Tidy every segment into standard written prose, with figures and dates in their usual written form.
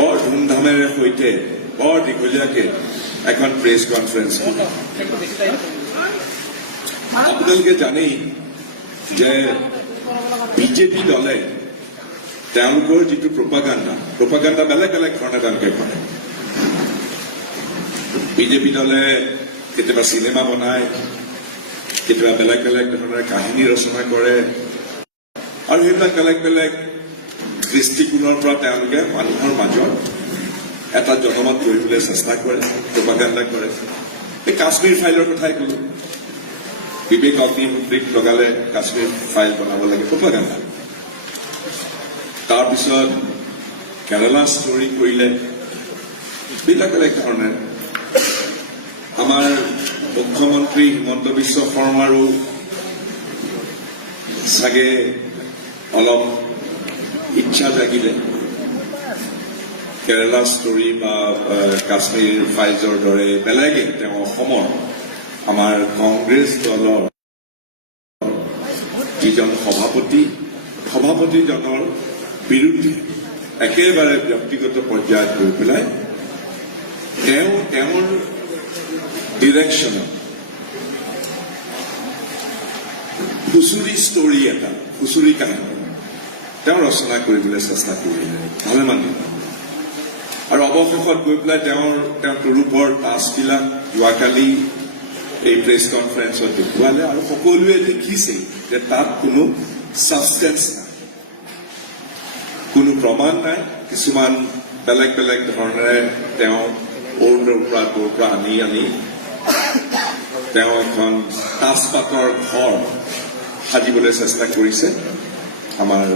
বৰ ধুমধামেৰে সৈতে বৰ দীঘলীয়াকে এখন প্ৰেছ কনফাৰেন্স কৰিলে। আপোনালোকে জানেই যে বিজেপি দলে তেওঁলোকৰ যিটো প্ৰপাগাণ্ডা বেলেগ বেলেগ ধৰণে তেওঁলোকে কৰে। বিজেপি দলে কেতিয়াবা চিনেমা বনায়, কেতিয়াবা বেলেগ বেলেগ ধৰণৰ কাহিনী ৰচনা কৰে, আৰু সেইবিলাক বেলেগ বেলেগ দৃষ্টিকোণৰ পৰা তেওঁলোকে মানুহৰ মাজত এটা জনমত কৰিবলৈ চেষ্টা কৰে, প্ৰপাগাণ্ডা কৰে। এই কাশ্মীৰ ফাইলৰ কথাই কলো, বিবেক অগ্নিহোত্ৰীক লগালে কাশ্মীৰ ফাইল বনাব লাগে, প্ৰপাগাণ্ডা। তাৰপিছত কেৰালা ষ্টৰী কৰিলে, বেলেগ বেলেগ ধৰণে। আমাৰ মুখ্যমন্ত্ৰী হিমন্ত বিশ্ব শৰ্মাৰো চাগে অলপ ইচ্ছা জাগিলে কেৰালা ষ্টৰী বা কাশ্মীৰ ফাইলছৰ দৰে বেলেগে তেওঁ অসমৰ আমাৰ কংগ্ৰেছ দলৰ যিজন সভাপতিজনৰ বিৰুদ্ধে একেবাৰে ব্যক্তিগত পৰ্যায়ত গৈ পেলাই তেওঁৰ ডিৰেকশ্যনত খুচুৰি ষ্টৰী এটা, খুচুৰি কাহিনী তেওঁ ৰচনা কৰিবলৈ চেষ্টা কৰিলে ভালেমান দিন। আৰু অৱশেষত গৈ পেলাই তেওঁৰ ৰূপৰ তাছবিলাক যোৱাকালি এই প্ৰেছ কনফাৰেন্সত দেখুৱালে, আৰু সকলোৱে দেখিছে যে তাত কোনো ছাবষ্টেন্স নাই, কোনো প্ৰমাণ নাই। কিছুমান বেলেগ বেলেগ ধৰণেৰে তেওঁ অ'ৰ পৰা আনি তেওঁ এখন তাছপাতৰ ঘৰ সাজিবলৈ চেষ্টা কৰিছে আমাৰ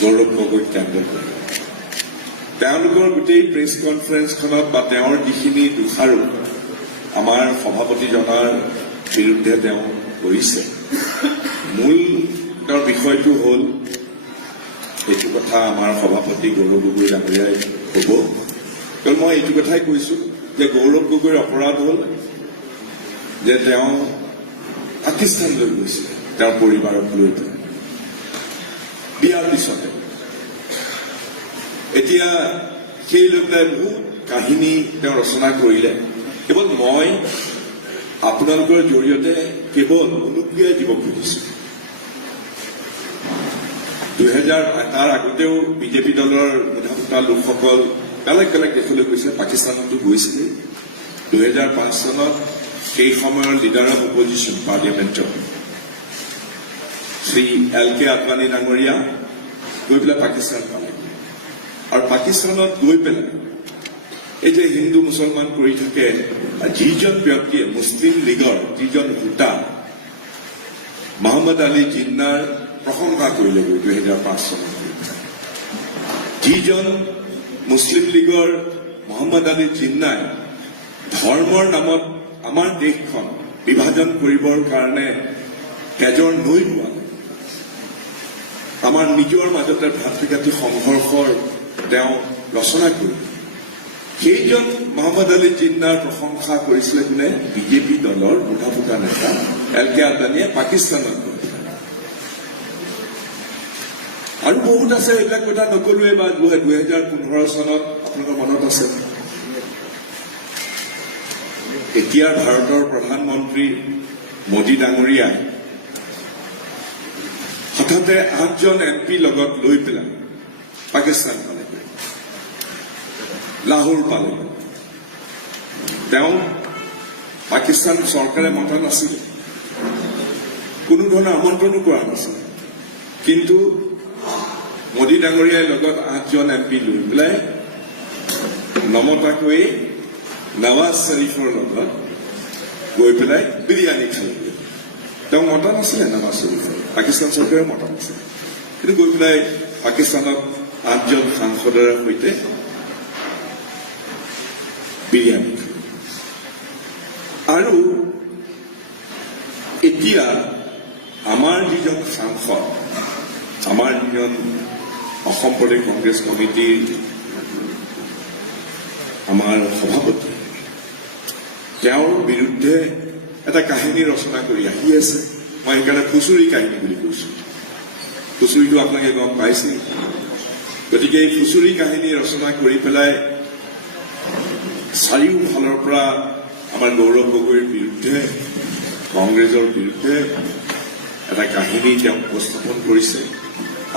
গৌৰৱ গগৈ কেন্দ্ৰ কৰি। তেওঁলোকৰ গোটেই প্ৰেছ কনফাৰেন্সখনত বা তেওঁৰ যিখিনি দোষাৰোপ আমাৰ সভাপতিজনৰ বিৰুদ্ধে তেওঁ কৰিছে, মূল তেওঁৰ বিষয়টো হ'ল এইটো কথা আমাৰ সভাপতি গৌৰৱ গগৈ ডাঙৰীয়াই ক'ব। কাৰণ মই এইটো কথাই কৈছো যে গৌৰৱ গগৈৰ অপৰাধ হ'ল যে তেওঁ পাকিস্তানলৈ গৈছিলে তেওঁৰ পৰিবাৰক লৈ পেলাই বিয়াৰ পিছতে। এতিয়া সেই লৈ পেলাই বহুত কাহিনী তেওঁ ৰচনা কৰিলে। কেৱল মই আপোনালোকৰ জৰিয়তে কেৱল অনুজ্ঞাই দিব খুজিছো, তাৰ আগতেও বিজেপি দলৰ মেধাৱী লোকসকল বেলেগ বেলেগ দেশলৈ গৈছে, পাকিস্তানতো গৈছিলে 2005 চনত। সেই সময়ৰ লিডাৰ অফ অপজিশ্যন পাৰ্লিয়ামেণ্টৰ শ্ৰী LK আদৱানী ডাঙৰীয়া গৈ পেলাই পাকিস্তান পালে, আৰু পাকিস্তানত গৈ পেলাই এই যে হিন্দু মুছলমান কৰি থাকে, যিজন ব্যক্তিয়ে মুছলিম লীগৰ যিজন হোতা মহম্মদ আলী জিন্নাৰ প্ৰশংসা কৰিলেগৈ 2005 চনত, যিজন মুছলিম লীগৰ মহম্মদ আলী জিন্নাই ধৰ্মৰ নামত আমাৰ দেশখন বিভাজন কৰিবৰ কাৰণে তেজৰ নৈ বোৱালে, আমাৰ নিজৰ মাজতে ভাতৃঘাতী সংঘৰ্ষৰ তেওঁ ৰচনা কৰিলে। সেইজন মহম্মদ আলী জিন্নাৰ প্ৰশংসা কৰিছিলে কোনে? বিজেপি দলৰ বুঢ়া নেতা LK আদৱানীয়ে পাকিস্তানত গৈ। আৰু বহুত আছে, এইবিলাক কথা নকলোৱে। বা 2015 চনত আপোনালোকৰ মনত আছে, এতিয়াৰ ভাৰতৰ প্ৰধানমন্ত্ৰী মোদী ডাঙৰীয়াই হঠাতে 8জন MP লগত লৈ পেলাই পাকিস্তান পালেগৈ, লাহোৰ পালেগৈ। তেওঁ পাকিস্তান চৰকাৰে মতা নাছিলে, কোনো ধৰণৰ আমন্ত্ৰণো কৰা নাছিলে, কিন্তু মোদী ডাঙৰীয়াৰ লগত 8জন MP লৈ পেলাই নমতাকৈ নৱাজ শ্বৰীফৰ লগত গৈ পেলাই বিৰিয়ানী খালেগৈ। তেওঁ মতা নাছিলে নৱাজ শ্বৰীফৰ, পাকিস্তান চৰকাৰে মতা নাছিলে, কিন্তু গৈ পেলাই পাকিস্তানত 8জন সাংসদৰ সৈতে বিৰিয়ানী খালে। আৰু এতিয়া আমাৰ যিজন সাংসদ, আমাৰ যিজন অসম প্ৰদেশ কংগ্ৰেছ কমিটিৰ আমাৰ সভাপতি, তেওঁৰ বিৰুদ্ধে এটা কাহিনী ৰচনা কৰি আহি আছে। মই সেইকাৰণে খুচুৰি কাহিনী বুলি কৈছো। খুচুৰিটো আপোনালোকে গম পাইছে। গতিকে এই ফুচুৰি কাহিনী ৰচনা কৰি পেলাই চাৰিওফালৰ পৰা আমাৰ গৌৰৱ গগৈৰ বিৰুদ্ধে কংগ্ৰেছৰ বিৰুদ্ধে এটা কাহিনী তেওঁ উপস্থাপন কৰিছে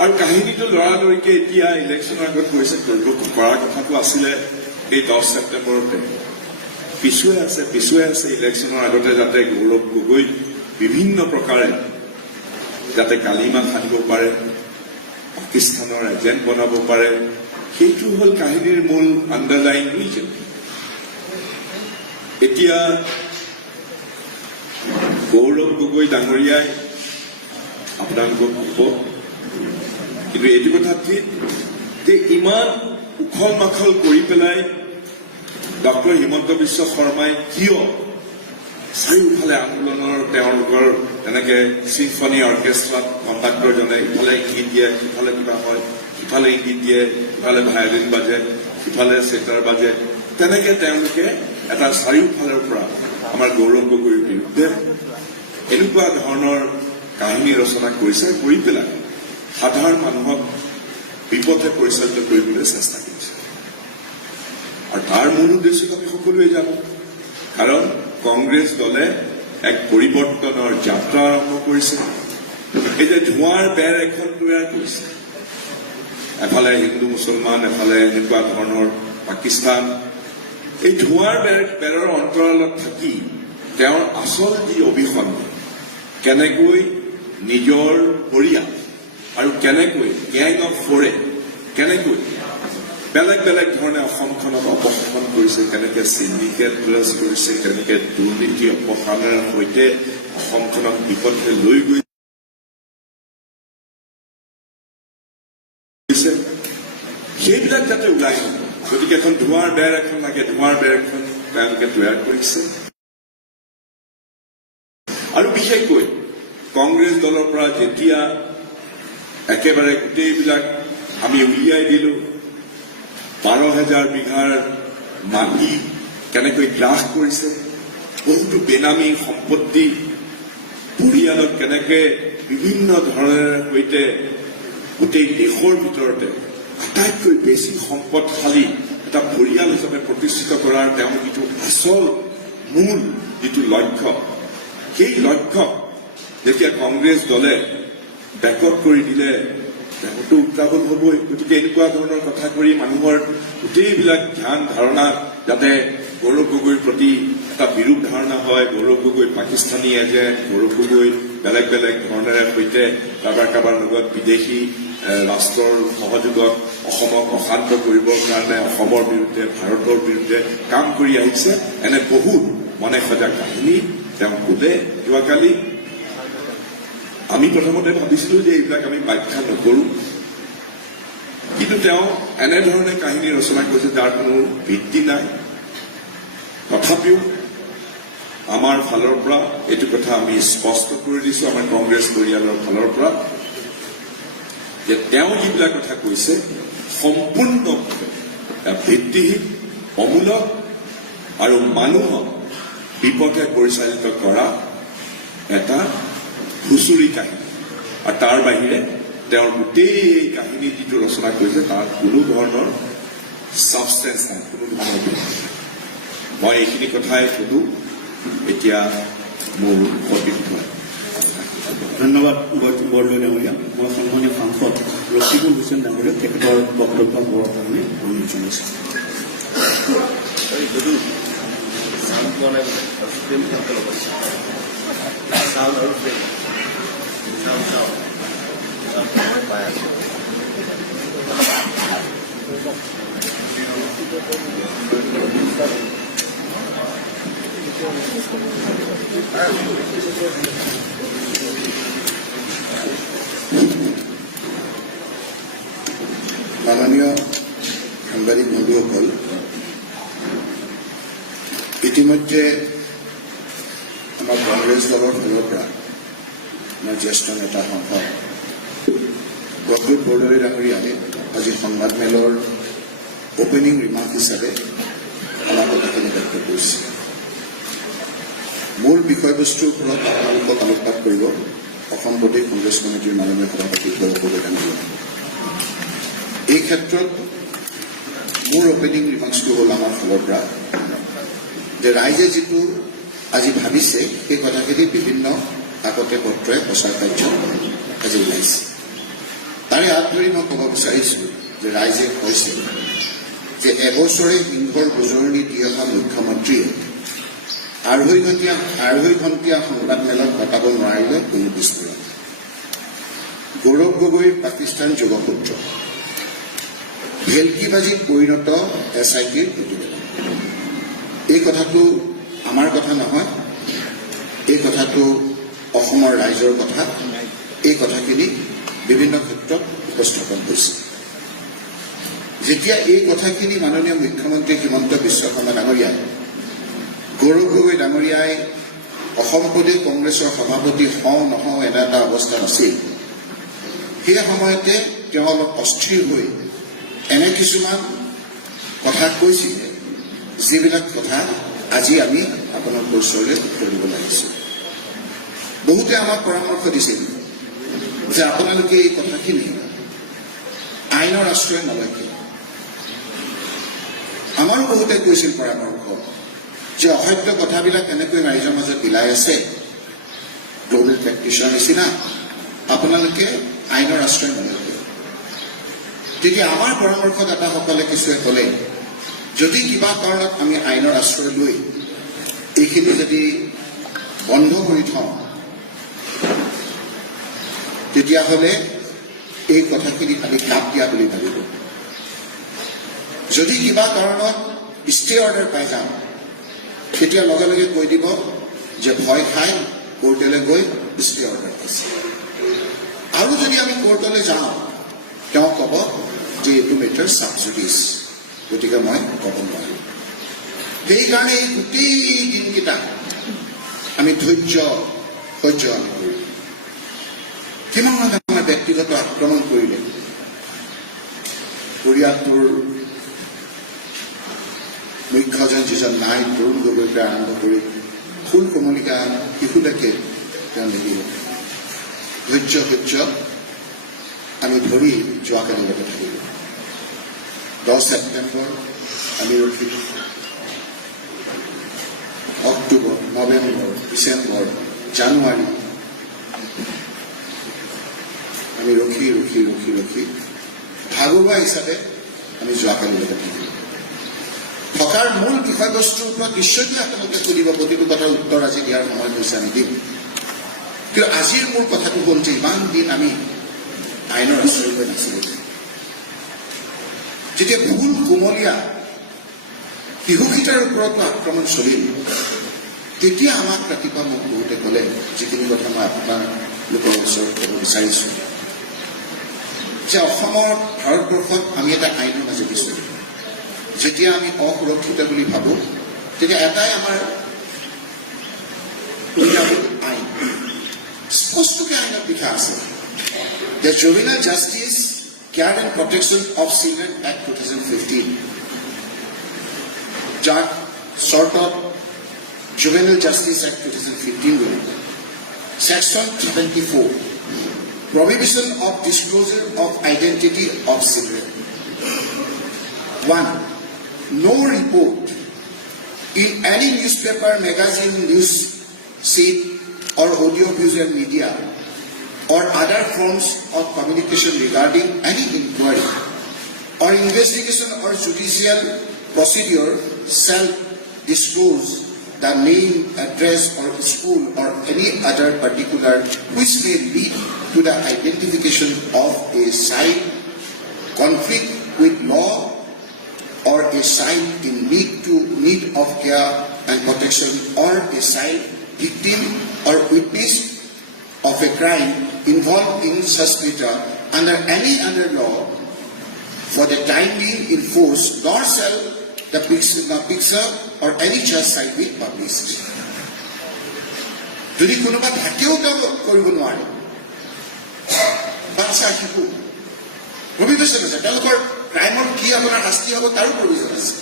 আৰু কাহিনীটো লৰালৰিকে এতিয়া ইলেকশ্যনৰ আগত কৈছে কৰাৰ কথাটো আছিলে এই 10 ছেপ্টেম্বৰতে পিছুৱাই আছে ইলেকশ্যনৰ আগতে যাতে গৌৰৱ গগৈ বিভিন্ন প্ৰকাৰে যাতে কালিমা সানিব পাৰে পাকিস্তানৰ এজেণ্ট বনাব পাৰে সেইটো হল কাহিনীৰ মূল আণ্ডাৰলাইন ৰিজন এতিয়া গৌৰৱ গগৈ ডাঙৰীয়াই আপোনালোকক ক'ব কিন্তু এইটো কথা ঠিক যে ইমান উখল মাখল কৰি পেলাই ডক্টৰ হিমন্ত বিশ্ব শৰ্মাই কিয় চাৰিওফালে আন্দোলনৰ তেওঁলোকৰ তেনেকে চিম্ফনী অৰ্কেষ্ট্ৰাত কণ্ডাক্টৰজনে ইফালে ইংগিত দিয়ে সিফালে কিবা হয় সিফালে ইংগিত দিয়ে সিফালে ভায়লিন বাজে সিফালে চেটাৰ বাজে তেনেকে তেওঁলোকে এটা চাৰিওফালৰ পৰা আমাৰ গৌৰৱ গগৈৰ বিৰুদ্ধে এনেকুৱা ধৰণৰ কাহিনী ৰচনা কৰিছে কৰি পেলাই সাধাৰণ মানুহক বিপথে পৰিচালিত কৰিবলৈ চেষ্টা কৰিছে আৰু তাৰ মূল উদ্দেশ্যটো আমি সকলোৱে জানো কাৰণ কংগ্ৰেছ দলে এক পৰিৱৰ্তনৰ যাত্ৰা আৰম্ভ কৰিছে এই যে ধোঁৱাৰ বেৰ এখন তৈয়াৰ কৰিছে এফালে হিন্দু মুছলমান এফালে এনেকুৱা ধৰণৰ পাকিস্তান এই ধোঁৱাৰ বেৰৰ অন্তৰালত থাকি তেওঁৰ আচল যি অভিসন কেনেকৈ নিজৰ পৰিয়াল আৰু কেনেকৈ গেং অফ ফ'ৰে কেনেকৈ বেলেগ বেলেগ ধৰণে অসমখনক অপশাসন কৰিছে কেনেকৈ চিণ্ডিকেট ৰাজ কৰিছে কেনেকৈ দুৰ্নীতি অপসাৰণৰ সৈতে অসমখনক বিপথে লৈ গৈছে সেইবিলাক যাতে ওলাই আহিব গতিকে এখন ধোঁৱাৰ বেৰ এখন লাগে ধোঁৱাৰ বেৰ এখন তেওঁলোকে তৈয়াৰ কৰিছে আৰু বিশেষকৈ কংগ্ৰেছ দলৰ পৰা যেতিয়া একেবাৰে গোটেইবিলাক আমি উলিয়াই দিলো 12,000 বিঘাৰ মাটি কেনেকৈ গ্ৰাস কৰিছে বহুতো বেনামী সম্পত্তি পৰিয়ালক কেনেকৈ বিভিন্ন ধৰণৰ সৈতে গোটেই দেশৰ ভিতৰতে আটাইতকৈ বেছি সম্পদশালী এটা পৰিয়াল হিচাপে প্ৰতিষ্ঠিত কৰাৰ তেওঁ যিটো আচল মূল যিটো লক্ষ্য সেই লক্ষ্য যেতিয়া কংগ্ৰেছ দলে বেকত কৰি দিলে তেওঁতো উত্তাপন হবই গতিকে এনেকুৱা ধৰণৰ কথা কৰি মানুহৰ গোটেইবিলাক ধ্যান ধাৰণা যাতে গৌৰৱ গগৈৰ প্ৰতি এটা বিৰূপ ধাৰণা হয় গৌৰৱ গগৈ পাকিস্তানী এজেণ্ট গৌৰৱ গগৈ বেলেগ বেলেগ ধৰণেৰে সৈতে কাৰোবাৰ লগত বিদেশী ৰাষ্ট্ৰৰ সহযোগত অসমক অশান্ত কৰিবৰ কাৰণে অসমৰ বিৰুদ্ধে ভাৰতৰ বিৰুদ্ধে কাম কৰি আহিছে এনে বহুত মনে সজা কাহিনী তেওঁ ক'লে যোৱাকালি আমি প্ৰথমতে ভাবিছিলো যে এইবিলাক আমি ব্যাখ্যা নকৰো কিন্তু তেওঁ এনেধৰণে কাহিনী ৰচনা কৰিছে যাৰ কোনো ভিত্তি নাই তথাপিও আমাৰ ফালৰ পৰা এইটো কথা আমি স্পষ্ট কৰি দিছো আমাৰ কংগ্ৰেছ পৰিয়ালৰ ফালৰ পৰা যে তেওঁ যিবিলাক কথা কৈছে সম্পূৰ্ণ ভিত্তিহীন অমূলক আৰু মানুহক বিপথে পৰিচালিত কৰা এটা ফুচুৰি কাহিনী আৰু তাৰ বাহিৰে তেওঁৰ গোটেই কাহিনী যিটো ৰচনা কৰিছে তাৰ কোনো ধৰণৰ ছাবষ্টেন্স নাই কোনো ধৰণৰ মই এইখিনি কথাই সুধো এতিয়া মোৰ সতীৰ্থ ধন্যবাদ বৰদলৈ ডাঙৰীয়া মই সন্মানীয় সাংসদ ৰকিবুল হুছেইন ডাঙৰীয়াক তেখেতৰ বক্তব্য দিবৰ কাৰণে অনুৰোধ জনাইছোঁ মাননীয় সাংবাদিক বন্ধুসকল ইতিমধ্যে আমাৰ কংগ্ৰেছ দলৰ ফালৰ পৰা আমাৰ জ্যেষ্ঠ নেতা সংসদ গগৈ বৰদলৈ ডাঙৰীয়াই আজি সংবাদমেলৰ অপেনিং ৰিমাৰ্ক হিচাপে আমাৰ কথাখিনি ব্যক্ত কৰিছে মূল বিষয়বস্তুৰ ওপৰত আপোনালোকক আলোকপাত কৰিব অসম প্ৰদেশ কংগ্ৰেছ কমিটিৰ মাননীয় সভাপতি গৌৰৱ গগৈ ডাঙৰীয়া এই ক্ষেত্ৰত মোৰ অপেনিং ৰিমাৰ্কছটো হ'ল আমাৰ ফালৰ পৰা যে ৰাইজে যিটো আজি ভাবিছে সেই কথাখিনি বিভিন্ন কাকতে পত্ৰই প্ৰচাৰ কাৰ্য আজি ওলাইছে। তাৰে হাত ধৰি মই ক'ব বিচাৰিছোঁ যে ৰাইজে কৈছে যে এবছৰে সিংহৰ গোজৰণি দি অহা মুখ্যমন্ত্ৰীয়ে আঢ়ৈ ঘণ্টীয়া সংবাদমেলত ঘটাব নোৱাৰিলে কোনো বিস্ফোৰণ। গৌৰৱ গগৈৰ পাকিস্তান যোগসূত্ৰ, ভেলকিবাজিত পৰিণত SITৰ প্ৰতিবেদন। এই কথাটো আমাৰ কথা নহয়, এই কথাটো অসমৰ ৰাইজৰ কথা। এই কথাখিনি বিভিন্ন ক্ষেত্ৰত উপস্থাপন হৈছে। যেতিয়া এই কথাখিনি মাননীয় মুখ্যমন্ত্ৰী হিমন্ত বিশ্ব শৰ্মা ডাঙৰীয়াই, গৌৰৱ গগৈ ডাঙৰীয়াই অসম প্ৰদেশ কংগ্ৰেছৰ সভাপতি হওঁ নহওঁ এনে এটা অৱস্থা আছিল, সেই সময়তে তেওঁ অলপ অস্থিৰ হৈ এনে কিছুমান কথা কৈছিলে, যিবিলাক কথা আজি আমি আপোনালোকৰ ওচৰলৈ কৰিব লাগিছোঁ। বহুতে আমাক পৰামৰ্শ দিছিল যে আপোনালোকে এই কথাখিনি আইনৰ আশ্ৰয় নলয়। আমাৰো বহুতে কৈছিল পৰামৰ্শ যে অসত্য কথাবিলাক এনেকৈ ৰাইজৰ মাজত বিলাই আছে, গ্ল'বেল প্ৰেক্টিছৰ নিচিনা, আপোনালোকে আইনৰ আশ্ৰয় নলয়। তেতিয়া আমাৰ পৰামৰ্শদাতাসকলে কিছুৱে ক'লে, যদি কিবা কাৰণত আমি আইনৰ আশ্ৰয় লৈ এইখিনি যদি বন্ধ কৰি থওঁ, তেতিয়াহ'লে এই কথাখিনি আমি কাপ দিয়া বুলি ভাবিব। যদি কিবা কাৰণত ষ্টে অৰ্ডাৰ পাই যাওঁ, তেতিয়া লগে লগে কৈ দিব যে ভয় খাই কোৰ্টলৈ গৈ ষ্টে অৰ্ডাৰ পাইছে। আৰু যদি আমি কোৰ্টলৈ যাওঁ, তেওঁ ক'ব যে এইটো মেটাৰ ছাবজুডিচ, গতিকে মই ক'ব নোৱাৰিম। সেইকাৰণে এই গোটেই দিনকেইটা আমি সহ্য আমি কৰিম। কিমান মানুহে আমাৰ ব্যক্তিগত আক্ৰমণ কৰিলে, পৰিয়ালটোৰ মুখ্যজন যিজন নাই, তৰুণ গগৈৰ পৰা আৰম্ভ কৰি ফুল কমলিকা শিশুলৈকে তেওঁ দেখিব। ধৈৰ্য আমি ধৰি যোৱাকালিলৈকে থাকিব। 10 ছেপ্টেম্বৰ আমি ৰখিলো, অক্টোবৰ, নৱেম্বৰ, ডিচেম্বৰ, জানুৱাৰী আমি ৰখি ভাগৰুৱা হিচাপে আমি যোৱাকালিলৈকে থাকিলো। থকাৰ মূল বিষয়বস্তুৰ ওপৰত নিশ্চয়কৈ আপোনালোকে সুধিব, প্ৰতিটো কথাৰ উত্তৰ আজি দিয়াৰ সময় হৈছে আমি দিম। কিন্তু আজিৰ মূল কথাটো হ'ল যে ইমান দিন আমি আইনৰ আশ্ৰয় লৈ নাছিলোঁ। যেতিয়া ফুল কোমলীয়া শিশুকেইটাৰ ওপৰতো আক্ৰমণ চলিল, তেতিয়া আমাক ৰাতিপুৱা মোক বহুতে ক'লে, যিখিনি কথা মই আপোনালোকৰ ওচৰত ক'ব বিচাৰিছোঁ, যে অসমৰ ভাৰতবৰ্ষত আমি এটা আইনৰ মাজেদি চলিম। যেতিয়া আমি অসুৰক্ষিত বুলি ভাবোঁ, তেতিয়া এটাই আমাৰ আইন, স্পষ্টকৈ আইনত লিখা আছে, the juvenile justice care and protection of children act 2015, যাক চৰ্টত জুভেনাইল জাষ্টিচ এক্ট 2015 বুলি। Section 74, prohibition of disclosure of identity of children. 1. No report in any newspaper, magazine, news sheet or audiovisual media or other forms of communication regarding any inquiry or investigation or judicial procedure shall disclose the name, address or school or any other particular which may lead to the identification of a child, conflict with law, or a child in need of care and protection, or a child victim or witness of a crime involved in such matter under any other law for the time being in force, nor shall the picture or any charge shall be published. যদি কোনোবা থাকেও কৰিব নোৱাৰে, বাচ্চা শিশু provision আছে, তেওঁলোকৰ ক্ৰাইমৰ কি আপোনাৰ শাস্তি হ'ব তাৰো প্ৰভিজন আছে।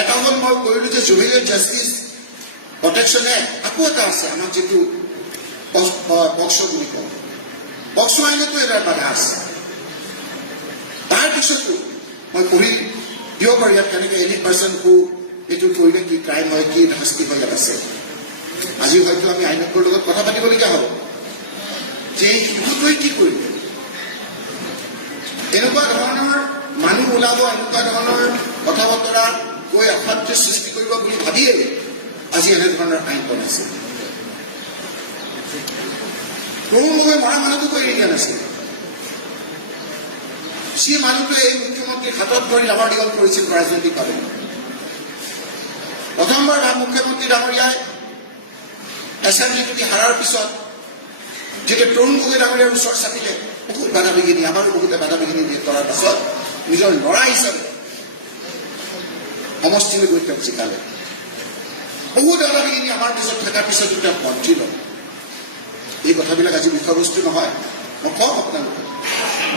এটা হ'ল মই কৰিলো যে জুভেনাইল জাষ্টিচ প্ৰটেকশ্যন এক্ট, আকৌ এটা আছে আমাৰ যিটো পক্সো বুলি কওঁ, পক্সো আইনতো এটাৰ বাধা আছে। তাৰ পিছতো মই পঢ়ি দিব পাৰোঁ ইয়াত কেনেকৈ এনি পাৰ্চন হু এইটো কৰিলে কি ক্ৰাইম হয়, কি শাস্তি হয় ইয়াত আছে। আজি হয়তো আমি আইনজ্ঞৰ লগত কথা পাতিবলগীয়া হ'ব যে শিশুটোৱে কি কৰিলে। এনেকুৱা ধৰণৰ মানুহ ওলাব, এনেকুৱা ধৰণৰ কথা বতৰা কৈ অশান্তিৰ সৃষ্টি কৰিব বুলি ভাবিয়ে আজি এনেধৰণৰ আইন বনাইছে। তৰুণ গগৈ মৰা মানুহটোকো এৰি দিয়া নাছিল। সেই মানুহটোৱে এই মুখ্যমন্ত্ৰীৰ হাতত ধৰি ডাঙৰ দীঘল কৰিছিল ৰাজনৈতিকভাৱে। প্ৰথমবাৰ মুখ্যমন্ত্ৰী ডাঙৰীয়াই এছেম্বলিটো হাৰাৰ পিছত যেতিয়া তৰুণ গগৈ ডাঙৰীয়াৰ ওচৰ চাপিলে, বহুত বাধা বিঘিনি, আমাৰো বহুতে বাধা বিঘিনি কৰাৰ পাছত নিজৰ ল'ৰা হিচাপে সমষ্টিলৈ গৈ তেওঁক জিকালে। বহুত বাধা বিঘিনি আমাৰ পিছত থকাৰ পিছতো তেওঁক মন্ত্ৰী লয়। এই কথাবিলাক আজি বিষয়বস্তু নহয়, মই কওঁ আপোনালোকে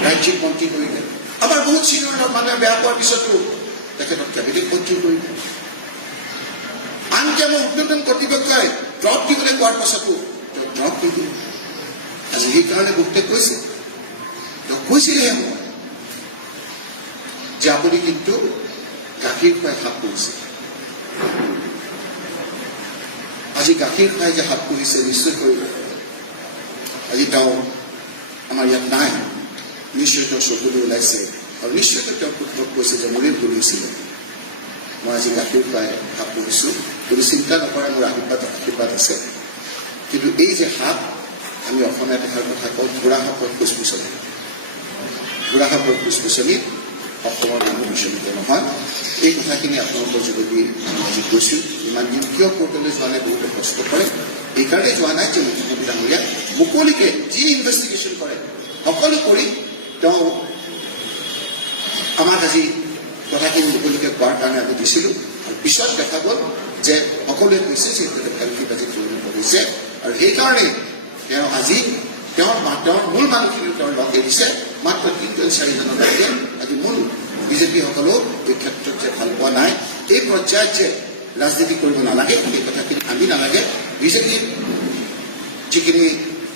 ৰাজ্যিক মন্ত্ৰী কৰিলে। আমাৰ বহুত চিনিয়ৰ মানুহে বেয়া পোৱাৰ পিছতো তেখেতক কেবিনেট মন্ত্ৰী কৰিলে। আনকি আমাৰ উৰ্ধতন কৰ্তৃপক্ষই ড্ৰপ দিবলৈ কোৱাৰ পাছতো তেওঁক ড্ৰপ নিদিয়ে। আজি সেইকাৰণে বহুতে কৈছে, তেওঁক কৈছিলেহে মই যে আপুনি কিন্তু গাখীৰ খুৱাই হাত কৰিছে। আজি গাখীৰ খুৱাই যে হাত কৰিছে নিশ্চয় কৰিব। আজি তেওঁ আমাৰ ইয়াত নাই, নিশ্চয় তেওঁ চকুলৈ ওলাইছে আৰু নিশ্চয়কৈ তেওঁ পুত্ৰক কৈছে যে মোৰেই ভুল হৈছিলে, মই আজি গাখীৰ খুৱাই হাত কৰিছোঁ, কোনো চিন্তা নকৰে, মোৰ আশীৰ্বাদ আছে। কিন্তু এই যে হাত, আমি অসমীয়া ভাষাৰ কথা কওঁ ঘোঁৰা সাপৰ ফুচফুচনি, ঘোঁৰা সাপৰ ফুচফুচনি অসমৰ মানুহ বিচলিত নহয়। এই কথাখিনি আপোনালোকৰ যোগেদি আমি আজি কৈছোঁ। ইমান দিন কিয় কোৰ্টলৈ যোৱা নাই বহুতে প্ৰশ্ন কৰে। এইকাৰণে যোৱা নাই যে মুখ্যমন্ত্ৰী ডাঙৰীয়া মুকলিকে যি ইনভেষ্টিগেশ্যন কৰে সকলো কৰি তেওঁ আমাক আজি কথাখিনি মুকলিকে কোৱাৰ কাৰণে আমি দিছিলোঁ। আৰু পিছত দেখা গ'ল যে সকলোৱে কৈছে যে ফালকিবাজি কৰিছে আৰু সেইকাৰণে তেওঁ আজি তেওঁৰ মূল মানুহখিনিও তেওঁৰ লগ এৰিছে। মাত্ৰ 3-4জনৰ বাহিৰে আজি মূল বিজেপিসকলেও এই ক্ষেত্ৰত যে ভাল পোৱা নাই, এই পৰ্যায়ত যে ৰাজনীতি কৰিব নালাগে এই কথাখিনি আমি নালাগে। বিজেপিৰ যিখিনি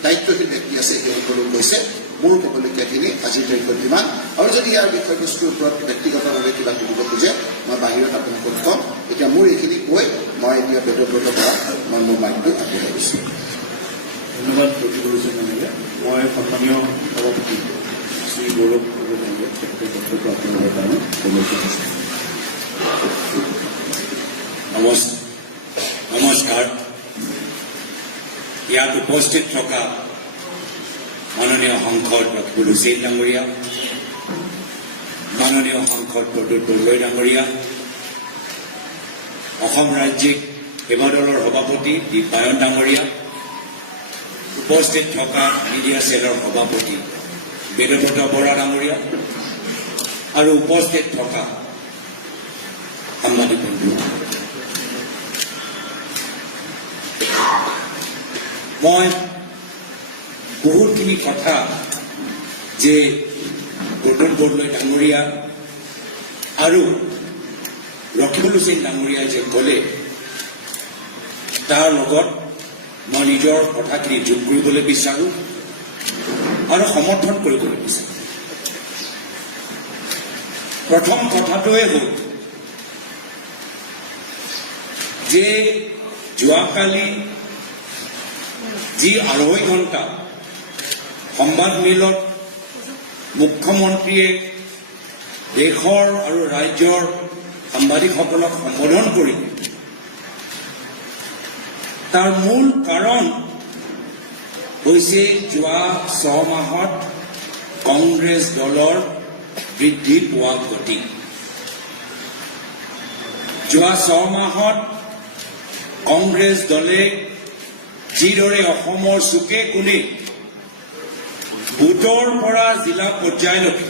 দায়িত্বশীল ব্যক্তি আছে সেইসকলেও কৈছে মোৰ ক'বলগীয়াখিনি আজিৰ তাৰিখত যিমান, আৰু যদি ইয়াৰ বিষয়বস্তুৰ ওপৰত ব্যক্তিগতভাৱে কিবা সুধিব খোজে মই বাহিৰত আপোনালোকক কম। এতিয়া মোৰ এইখিনি কৈ মই এতিয়া বেদব্ৰত পৰা মই মোৰ মাইকটো আগবঢ়াই দিছোঁ। ধন্যবাদ প্ৰতিগৰাকী মানুহে। মই সন্মানীয় সভাপতি শ্ৰী গৌৰৱ গগৈ ডাঙৰীয়াক তেখেতৰ বক্তব্য আপোনালোকৰ কাৰণে অনুৰোধ কৰিছোঁ। নমস্কাৰ। ইয়াত উপস্থিত থকা মাননীয় সাংসদ ৰকিবুল হুছেইন ডাঙৰীয়া, মাননীয় সাংসদ প্ৰদ্যুৎ বৰদলৈ ডাঙৰীয়া, অসম ৰাজ্যিক সেৱা দলৰ সভাপতি দীপায়ন ডাঙৰীয়া, উপস্থিত থকা মিডিয়া চেলৰ সভাপতি বেদব্ৰত বৰা ডাঙৰীয়া আৰু উপস্থিত থকা সাংবাদিক বন্ধু, মই বহুতখিনি কথা যে প্ৰদ্যুৎ বৰদলৈ ডাঙৰীয়া আৰু ৰকিবুল হুছেইন ডাঙৰীয়াই যে ক'লে তাৰ লগত মই নিজৰ কথাখিনি যোগ কৰিবলৈ বিচাৰোঁ আৰু সমৰ্থন কৰিবলৈ বিচাৰোঁ। প্ৰথম কথাটোৱে হ'ল যে যোৱাকালি যি 2.5 ঘণ্টা সংবাদমেলত মুখ্যমন্ত্ৰীয়ে দেশৰ আৰু ৰাজ্যৰ সাংবাদিকসকলক সম্বোধন কৰিলে, তাৰ মূল কাৰণ হৈছে যোৱা 6 মাহত কংগ্ৰেছ দলৰ বৃদ্ধি পোৱা গতি। যোৱা 6 মাহত কংগ্ৰেছ দলে যিদৰে অসমৰ চুকে কোণে বুথৰ পৰা জিলা পৰ্যায়লৈকে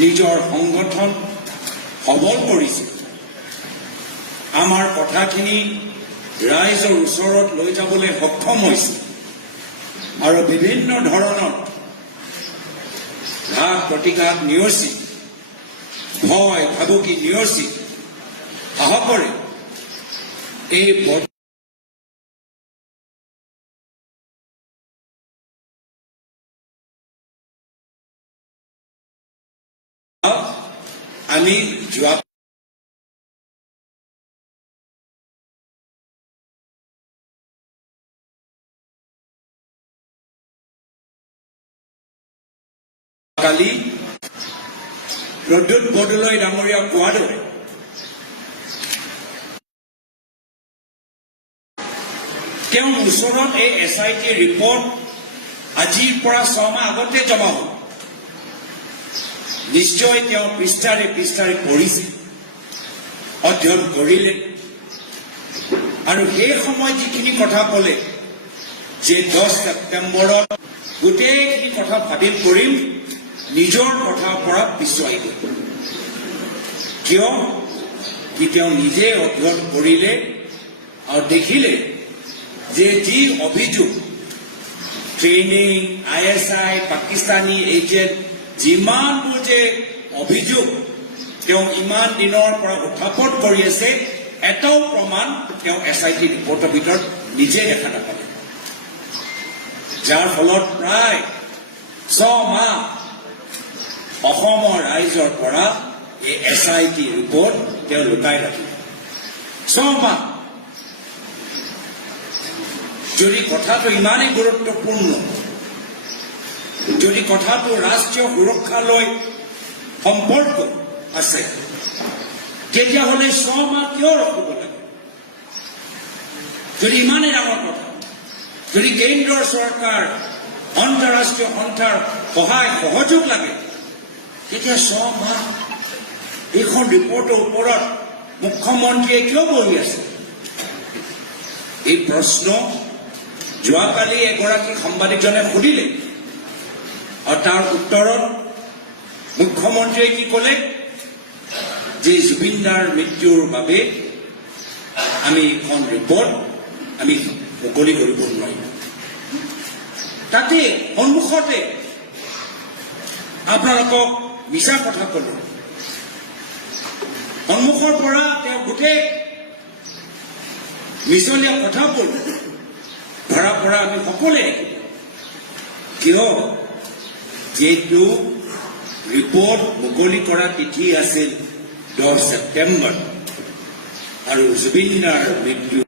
নিজৰ সংগঠন সবল কৰিছে, আমাৰ কথাখিনি ৰাইজৰ ওচৰত লৈ যাবলৈ সক্ষম হৈছে আৰু বিভিন্ন ধৰণৰ ঘাত প্ৰতিঘাত নিয়চি, ভয় ভাবুকি নিয়চি সাহসেৰে এই আমি যোৱা কালি প্ৰদ্যুৎ বৰদলৈ ডাঙৰীয়া কোৱাৰ দৰে তেওঁৰ ওচৰত এই SIT ৰিপৰ্ট আজিৰ পৰা 6 মাহ আগতে জমা হ'ল নিশ্চয় তেওঁ পৃষ্ঠাৰে পঢ়িছে অধ্যয়ন কৰিলে আৰু সেই সময় যিখিনি কথা ক'লে যে 10 ছেপ্টেম্বৰত গোটেইখিনি কথা ভাবি কৰিম নিজৰ কথাৰ পৰা পিছুৱাই গ'ল কিয় কি তেওঁ নিজে অধ্যয়ন কৰিলে আৰু দেখিলে যে যি অভিযোগ ট্ৰেইনিং ISI পাকিস্তানী এজেণ্ট যিমানবোৰ যে অভিযোগ তেওঁ ইমান দিনৰ পৰা উত্থাপন কৰি আছে এটাও প্ৰমাণ তেওঁ SIT ৰিপৰ্টৰ ভিতৰত নিজে দেখা নাপালে যাৰ ফলত প্ৰায় 6 মাহ অসমৰ ৰাইজৰ পৰা এই SIT ৰিপৰ্ট তেওঁ লুকাই ৰাখিলে 6 মাহ যদি কথাটো ইমানেই গুৰুত্বপূৰ্ণ যদি কথাটো ৰাষ্ট্ৰীয় সুৰক্ষালৈ সম্পৰ্ক আছে তেতিয়াহ'লে 6 মাহ কিয় ৰখিব লাগে যদি ইমানেই ডাঙৰ কথা যদি কেন্দ্ৰৰ চৰকাৰ আন্তঃৰাষ্ট্ৰীয় সন্থাৰ সহায় সহযোগ লাগে তেতিয়া 6 মাহ এইখন ৰিপৰ্টৰ ওপৰত মুখ্যমন্ত্ৰীয়ে কিয় বহি আছে এই প্ৰশ্ন যোৱাকালি এগৰাকী সাংবাদিকজনে সুধিলে আৰু তাৰ উত্তৰত মুখ্যমন্ত্ৰীয়ে কি ক'লে যে জুবিন দাৰ মৃত্যুৰ বাবে আমি এখন ৰিপৰ্ট আমি মুকলি কৰিব নোৱাৰিম তাতে সন্মুখতে আপোনালোকক মিছা কথা ক'লে সন্মুখৰ পৰা তেওঁ গোটেই মিছলীয়া কথাবোৰ ধৰা পৰা আমি সকলোৱে কিয় যিহেতু ৰিপৰ্ট মুকলি কৰা তিথি আছিল 10 ছেপ্টেম্বৰ আৰু জুবিন দাৰ মৃত্যু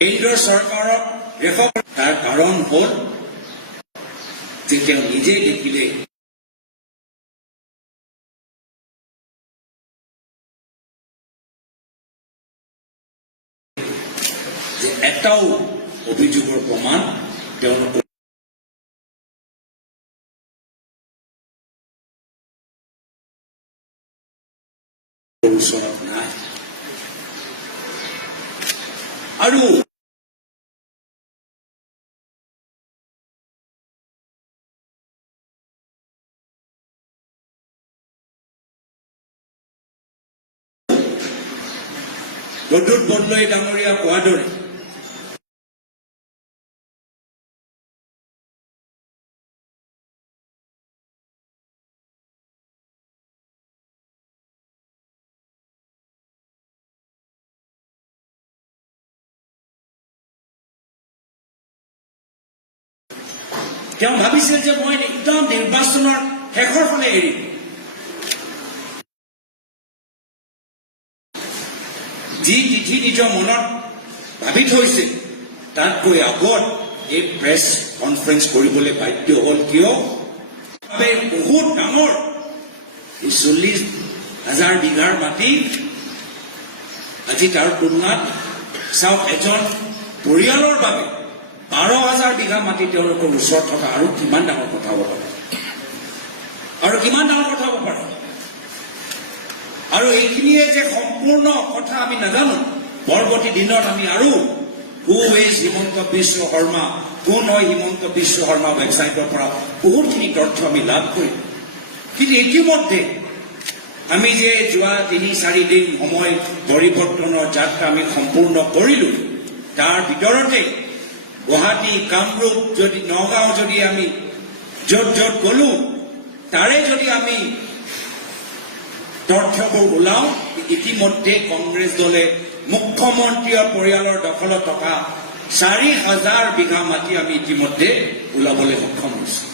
কেন্দ্ৰৰ চৰকাৰক ৰেখক তাৰ কাৰণ হ'ল যে তেওঁ নিজে দেখিলে যে এটাও অভিযোগৰ প্ৰমাণ তেওঁলোকৰ ওচৰত নাই আৰু প্ৰদ্যুৎ বৰদলৈ ডাঙৰীয়া কোৱাৰ দৰে তেওঁ ভাবিছিল যে মই একদম নিৰ্বাচনৰ শেষৰ ফালে এৰিম যি তিথি নিজৰ মনত ভাবি থৈছে তাতকৈ আগত এই প্ৰেছ কনফাৰেন্স কৰিবলৈ বাধ্য হ'ল কিয় বহুত ডাঙৰ 40,000 বিঘাৰ মাটি আজি তাৰ তুলনাত চাওক এজন পৰিয়ালৰ বাবে 12,000 বিঘা মাটি তেওঁলোকৰ ওচৰত থকা আৰু কিমান ডাঙৰ কথা হ'ব পাৰে আৰু এইখিনিয়ে যে সম্পূৰ্ণ কথা আমি নাজানো পৰৱৰ্তী দিনত আমি আৰু হু ইজ হিমন্ত বিশ্ব শৰ্মা কোন হয় হিমন্ত বিশ্ব শৰ্মা ৱেবছাইটৰ পৰা বহুতখিনি তথ্য আমি লাভ কৰিম কিন্তু ইতিমধ্যে আমি যে যোৱা 3-4 দিন সময় পৰিৱৰ্তনৰ যাত্ৰা আমি সম্পূৰ্ণ কৰিলোঁ তাৰ ভিতৰতে গুৱাহাটী কামৰূপ যদি নগাঁও যদি আমি য'ত গ'লো তাৰে যদি আমি তথ্যবোৰ ওলাও ইতিমধ্যে কংগ্ৰেছ দলে মুখ্যমন্ত্ৰীৰ পৰিয়ালৰ দখলত থকা 4,000 বিঘা মাটি আমি ইতিমধ্যে ওলাবলৈ সক্ষম হৈছো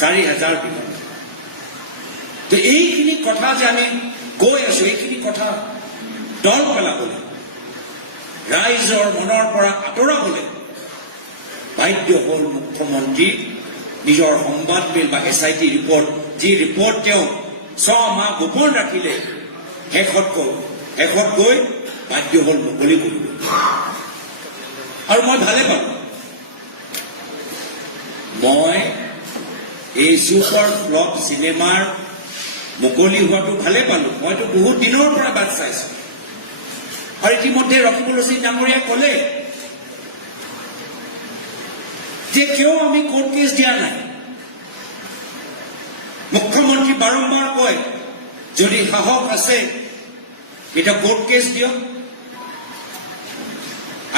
4,000 বিঘা তো এইখিনি কথা যে আমি কৈ আছো এইখিনি কথা দল পেলাবলৈ ৰাইজৰ মনৰ পৰা আঁতৰাবলৈ বাধ্য হ'ল মুখ্যমন্ত্ৰী নিজৰ সংবাদমেল বা SIT ৰিপৰ্ট যি ৰিপৰ্ট তেওঁ 6 মাহ গোপন ৰাখিলে শেষত গৈ বাধ্য হ'ল মুকলি কৰিব আৰু মই ভালে পাওঁ মই এই ছুপাৰ ফ্লপ চিনেমাৰ মুকলি হোৱাটো ভালে পালো মইতো বহুত দিনৰ পৰা বাট চাইছো আৰু ইতিমধ্যে ৰকিবুল হুছেইন ডাঙৰীয়াই ক'লে যে কিয় আমি কোৰ্ট কেছ দিয়া নাই মুখ্যমন্ত্ৰী বাৰম্বাৰ কয় যদি সাহস আছে এটা কোৰ্ট কেছ দিয়ক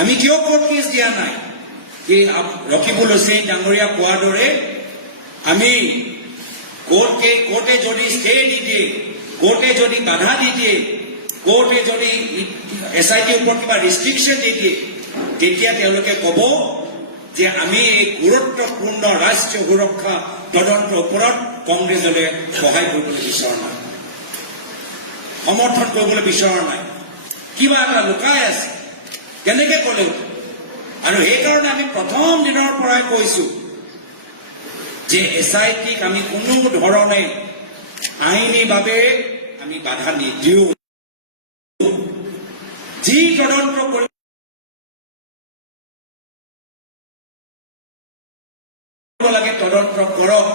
আমি কিয় কোৰ্ট কেছ দিয়া নাই যে ৰকিবুল হুছেইন ডাঙৰীয়া কোৱাৰ দৰে আমি কোৰ্টে যদি ষ্টে দি দিয়ে কোৰ্টে যদি বাধা দি দিয়ে কোৰ্টে যদি SIT ওপৰত কিবা ৰেষ্ট্ৰিকশ্যন দি দিয়ে তেতিয়া তেওঁলোকে ক'ব যে আমি এই গুৰুত্বপূৰ্ণ ৰাষ্ট্ৰীয় সুৰক্ষা তদন্তৰ ওপৰত কংগ্ৰেছ দলে সহায় কৰিবলৈ বিচৰা নাই সমৰ্থন কৰিবলৈ বিচৰা নাই কিবা এটা লুকাই আছে কেনেকে ক'লেও আৰু সেইকাৰণে আমি প্ৰথম দিনৰ পৰাই কৈছো যে SITক আমি কোনো ধৰণে আইনীভাৱে আমি বাধা নিদিওঁ যি তদন্ত কৰিব লাগে তদন্ত কৰক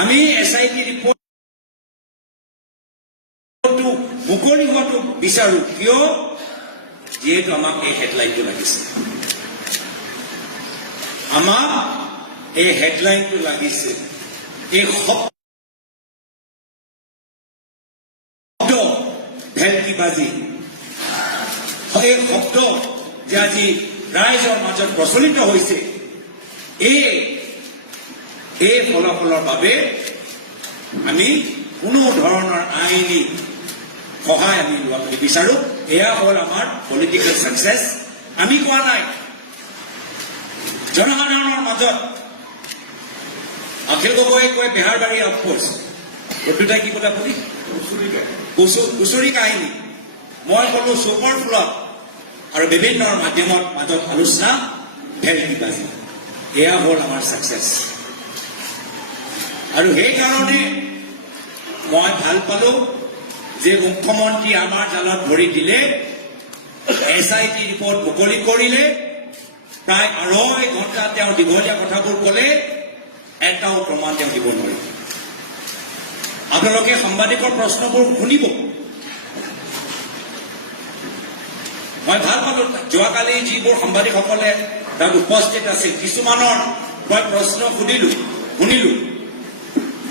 আমি SIT ৰিপৰ্টটো মুকলি হোৱাটো বিচাৰো কিয় যিহেতু আমাক এই হেডলাইনটো লাগিছে আমাক এই হেডলাইনটো লাগিছে এই শব্দ ভেলকিবাজি এই শব্দ যে আজি ৰাইজৰ মাজত প্ৰচলিত হৈছে এই ফলাফলৰ বাবে আমি কোনো ধৰণৰ আইনী সহায় আমি লোৱাটো বিচাৰো এয়া হ'ল আমাৰ পলিটিকেল সাকসেছ আমি কোৱা নাই জনসাধাৰণৰ মাজত অখিল গগৈয়ে কয় বেহাৰবাৰী আউটপোষ্ট দুটাই কি কথা বুলি হুঁচৰি কাহিনী মই ক'লো ছুপাৰ ফ্লপ আৰু বিভিন্ন মাধ্যমৰ মাজত আলোচনা ভেলকিবাজি এয়া হ'ল আমাৰ সাকসেছ আৰু সেইকাৰণে মই ভাল পালো যে মুখ্যমন্ত্ৰী আমাৰ জালত ভৰি দিলে SIT ৰিপৰ্ট মুকলি কৰিলে প্ৰায় 2.5 ঘণ্টা তেওঁ দীঘলীয়া কথাবোৰ ক'লে এটাও প্ৰমাণ তেওঁ দিব নোৱাৰিব আপোনালোকে সাংবাদিকৰ প্ৰশ্নবোৰ শুনিব মই ভাল পালো যোৱাকালি যিবোৰ সাংবাদিকসকলে তাত উপস্থিত আছিল কিছুমানৰ মই প্ৰশ্ন শুনিলো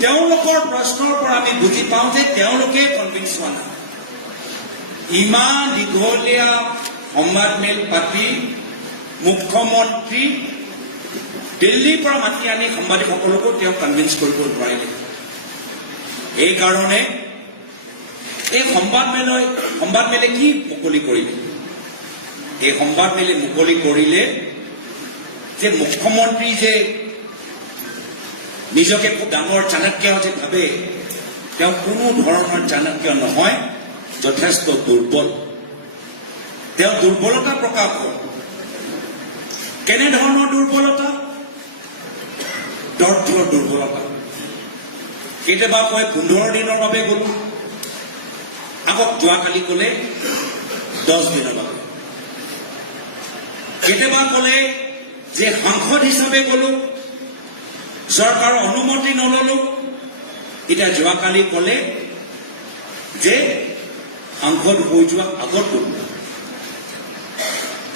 তেওঁলোকৰ প্ৰশ্নৰ পৰা আমি বুজি পাওঁ যে তেওঁলোকে কনভিন্স হোৱা নাই ইমান দীঘলীয়া সংবাদমেল পাতি মুখ্যমন্ত্ৰী দিল্লীৰ পৰা মাতি আনি সাংবাদিকসকলকো তেওঁ কনভিন্স কৰিব নোৱাৰিলে এইকাৰণে এই সংবাদমেলে কি মুকলি কৰিলে এই সংবাদমেলে মুকলি কৰিলে যে মুখ্যমন্ত্ৰী যে নিজকে খুব ডাঙৰ চাণক্য যে ভাবে তেওঁ কোনো ধৰণৰ চাণক্য নহয় যথেষ্ট দুৰ্বল তেওঁ দুৰ্বলতা প্ৰকাশ কৰে কেনে ধৰণৰ দুৰ্বলতা তথ্যৰ দুৰ্বলতা কেতিয়াবা কয় 15 দিনৰ বাবে গলো আকৌ যোৱাকালি ক'লে 10 দিনৰ বাবে কেতিয়াবা ক'লে যে সাংসদ হিচাপে গলো চৰকাৰৰ অনুমতি নললো এতিয়া যোৱাকালি ক'লে যে সাংসদ হৈ যোৱা আগত গলো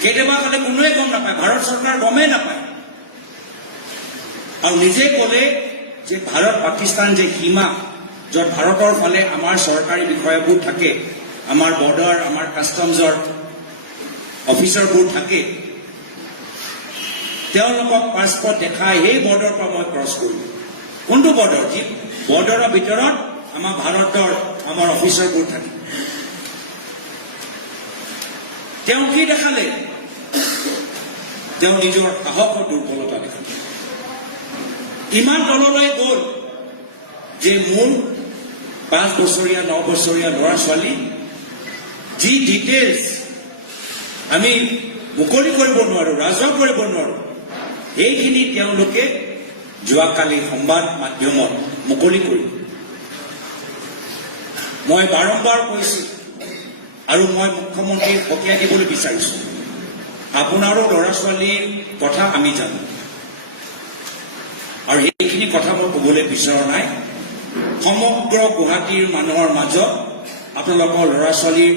কেতিয়াবা ক'লে কোনোৱে গম নাপায় ভাৰত চৰকাৰ গমেই নাপায় আৰু নিজে ক'লে যে ভাৰত পাকিস্তান যে সীমা য'ত ভাৰতৰ ফালে আমাৰ চৰকাৰী বিষয়াবোৰ থাকে আমাৰ বৰ্ডাৰ আমাৰ কাষ্টমছৰ অফিচাৰবোৰ থাকে তেওঁলোকক পাছপৰ্ট দেখাই সেই বৰ্ডাৰৰ পৰা মই ক্ৰছ কৰিলো কোনটো বৰ্ডাৰ যি বৰ্ডাৰৰ ভিতৰত আমাৰ ভাৰতৰ আমাৰ অফিচাৰবোৰ থাকে। তেওঁ কি দেখালে? তেওঁ নিজৰ সাহসৰ দুৰ্বলতা দেখালে। ইমান তললৈ গ'ল যে মোৰ 5 বছৰীয়া 9 বছৰীয়া ল'ৰা ছোৱালী যি ডিটেইলছ আমি মুকলি কৰিব নোৱাৰো, ৰাজহুৱা কৰিব নোৱাৰো, সেইখিনি তেওঁলোকে যোৱাকালি সংবাদ মাধ্যমত মুকলি কৰিব। মই বাৰম্বাৰ কৈছো আৰু মই মুখ্যমন্ত্ৰীক সকীয়াই দিবলৈ বিচাৰিছো, আপোনাৰো ল'ৰা ছোৱালীৰ কথা আমি জানো আৰু সেইখিনি কথা মই ক'বলৈ বিচৰা নাই। সমগ্ৰ গুৱাহাটীৰ মানুহৰ মাজত আপোনালোকৰ ল'ৰা ছোৱালীৰ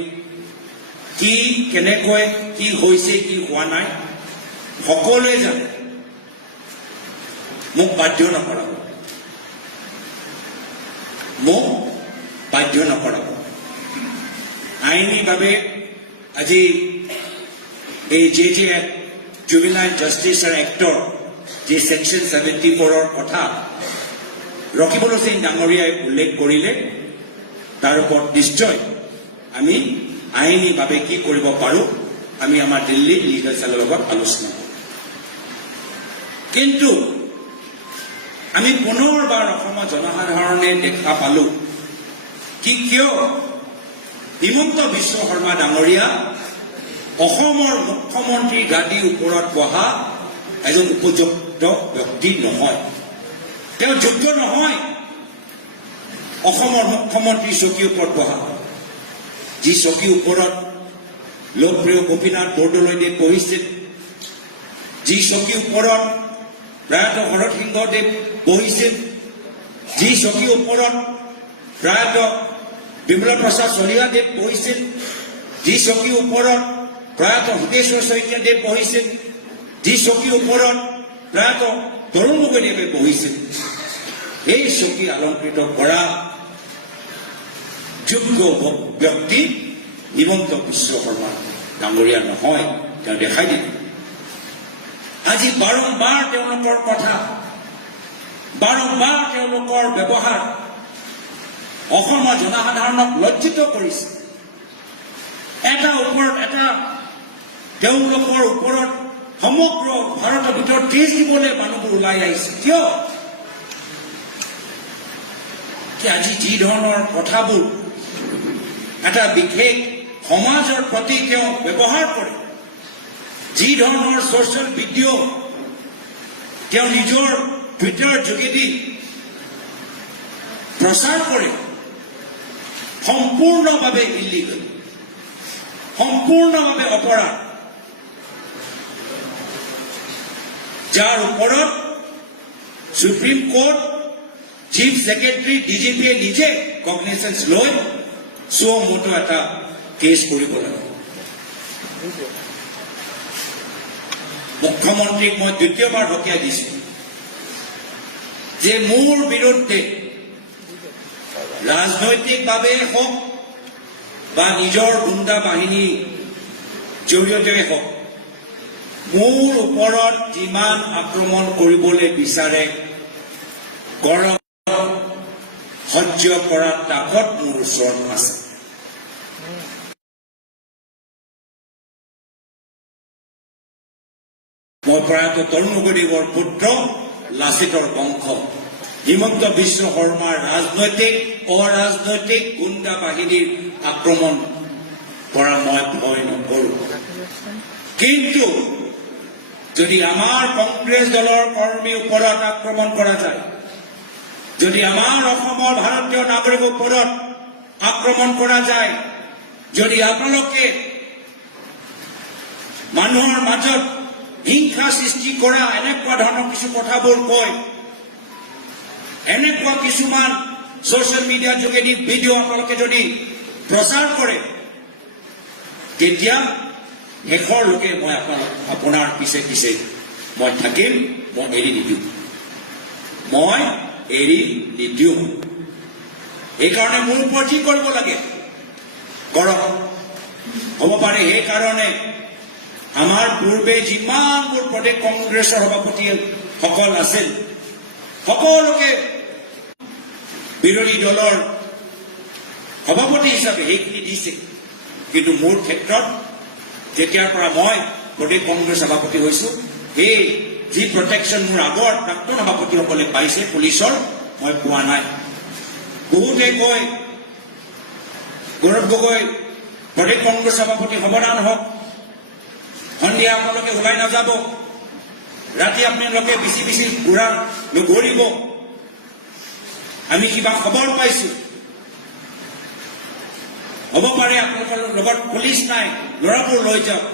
কি কেনেকৈ কি হৈছে কি হোৱা নাই সকলোৱে জানে। মোক বাধ্য নকৰাব, মোক বাধ্য নকৰাব। আইনীভাৱে আজি এই যে জুভেনাইল জাষ্টিচৰ এক্টৰ যি ছেকশ্যন 74ৰ কথা ৰকিবুল হুছেইন ডাঙৰীয়াই উল্লেখ কৰিলে, তাৰ ওপৰত নিশ্চয় আমি আইনীভাৱে কি কৰিব পাৰোঁ আমি আমাৰ দিল্লী লিগেল চেলৰ লগত আলোচনা কৰোঁ। কিন্তু আমি পুনৰবাৰ অসমৰ জনসাধাৰণে দেখা পালোঁ কি কিয় হিমন্ত বিশ্ব শৰ্মা ডাঙৰীয়া অসমৰ মুখ্যমন্ত্ৰীৰ গাদীৰ ওপৰত বহা এজন উপযুক্ত ব্যক্তি নহয়। তেওঁ যোগ্য নহয় অসমৰ মুখ্যমন্ত্ৰীৰ চকীৰ ওপৰত বহা। যি চকীৰ ওপৰত লোকপ্ৰিয় গোপীনাথ বৰদলৈদেৱ বহিছিল, যি চকীৰ ওপৰত প্ৰয়াত শৰৎ সিংহদেৱ বহিছিল, যি চকীৰ ওপৰত প্ৰয়াত বিমলা প্ৰসাদ চলিহাদেৱ বহিছিল, যি চকীৰ ওপৰত প্ৰয়াত সুদেশ্বৰ শইকীয়াদেৱ বহিছিল, যি চকীৰ ওপৰত প্ৰয়াত তৰুণ গগৈদেৱে বহিছিল, এই চকী অলংকৃত কৰা যোগ্য ব্যক্তি হিমন্ত বিশ্ব শৰ্মা ডাঙৰীয়া নহয়। তেওঁ দেখাই দিলে। আজি বাৰম্বাৰ তেওঁলোকৰ কথা, বাৰম্বাৰ তেওঁলোকৰ ব্যৱহাৰ অসমৰ জনসাধাৰণক লজ্জিত কৰিছে। এটাৰ ওপৰত এটা তেওঁলোকৰ ওপৰত সমগ্ৰ ভাৰতৰ ভিতৰত কেছ দিবলৈ মানুহবোৰ ওলাই আহিছে। কিয়? আজি যি ধৰণৰ কথাবোৰ এটা বিশেষ সমাজৰ প্ৰতি তেওঁ ব্যৱহাৰ কৰে, যি ধৰণৰ ছ'চিয়েল ভিডিঅ' তেওঁ নিজৰ টুইটাৰ যোগেদি প্ৰচাৰ কৰে, সম্পূৰ্ণভাৱে ইলিগেল, সম্পূৰ্ণভাৱে অপৰাধ, যাৰ ওপৰত সুপ্ৰিম কোৰ্ট, চিফ ছেক্ৰেটাৰী, ডিজিপিয়ে নিজে কগনিচেঞ্চ লৈ সুমোটো এটা কেছ কৰিব লাগে। মুখ্যমন্ত্ৰীক মই দ্বিতীয়বাৰ সকীয়াই দিছো যে মোৰ বিৰুদ্ধে ৰাজনৈতিকভাৱে হওক বা নিজৰ গুণ্ডা বাহিনীৰ জৰিয়তে হওক মোৰ ওপৰত যিমান আক্ৰমণ কৰিবলৈ বিচাৰে কৰক, সহ্য কৰাৰ তাকত মোৰ ওচৰত আছে। মই প্ৰয়াত তৰুণ গগৈদেৱৰ পুত্ৰ, লাচিতৰ বংশ। হিমন্ত বিশ্ব শৰ্মাৰ ৰাজনৈতিক অৰাজনৈতিক গুণ্ডা বাহিনীৰ আক্ৰমণ কৰা মই ভয় নকৰোঁ। কিন্তু যদি আমাৰ কংগ্ৰেছ দলৰ কৰ্মীৰ ওপৰত আক্ৰমণ কৰা যায়, যদি আমাৰ অসমৰ ভাৰতীয় নাগৰিকৰ ওপৰত আক্ৰমণ কৰা যায়, যদি আপোনালোকে মানুহৰ মাজত হিংসা সৃষ্টি কৰা এনেকুৱা ধৰণৰ কিছু কথাবোৰ কয়, এনেকুৱা কিছুমান ছ'চিয়েল মিডিয়াৰ যোগেদি ভিডিঅ' আপোনালোকে যদি প্ৰচাৰ কৰে, তেতিয়া শেষৰ লোকে মই আপোনাৰ পিছে পিছে মই থাকিম, মই এৰি নিদিওঁ, মই এৰি নিদিওঁ। সেইকাৰণে মোৰ ওপৰত যি কৰিব লাগে কৰক। হ'ব পাৰে সেইকাৰণে আমাৰ পূৰ্বে যিমানবোৰ প্ৰদেশ কংগ্ৰেছৰ সভাপতিসকল আছিল, সকলোকে বিৰোধী দলৰ সভাপতি হিচাপে সেইখিনি দিছে কিন্তু মোৰ ক্ষেত্ৰত যেতিয়াৰ পৰা মই প্ৰদেশ কংগ্ৰেছ সভাপতি হৈছো সেই যি প্ৰটেকশ্যন মোৰ আগৰ প্ৰাক্তন সভাপতিসকলে পাইছে পুলিচৰ মই পোৱা নাই বহুতে কয় গৌৰৱ গগৈ প্ৰদেশ কংগ্ৰেছ সভাপতি সমাধান হওক সন্ধিয়া আপোনালোকে ওলাই নাযাব ৰাতি আপোনালোকে বেছি ঘূৰা নঘূৰিব আমি কিবা খবৰ পাইছো হ'ব পাৰে আপোনালোকৰ লগত পুলিচ নাই ল'ৰাবোৰ লৈ যাওক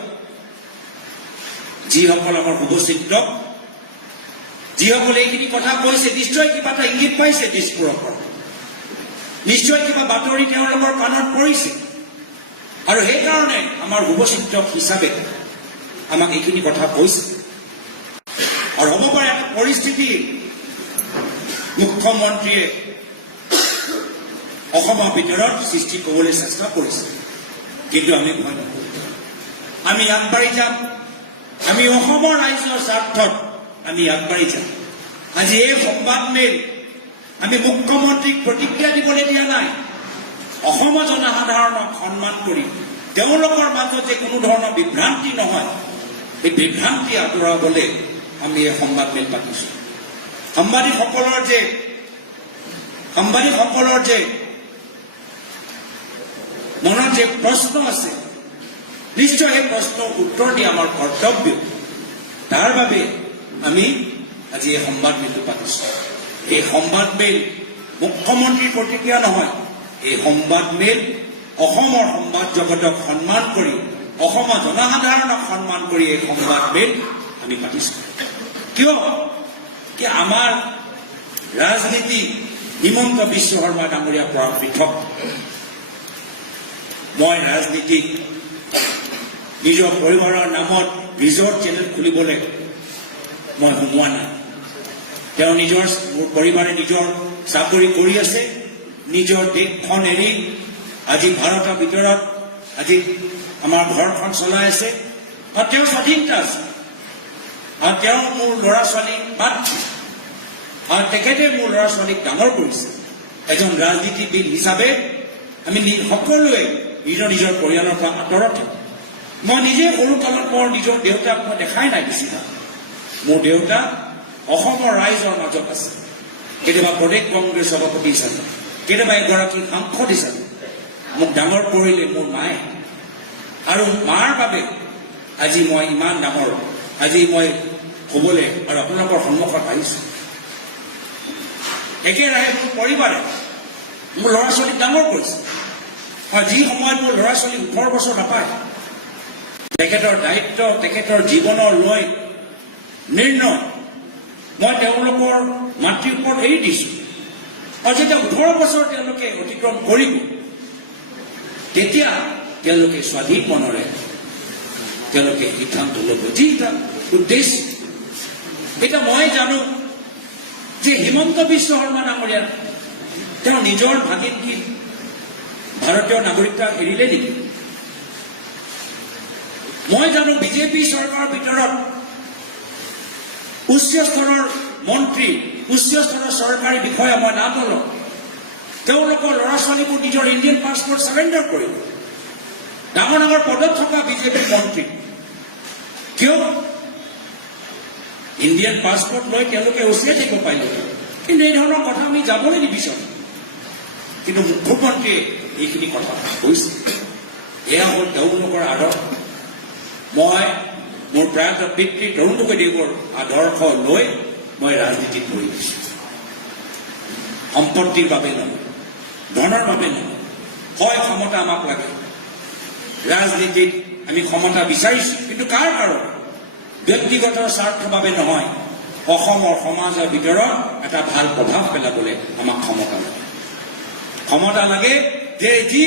যিসকল আমাৰ শুভচিন্তক যিসকলে এইখিনি কথা কৈছে নিশ্চয় কিবা এটা ইংগিত পাইছে দিছপুৰৰ পৰা নিশ্চয় কিবা বাতৰি তেওঁলোকৰ কাণত পৰিছে আৰু সেইকাৰণে আমাৰ শুভচিন্তক হিচাপে আমাক এইখিনি কথা কৈছে আৰু হ'ব পাৰে এটা পৰিস্থিতি মুখ্যমন্ত্ৰীয়ে অসমৰ ভিতৰত সৃষ্টি কৰিবলৈ চেষ্টা কৰিছে কিন্তু আমি ভয় নকৰোঁ আমি আগবাঢ়ি যাম আমি অসমৰ ৰাইজৰ স্বাৰ্থত আমি আগবাঢ়ি যাম আজি এই সংবাদমেল আমি মুখ্যমন্ত্ৰীক প্ৰতিক্ৰিয়া দিবলৈ দিয়া নাই অসমৰ জনসাধাৰণক সন্মান কৰি তেওঁলোকৰ মাজত যে কোনো ধৰণৰ বিভ্ৰান্তি নহয় এই বিভ্ৰান্তি আঁতৰাবলৈ আমি এই সংবাদমেল পাতিছোঁ সাংবাদিকসকলৰ যে মনত যে প্ৰশ্ন আছে নিশ্চয় সেই প্ৰশ্নৰ উত্তৰ দিয়া আমাৰ কৰ্তব্য তাৰ বাবে আমি আজি এই সংবাদমেলটো পাতিছোঁ এই সংবাদমেল মুখ্যমন্ত্ৰীৰ প্ৰতিক্ৰিয়া নহয় এই সংবাদমেল অসমৰ সংবাদ জগতক সন্মান কৰি অসমৰ জনসাধাৰণক সন্মান কৰি এই সংবাদমেল আমি পাতিছোঁ কিয় কি আমাৰ ৰাজনীতি হিমন্ত বিশ্ব শৰ্মা ডাঙৰীয়াৰ পৰা পৃথক মই ৰাজনীতিক নিজৰ পৰিবাৰৰ নামত ৰিজৰ্ট চেনেল খুলিবলৈ মই সোমোৱা নাই তেওঁ মোৰ পৰিবাৰে নিজৰ চাকৰি কৰি আছে নিজৰ দেশখন এৰি আজি ভাৰতৰ ভিতৰত আজি আমাৰ ঘৰখন চলাই আছে আৰু তেওঁ স্বাধীনতা আছে আৰু তেওঁ মোৰ ল'ৰা ছোৱালীক বাদ আৰু তেখেতে মোৰ ল'ৰা ছোৱালীক ডাঙৰ কৰিছে এজন ৰাজনীতিবিদ হিচাপে আমি সকলোৱে নিজৰ পৰিয়ালৰ পৰা আঁতৰত থাকোঁ মই নিজে সৰুকালত মোৰ নিজৰ দেউতাক মই দেখাই নাই বেছিভাগ মোৰ দেউতা অসমৰ ৰাইজৰ মাজত আছে কেতিয়াবা প্ৰদেশ কংগ্ৰেছ সভাপতি হিচাপে কেতিয়াবা এগৰাকী সাংসদ হিচাপে মোক ডাঙৰ কৰিলে মোৰ মায়ে আৰু মাৰ বাবে আজি মই ইমান ডাঙৰ আজি মই ক'বলৈ আৰু আপোনালোকৰ সন্মুখত আহিছোঁ একেৰাহে মোৰ পৰিবাৰে মোৰ ল'ৰা ছোৱালীক ডাঙৰ কৰিছে আৰু যি সময়ত মোৰ ল'ৰা ছোৱালী 18 বছৰ নাপায় তেখেতৰ দায়িত্ব তেখেতৰ জীৱনৰ লৈ নিৰ্ণয় মই তেওঁলোকৰ মাতৃৰ ওপৰত এৰি দিছোঁ আৰু যেতিয়া 18 বছৰ তেওঁলোকে অতিক্ৰম কৰিব তেতিয়া তেওঁলোকে স্বাধীন মনেৰে তেওঁলোকে সিদ্ধান্ত ল'ব যি এটা উদ্দেশ্য এতিয়া মই জানো যে হিমন্ত বিশ্ব শৰ্মা ডাঙৰীয়া তেওঁ নিজৰ ভাগিনকি ভাৰতীয় নাগৰিকতা এৰিলে নেকি মই জানো বিজেপি চৰকাৰৰ ভিতৰত উচ্চ স্তৰৰ মন্ত্ৰী উচ্চ স্তৰৰ চৰকাৰী বিষয়া মই নাম নলওঁ তেওঁলোকৰ ল'ৰা ছোৱালীবোৰ নিজৰ ইণ্ডিয়ান পাছপৰ্ট চাৰেণ্ডাৰ কৰিল ডাঙৰ ডাঙৰ পদত থকা বিজেপি মন্ত্ৰী কিয় ইণ্ডিয়ান পাছপৰ্ট লৈ তেওঁলোকে উচিয়াই থাকিব পাৰিলে কিন্তু এই ধৰণৰ কথা আমি যাবলৈ নিবিচাৰোঁ কিন্তু মুখ্যমন্ত্ৰীয়ে এইখিনি কথা কৈছে এয়া হ'ল তেওঁলোকৰ আদৰ্শ মই মোৰ প্ৰয়াত পিতৃ তৰুণ গগৈদেৱৰ আদৰ্শ লৈ মই ৰাজনীতিত কৰি দিছোঁ সম্পত্তিৰ বাবে নহয় ধনৰ বাবে নহয় হয় ক্ষমতা আমাক লাগে ৰাজনীতিত আমি ক্ষমতা বিচাৰিছোঁ কিন্তু কাৰ কাৰণে ব্যক্তিগত স্বাৰ্থৰ বাবে নহয় অসমৰ সমাজৰ ভিতৰত এটা ভাল প্ৰভাৱ পেলাবলৈ আমাক ক্ষমতা লাগে যে যি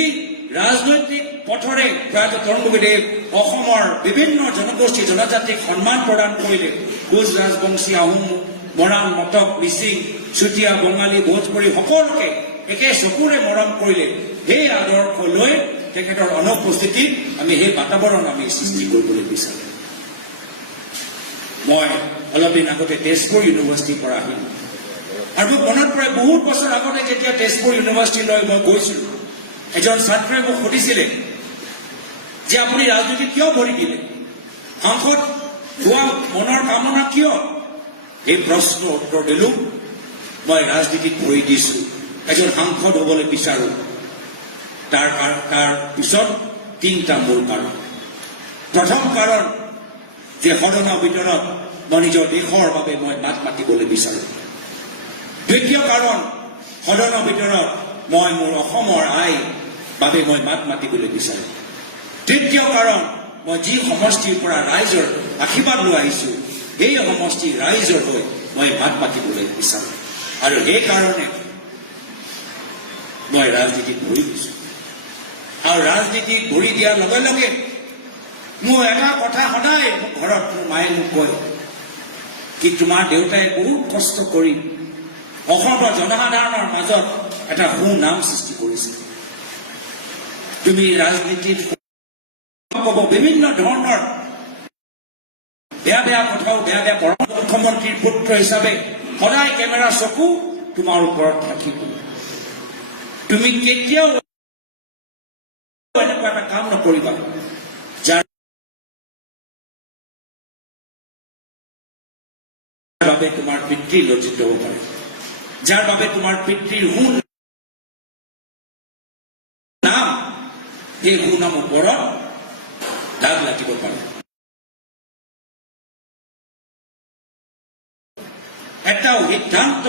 ৰাজনৈতিক পথৰে প্ৰয়াত তৰুণ গগৈদেৱ অসমৰ বিভিন্ন জনগোষ্ঠী জনজাতিক সন্মান প্ৰদান কৰিলে কোচ ৰাজবংশী আহোম মৰাণ মটক মিচিং চুতীয়া বঙালী ভোজপুৰী সকলোকে একে চকুৰে মৰম কৰিলে সেই আদৰ্শ লৈ তেখেতৰ অনুপস্থিতিত আমি সেই বাতাবৰণ আমি সৃষ্টি কৰিবলৈ বিচাৰোঁ মই অলপ দিন আগতে তেজপুৰ ইউনিভাৰ্চিটিৰ পৰা আহিলোঁ আৰু মোক মনত পৰে বহুত বছৰ আগতে যেতিয়া তেজপুৰ ইউনিভাৰ্চিটিলৈ মই গৈছিলোঁ এজন ছাত্ৰই মোক সুধিছিলে যে আপুনি ৰাজনীতিত কিয় ভৰি দিলে, সাংসদ হোৱা মনৰ কামনা কিয়? এই প্ৰশ্ন উত্তৰ দিলো, মই ৰাজনীতিত ভৰি দিছো, এজন সাংসদ হবলৈ বিচাৰো। তাৰ পিছত 3টা মূল কাৰণ। প্ৰথম কাৰণ যে সদনৰ ভিতৰত মই নিজৰ দেশৰ বাবে মই মাত মাতিবলৈ বিচাৰো। দ্বিতীয় কাৰণ, সদনৰ ভিতৰত মই মোৰ অসমৰ আই বাবে মই মাত মাতিবলৈ বিচাৰো। তৃতীয় কাৰণ, মই যি সমষ্টিৰ পৰা ৰাইজৰ আশীৰ্বাদ লৈ আহিছো, সেই সমষ্টিৰ ৰাইজৰ হৈ মই মাত মাতিবলৈ বিচাৰো। আৰু সেইকাৰণে মই ৰাজনীতিত ভৰি দিছো। আৰু ৰাজনীতিত ভৰি দিয়াৰ লগে লগে মোৰ এটা কথা সদায় মোৰ ঘৰত মোৰ মায়ে মোক কয় কি তোমাৰ দেউতাই বহুত কষ্ট কৰি অসমৰ জনসাধাৰণৰ মাজত এটা সুনাম সৃষ্টি কৰিছে। তুমি ৰাজনীতিত ক'ব বিভিন্ন ধৰণৰ বেয়া বেয়া কথাও, বেয়া বেয়া মুখ্যমন্ত্ৰীৰ পুত্ৰ হিচাপে সদায় কেমেৰাৰ চকু তোমাৰ ওপৰত থাকিব। তুমি কেতিয়াও এনেকুৱা এটা কাম নকৰিবা যাৰ বাবে তোমাৰ পিতৃ লজ্জিত হ'ব পাৰে, যাৰ বাবে তোমাৰ পিতৃৰ সুনাম, সেই সুনাম ওপৰত দাগ লাগিব পাৰে। এটাও সিদ্ধান্ত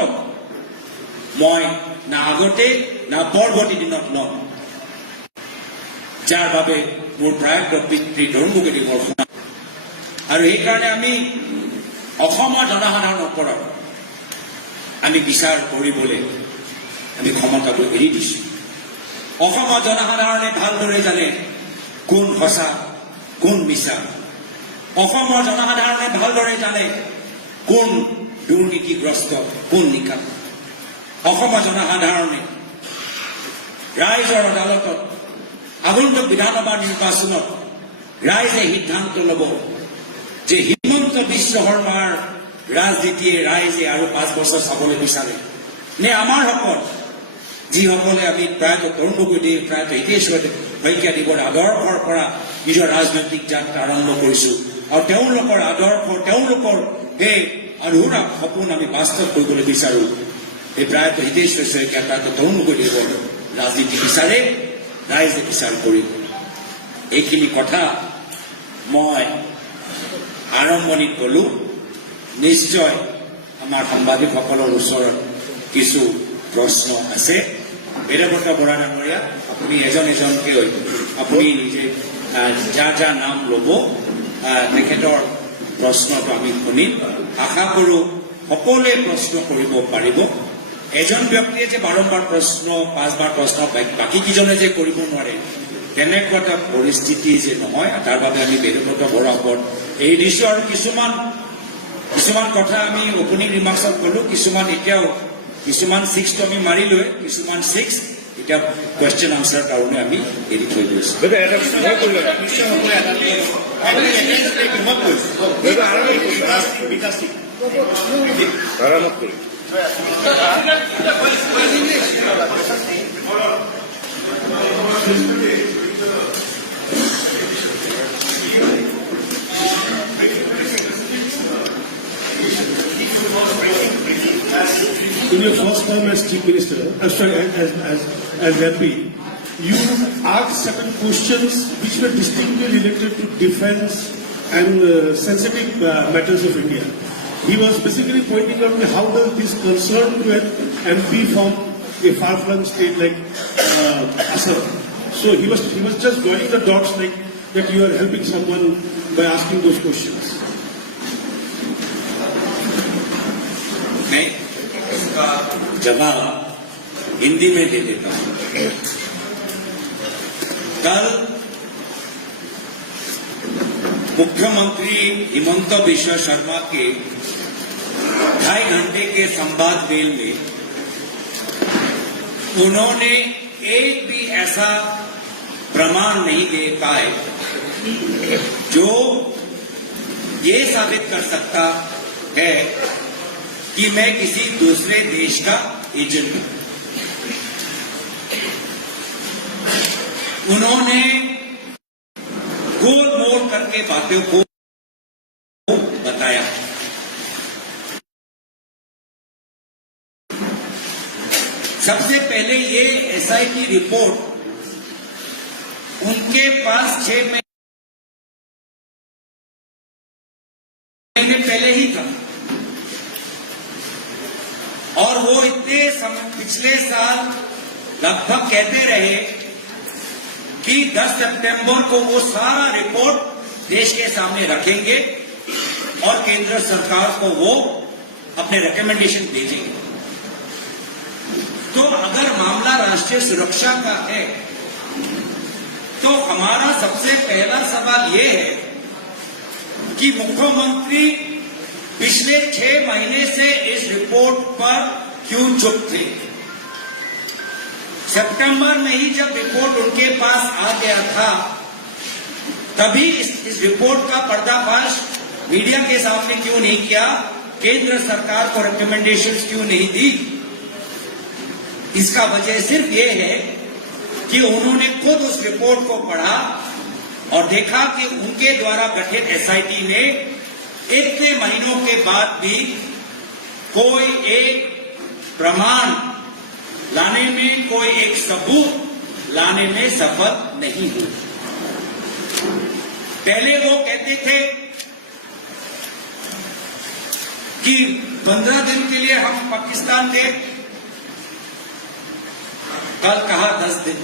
মই না আগতে না পৰৱৰ্তী দিনত ল'ম যাৰ বাবে মোৰ প্ৰায়ত পিতৃ ধৰ্মগতি মোৰ সুনাম। আৰু সেইকাৰণে আমি অসমৰ জনসাধাৰণৰ ওপৰত আমি বিচাৰ কৰিবলৈ আমি ক্ষমতাটো এৰি দিছো। অসমৰ জনসাধাৰণে ভালদৰে জানে কোন সঁচা কোন মিছা। অসমৰ জনসাধাৰণে ভালদৰে জানে কোন দুৰ্নীতিগ্ৰস্ত কোন নিকা। অসমৰ জনসাধাৰণে ৰাইজৰ আদালতত আগন্তুক বিধানসভা নিৰ্বাচনত ৰাইজে সিদ্ধান্ত ল'ব যে হিমন্ত বিশ্ব শৰ্মাৰ ৰাজনীতিয়ে ৰাইজে আৰু 5 বছৰ চাবলৈ বিচাৰে নে আমাৰ সকল যিসকলে আমি প্ৰায়ত তৰুণ গগৈ, প্ৰায়ত হিতেশ্বৰ শইকীয়াদেৱৰ আদৰ্শৰ পৰা নিজৰ ৰাজনৈতিক যাত্ৰা আৰম্ভ কৰিছো। আৰু তেওঁলোকৰ আদৰ্শ, তেওঁলোকৰ সেই আধৰুৱা সপোন আমি বাস্তৱ কৰিবলৈ বিচাৰো। এই প্ৰায়ত হিতেশ্বৰ শইকীয়া, প্ৰায়ত তৰুণ গগৈদেৱৰ ৰাজনীতি বিচাৰে, ৰাইজে বিচাৰ কৰিব। এইখিনি কথা মই আৰম্ভণিত ক'লো। নিশ্চয় আমাৰ সাংবাদিকসকলৰ ওচৰত কিছু প্ৰশ্ন আছে। বেদব্ৰত বৰা ডাঙৰীয়া, আপুনি এজন এজনকৈ আপুনি নিজে যাৰ যাৰ নাম ল'ব, তেখেতৰ প্ৰশ্নটো আমি শুনিম। আশা কৰোঁ সকলোৱে প্ৰশ্ন কৰিব পাৰিব। এজন ব্যক্তিয়ে যে বাৰম্বাৰ প্ৰশ্ন, 5বাৰ প্ৰশ্ন, বাকীকেইজনে যে কৰিব নোৱাৰে, তেনেকুৱা এটা পৰিস্থিতি যে নহয়, তাৰ বাবে আমি বেদব্ৰত বৰাৰ ওপৰত এৰি দিছোঁ। আৰু কিছুমান কথা আমি অপেনিং ৰিমাৰ্কছত ক'লোঁ, কিছুমান এতিয়াও কিছুমান 6টো আমি মাৰিলোৱে, কিছুমান 6 এতিয়া কুৱেশ্যন আনচাৰৰ কাৰণে আমি এৰি থৈ গৈছোঁ। In your first term as Chief Minister, as MP, you asked certain questions which were distinctly related to defense and sensitive matters of India. He was basically pointing out how does this concern to an MP from a far-flung state like Assam. So he was just joining the dots like that you are helping someone by asking those questions. मैं इसका जवाब हिंदी में दे देता हूं। कल मुख्यमंत्री हिमंत बिश्व शर्मा के 2.5 घंटे के संवाद मेल में उन्होंने एक भी ऐसा प्रमाण नहीं दे पाए जो ये साबित कर सकता है कि मैं किसी दूसरे देश का एजेंट हूं। उन्होंने गोल मोल करके बातों को बताया। सबसे पहले ये एसआईटी रिपोर्ट उनके पास 6 महीने पहले ही था और वो इतने पिछले साल लगभग कहते रहे कि 10 सितंबर को वो सारा रिपोर्ट देश के सामने रखेंगे और केंद्र सरकार को वो अपने रिकमेंडेशन भेजेंगे। तो अगर मामला राष्ट्रीय सुरक्षा का है तो हमारा सबसे पहला सवाल ये है कि मुख्यमंत्री पिछले 6 महीने से इस रिपोर्ट पर क्यों चुप थे। सितंबर में ही जब रिपोर्ट उनके पास आ गया था तभी इस रिपोर्ट का पर्दाफाश मीडिया के सामने क्यों नहीं किया, केंद्र सरकार को रिकमेंडेशंस क्यों नहीं दी। इसका वजह सिर्फ ये है कि उन्होंने खुद उस रिपोर्ट को पढ़ा और देखा कि उनके द्वारा गठित एसआईटी में इतने महीनों के बाद भी कोई एक प्रमाण लाने में, कोई एक सबूत लाने में सफल नहीं हुई। पहले वो कहते थे कि 15 दिन के लिए हम पाकिस्तान गए, कल कहा 10 दिन।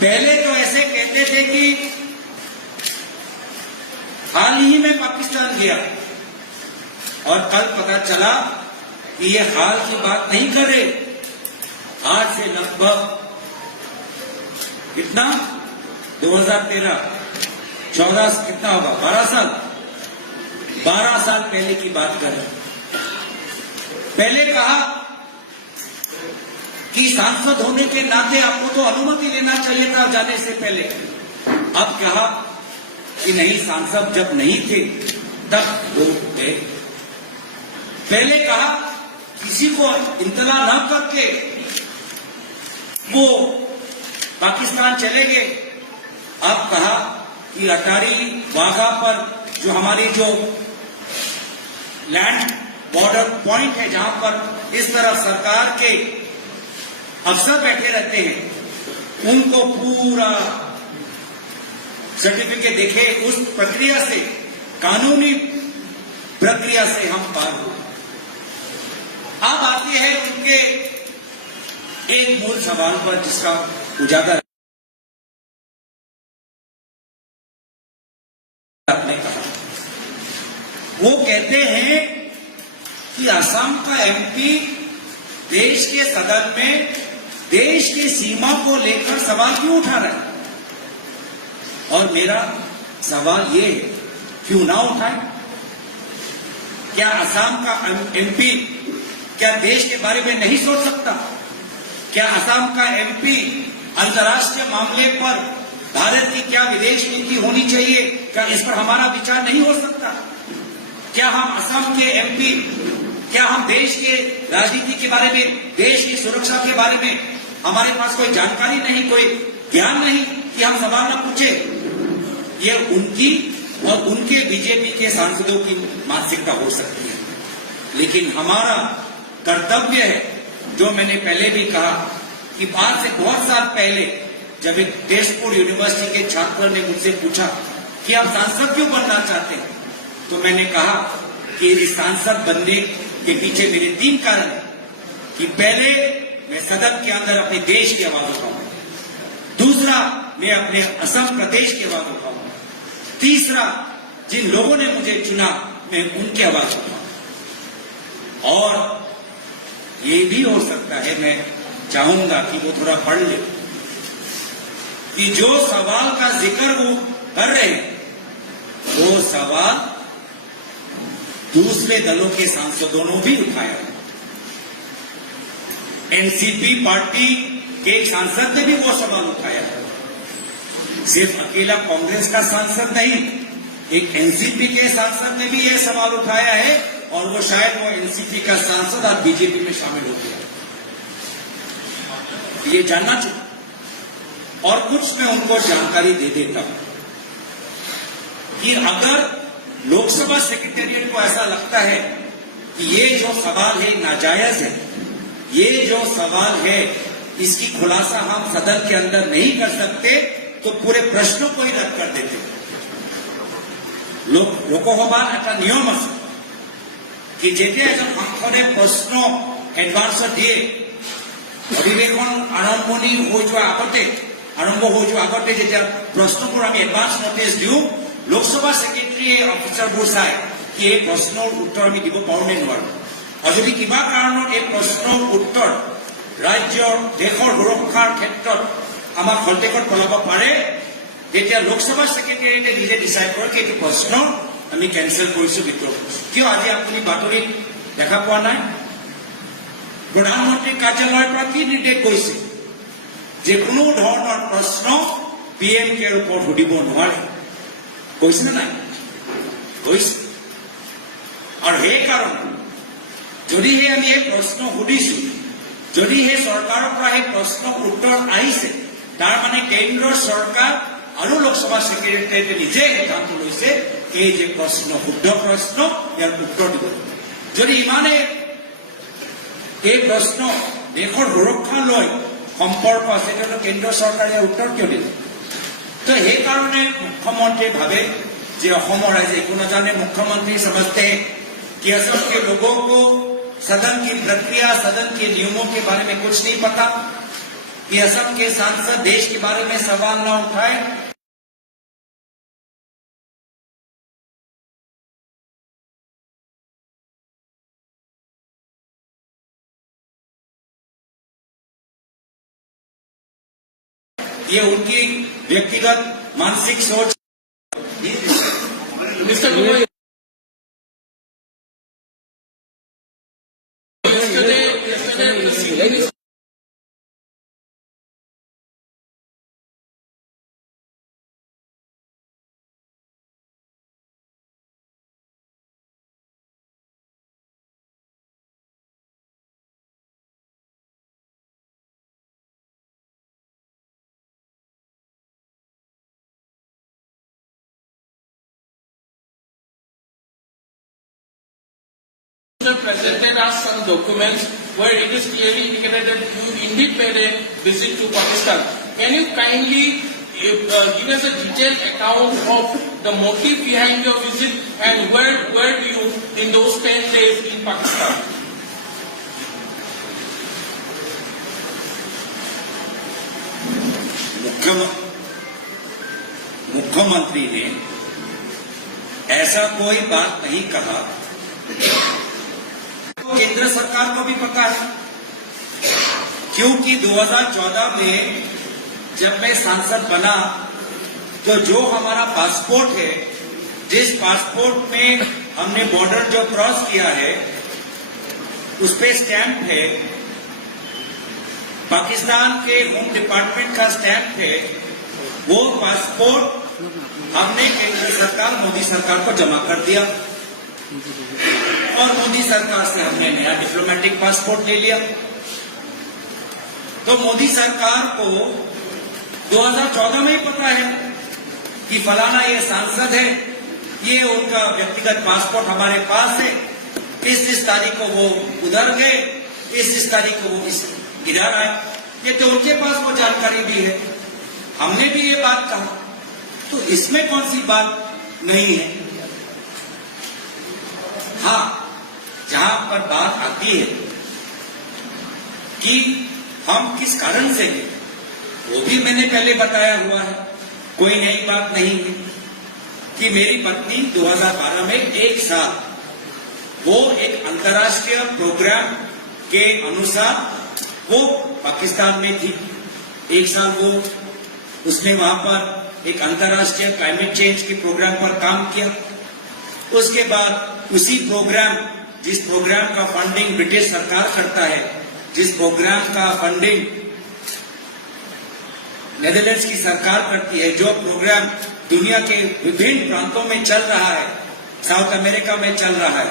पहले तो ऐसे कहते थे कि हाल ही में पाकिस्तान गया और कल पता चला कि ये हाल की बात नहीं कर रहे। आज से लगभग कितना 2013 14 कितना होगा 12 साल पहले की बात कर रहे। पहले कहा कि सांसद होने के नाते आपको तो अनुमति लेना चाहिए था जाने से पहले। अब कहा कि नहीं, सांसद जब नहीं थे तब वो गए। पहले कहा किसी को इत्तला न करके वो पाकिस्तान चले गए। अब कहा कि अटारी वाघा पर जो हमारी जो लैंड बॉर्डर पॉइंट है जहां पर इस तरफ सरकार के अफसर बैठे रहते हैं, उनको पूरा सर्टिफिकेट देखे। उस प्रक्रिया से, कानूनी प्रक्रिया से हम पार हुए। अब आते हैं उनके एक मूल सवाल पर जिसका उजागर आपने कहा। वो कहते हैं कि असम का एमपी देश के सदन में देश की सीमा को लेकर सवाल क्यों उठा रहा है। और मेरा सवाल ये है, क्यों ना उठाए। क्या असम का एमपी क्या देश के बारे में नहीं सोच सकता? क्या असम का एमपी अंतर्राष्ट्रीय मामले पर भारत की क्या विदेश नीति होनी चाहिए, क्या इस पर हमारा विचार नहीं हो सकता? क्या हम असम के एमपी, क्या हम देश के राजनीति के बारे में, देश की सुरक्षा के बारे में हमारे पास कोई जानकारी नहीं, कोई ज्ञान नहीं कि हम सवाल न पूछे? ये उनकी और उनके बीजेपी के सांसदों की मानसिकता हो सकती है, लेकिन हमारा कर्तव्य है, जो मैंने पहले भी कहा कि आज से बहुत साल पहले जब एक तेजपुर यूनिवर्सिटी के छात्र ने मुझसे पूछा कि आप सांसद क्यों बनना चाहते हैं, तो मैंने कहा कि इस सांसद बनने के पीछे मेरे 3 कारण हैं कि पहले मैं सदन के अंदर अपने देश की आवाज उठाऊंगा, दूसरा मैं अपने असम प्रदेश की आवाज उठाऊंगा, तीसरा जिन लोगों ने मुझे चुना मैं उनकी आवाज उठाऊंगा। और ये भी हो सकता है, मैं चाहूंगा कि वो थोड़ा पढ़ ले कि जो सवाल का जिक्र वो कर रहे हैं वो सवाल दूसरे दलों के सांसदों ने भी उठाया। एनसीपी पार्टी के एक सांसद ने भी वो सवाल उठाया। सिर्फ अकेला कांग्रेस का सांसद नहीं, एक एनसीपी के सांसद ने भी यह सवाल उठाया है और वो शायद वो एनसीपी का सांसद आज बीजेपी में शामिल हो गया। ये जानना चाहिए। और कुछ मैं उनको जानकारी दे देता हूं कि अगर लोकसभा सेक्रेटेरिएट को ऐसा लगता है कि ये जो सवाल है नाजायज है, ये जो सवाल है इसकी खुलासा हम सदन के अंदर नहीं कर सकते, तो पूरे प्रश्नों को ही रद्द कर देते। লোকসভাৰ এটা নিয়ম আছে কি যেতিয়া এজন সাংসদে প্ৰশ্ন এডভান্সত দিয়ে, অধিৱেশন আৰম্ভ হৈ যোৱা আগতে যেতিয়া প্ৰশ্নবোৰ আমি এডভান্স নটিচ দিওঁ, লোকসভা ছেক্ৰেটাৰীয়ে অফিচাৰবোৰ চাই কি এই প্ৰশ্নৰ উত্তৰ আমি দিব পাৰোঁ নে নোৱাৰোঁ। আৰু যদি কিবা কাৰণত এই প্ৰশ্নৰ উত্তৰ ৰাজ্যৰ দেশৰ সুৰক্ষাৰ ক্ষেত্ৰত আমাক সন্দেহত পেলাব পাৰে, তেতিয়া লোকসভা ছেক্ৰেটাৰীয়ে নিজে ডিচাইড কৰে কি এইটো প্ৰশ্ন আমি কেনচেল কৰিছো, বিদ্ৰোহ কৰিছো। কিয় আজি আপুনি বাতৰিত দেখা পোৱা নাই? প্ৰধানমন্ত্ৰীৰ কাৰ্যালয়ৰ পৰা কি নিৰ্দেশ কৰিছে যে কোনো ধৰণৰ প্ৰশ্ন PMKৰ ওপৰত সুধিব নোৱাৰে, কৈছে নে নাই? কৈছে। আৰু সেইকাৰণে যদিহে আমি এই প্ৰশ্ন সুধিছো, যদিহে চৰকাৰৰ পৰা সেই প্ৰশ্নৰ উত্তৰ আহিছে, তাৰ মানে কেন্দ্ৰৰ চৰকাৰ আৰু লোকসভা ছেক্ৰেটাৰীয়ে নিজে সিদ্ধান্ত লৈছে এই যে প্ৰশ্ন শুদ্ধ প্ৰশ্ন, ইয়াৰ উত্তৰ দিব। যদি ইমানে এই প্ৰশ্ন দেশৰ সুৰক্ষা লৈ সম্পৰ্ক আছে, তেতিয়াহ'লে কেন্দ্ৰ চৰকাৰে উত্তৰ কিয় দিলে? তো সেইকাৰণে মুখ্যমন্ত্ৰীয়ে ভাবে যে অসমৰ ৰাইজে একো নাজানে, মুখ্যমন্ত্ৰী समझते हैं कि असम के लोगों को सदन की प्रक्रिया, सदन के नियमों के बारे में कुछ नहीं पता, कि असम के सांसद देश के बारे में सवाल न उठाए। ये उनकी व्यक्तिगत मानसिक सोच। Mr. Gogoi, yesterday, presented us some documents where it is clearly indicated that you indeed made a visit to Pakistan. Can you kindly give us a detailed account of the motive behind your visit and where were you in those 10 days in Pakistan? मुख्यमंत्री ने ऐसा कोई बात नहीं कहा। केंद्र सरकार को भी पता है, क्योंकि 2014 में जब मैं सांसद बना तो जो हमारा पासपोर्ट है, जिस पासपोर्ट में हमने बॉर्डर जो क्रॉस किया है उस पे स्टैंप है, पाकिस्तान के होम डिपार्टमेंट का स्टैंप है। वो पासपोर्ट हमने केंद्र सरकार मोदी सरकार को जमा कर दिया और मोदी सरकार से हमने नया डिप्लोमेटिक पासपोर्ट ले लिया। तो मोदी सरकार को 2014 में ही पता है कि फलाना ये सांसद है, ये उनका व्यक्तिगत पासपोर्ट हमारे पास है, इस तारीख को वो उधर गए, इस तारीख को वो इधर आए। ये तो उनके पास वो जानकारी भी है, हमने भी ये बात कहा, तो इसमें कौन सी बात नहीं है। हाँ, जहां पर बात आती है कि हम किस कारण से गए, वो भी मैंने पहले बताया हुआ है, कोई नई बात नहीं है कि मेरी पत्नी 2012 में एक साल वो एक अंतर्राष्ट्रीय प्रोग्राम के अनुसार वो पाकिस्तान में थी। एक साल वो उसने वहां पर एक अंतर्राष्ट्रीय क्लाइमेट चेंज के प्रोग्राम पर काम किया। उसके बाद उसी प्रोग्राम, जिस प्रोग्राम का फंडिंग ब्रिटिश सरकार करता है, जिस प्रोग्राम का फंडिंग नेदरलैंड्स की सरकार करती है, जो प्रोग्राम दुनिया के विभिन्न प्रांतों में चल रहा है, साउथ अमेरिका में चल रहा है,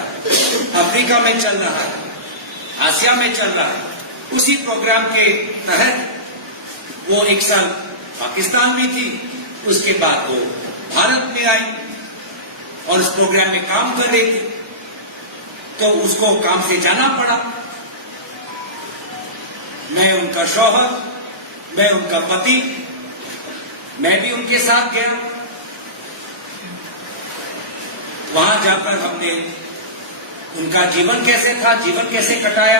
अफ्रीका में चल रहा है, आसिया में चल रहा है, उसी प्रोग्राम के तहत वो एक साल पाकिस्तान में थी, उसके बाद वो भारत में आई और उस प्रोग्राम में काम कर रही थी, तो उसको काम से जाना पड़ा। मैं उनका शौहर, मैं उनका पति, मैं भी उनके साथ गया। वहां जाकर हमने उनका जीवन कैसे था, जीवन कैसे कटाया,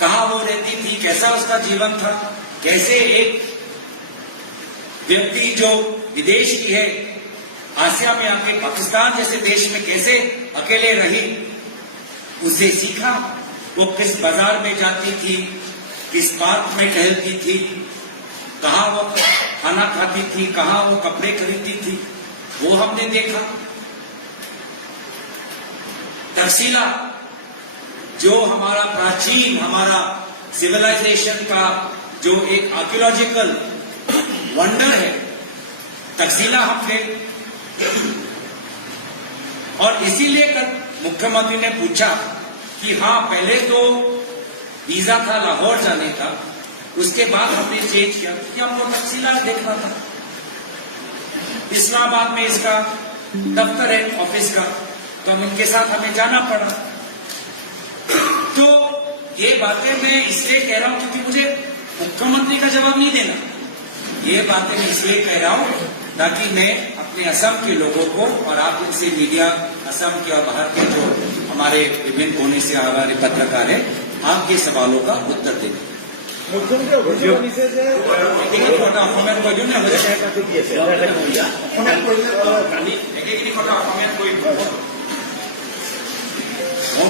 कहां वो रहती थी, कैसा उसका जीवन था, कैसे एक व्यक्ति जो विदेश की है आसिया में आके पाकिस्तान जैसे देश में कैसे अकेले रही, उसे सीखा। वो किस बाजार में जाती थी, किस पार्क में टहलती थी, कहां वो खाना खाती थी, कहां वो कपड़े खरीदती थी, वो हमने देखा। तफसीला जो हमारा प्राचीन, हमारा सिविलाइजेशन का जो एक आर्कियोलॉजिकल वंडर है, तफसीला हमने, और इसीलिए मुख्यमंत्री ने पूछा कि हाँ, पहले तो वीजा था लाहौर जाने का, उसके बाद हमने चेंज किया क्योंकि हमको तफसीला देखना था। इस्लामाबाद में इसका दफ्तर है ऑफिस का, तो हम इनके साथ हमें जाना पड़ा। तो ये बातें मैं इसलिए कह रहा हूं क्योंकि मुझे मुख्यमंत्री का जवाब नहीं देना, ये बातें मैं इसलिए कह रहा हूं ताकि मैं अपने असम के लोगों को, और आप इनसे मीडिया असम के और बाहर के जो हमारे विभिन्न कोने से हमारे पत्रकार हैं, आपके सवालों का उत्तर दें। মই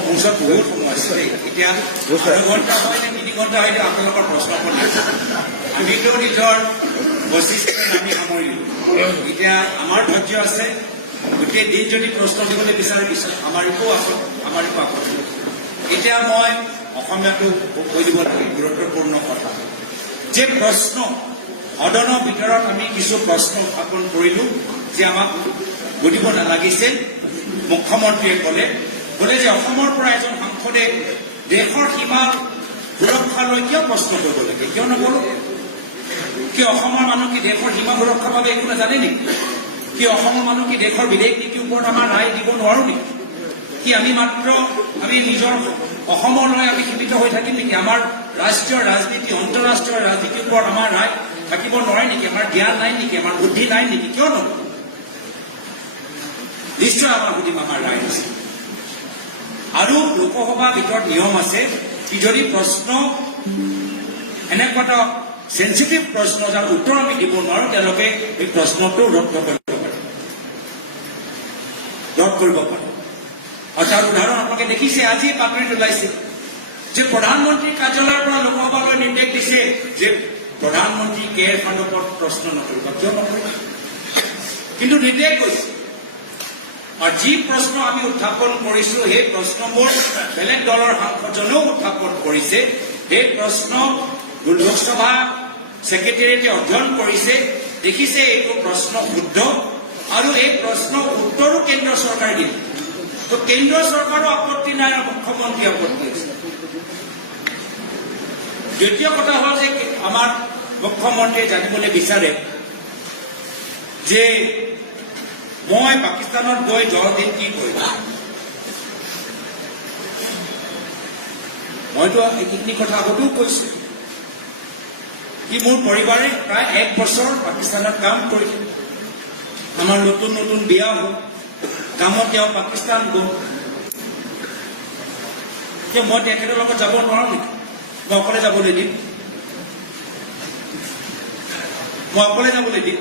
পুৰুষত বহুত সময় আছে দেই, এতিয়া 2 ঘণ্টা হয় নে 3 ঘণ্টা হয় আপোনালোকৰ প্ৰশ্ন কৰি আমিতো নিজৰ বৈশিষ্ট্য আমি সামৰিলো। এতিয়া আমাৰ ধৈৰ্য আছে, গোটেই দিন যদি প্ৰশ্ন দিবলৈ বিচাৰে আমাৰিকো আপত্তি। এতিয়া মই অসমীয়াটো কৈ দিব লাগে গুৰুত্বপূৰ্ণ কথা যে প্ৰশ্ন সদনৰ ভিতৰত আমি কিছু প্ৰশ্ন উত্থাপন কৰিলো যে আমাক সুধিব নালাগিছিল। মুখ্যমন্ত্ৰীয়ে ক'লে যে অসমৰ পৰা এজন সাংসদে দেশৰ সীমা সুৰক্ষালৈ কিয় প্ৰশ্ন কৰিব লাগে, কিয় নকৰো? কি অসমৰ মানুহ কি দেশৰ সীমা সুৰক্ষাৰ বাবে একো নাজানে নেকি? কি অসমৰ মানুহ কি দেশৰ বিদেশ নীতিৰ ওপৰত আমাৰ ৰায় দিব নোৱাৰো নেকি? কি আমি নিজৰ অসমলৈ আমি সীমিত হৈ থাকিম নেকি? আমাৰ ৰাষ্ট্ৰীয় ৰাজনীতি, আন্তঃৰাষ্ট্ৰীয় ৰাজনীতিৰ ওপৰত আমাৰ ৰায় থাকিব নোৱাৰে নেকি? আমাৰ জ্ঞান নাই নেকি? আমাৰ বুদ্ধি নাই নেকি? কিয় নকৰো? নিশ্চয় আমাৰ সুধিম, আমাৰ ৰায় আছে। আৰু লোকসভাৰ ভিতৰত নিয়ম আছে কি যদি প্ৰশ্ন এনেকুৱা এটা সেন্সিটিভ প্ৰশ্ন যাৰ উত্তৰ আমি দিব নোৱাৰো, তেওঁলোকে এই প্ৰশ্নটো ৰদ কৰিব পাৰে। আৰু তাৰ উদাহৰণ আপোনালোকে দেখিছে, আজি বাতৰিত ওলাইছে যে প্ৰধানমন্ত্ৰীৰ কাৰ্যালয়ৰ পৰা লোকসভালৈ নিৰ্দেশ দিছে যে প্ৰধানমন্ত্ৰী কেয়াৰ ফাণ্ডৰ ওপৰত প্ৰশ্ন নকৰিব। কিয় নকৰিব? কিন্তু নিৰ্দেশ কৰিছে। আৰু যি প্ৰশ্ন আমি উত্থাপন কৰিছো সেই প্ৰশ্নবোৰ বেলেগ দলৰ সাংসদজনেও উত্থাপন কৰিছে। সেই প্ৰশ্ন লোকসভা ছেক্ৰেটেৰিয়েটে অধ্যয়ন কৰিছে, দেখিছে এইটো প্ৰশ্ন শুদ্ধ, আৰু এই প্ৰশ্ন উত্তৰো কেন্দ্ৰ চৰকাৰে দিলে। তো কেন্দ্ৰ চৰকাৰো আপত্তি নাই আৰু মুখ্যমন্ত্ৰী আপত্তি আছে। দ্বিতীয় কথা হ'ল যে আমাৰ মুখ্যমন্ত্ৰীয়ে জানিবলৈ বিচাৰে যে মই পাকিস্তানত গৈ 10 দিন কি কৰিম। মইতো এইখিনি কথা আগতেও কৈছো কি মোৰ পৰিবাৰে প্ৰায় 1 বছৰ পাকিস্তানত কাম কৰিলে। আমাৰ নতুন নতুন বিয়া হ'ল, কামত তেওঁ পাকিস্তান গ'ল। মই তেখেতৰ লগত যাব নোৱাৰো নেকি? মই অকলে যাবলৈ দিম?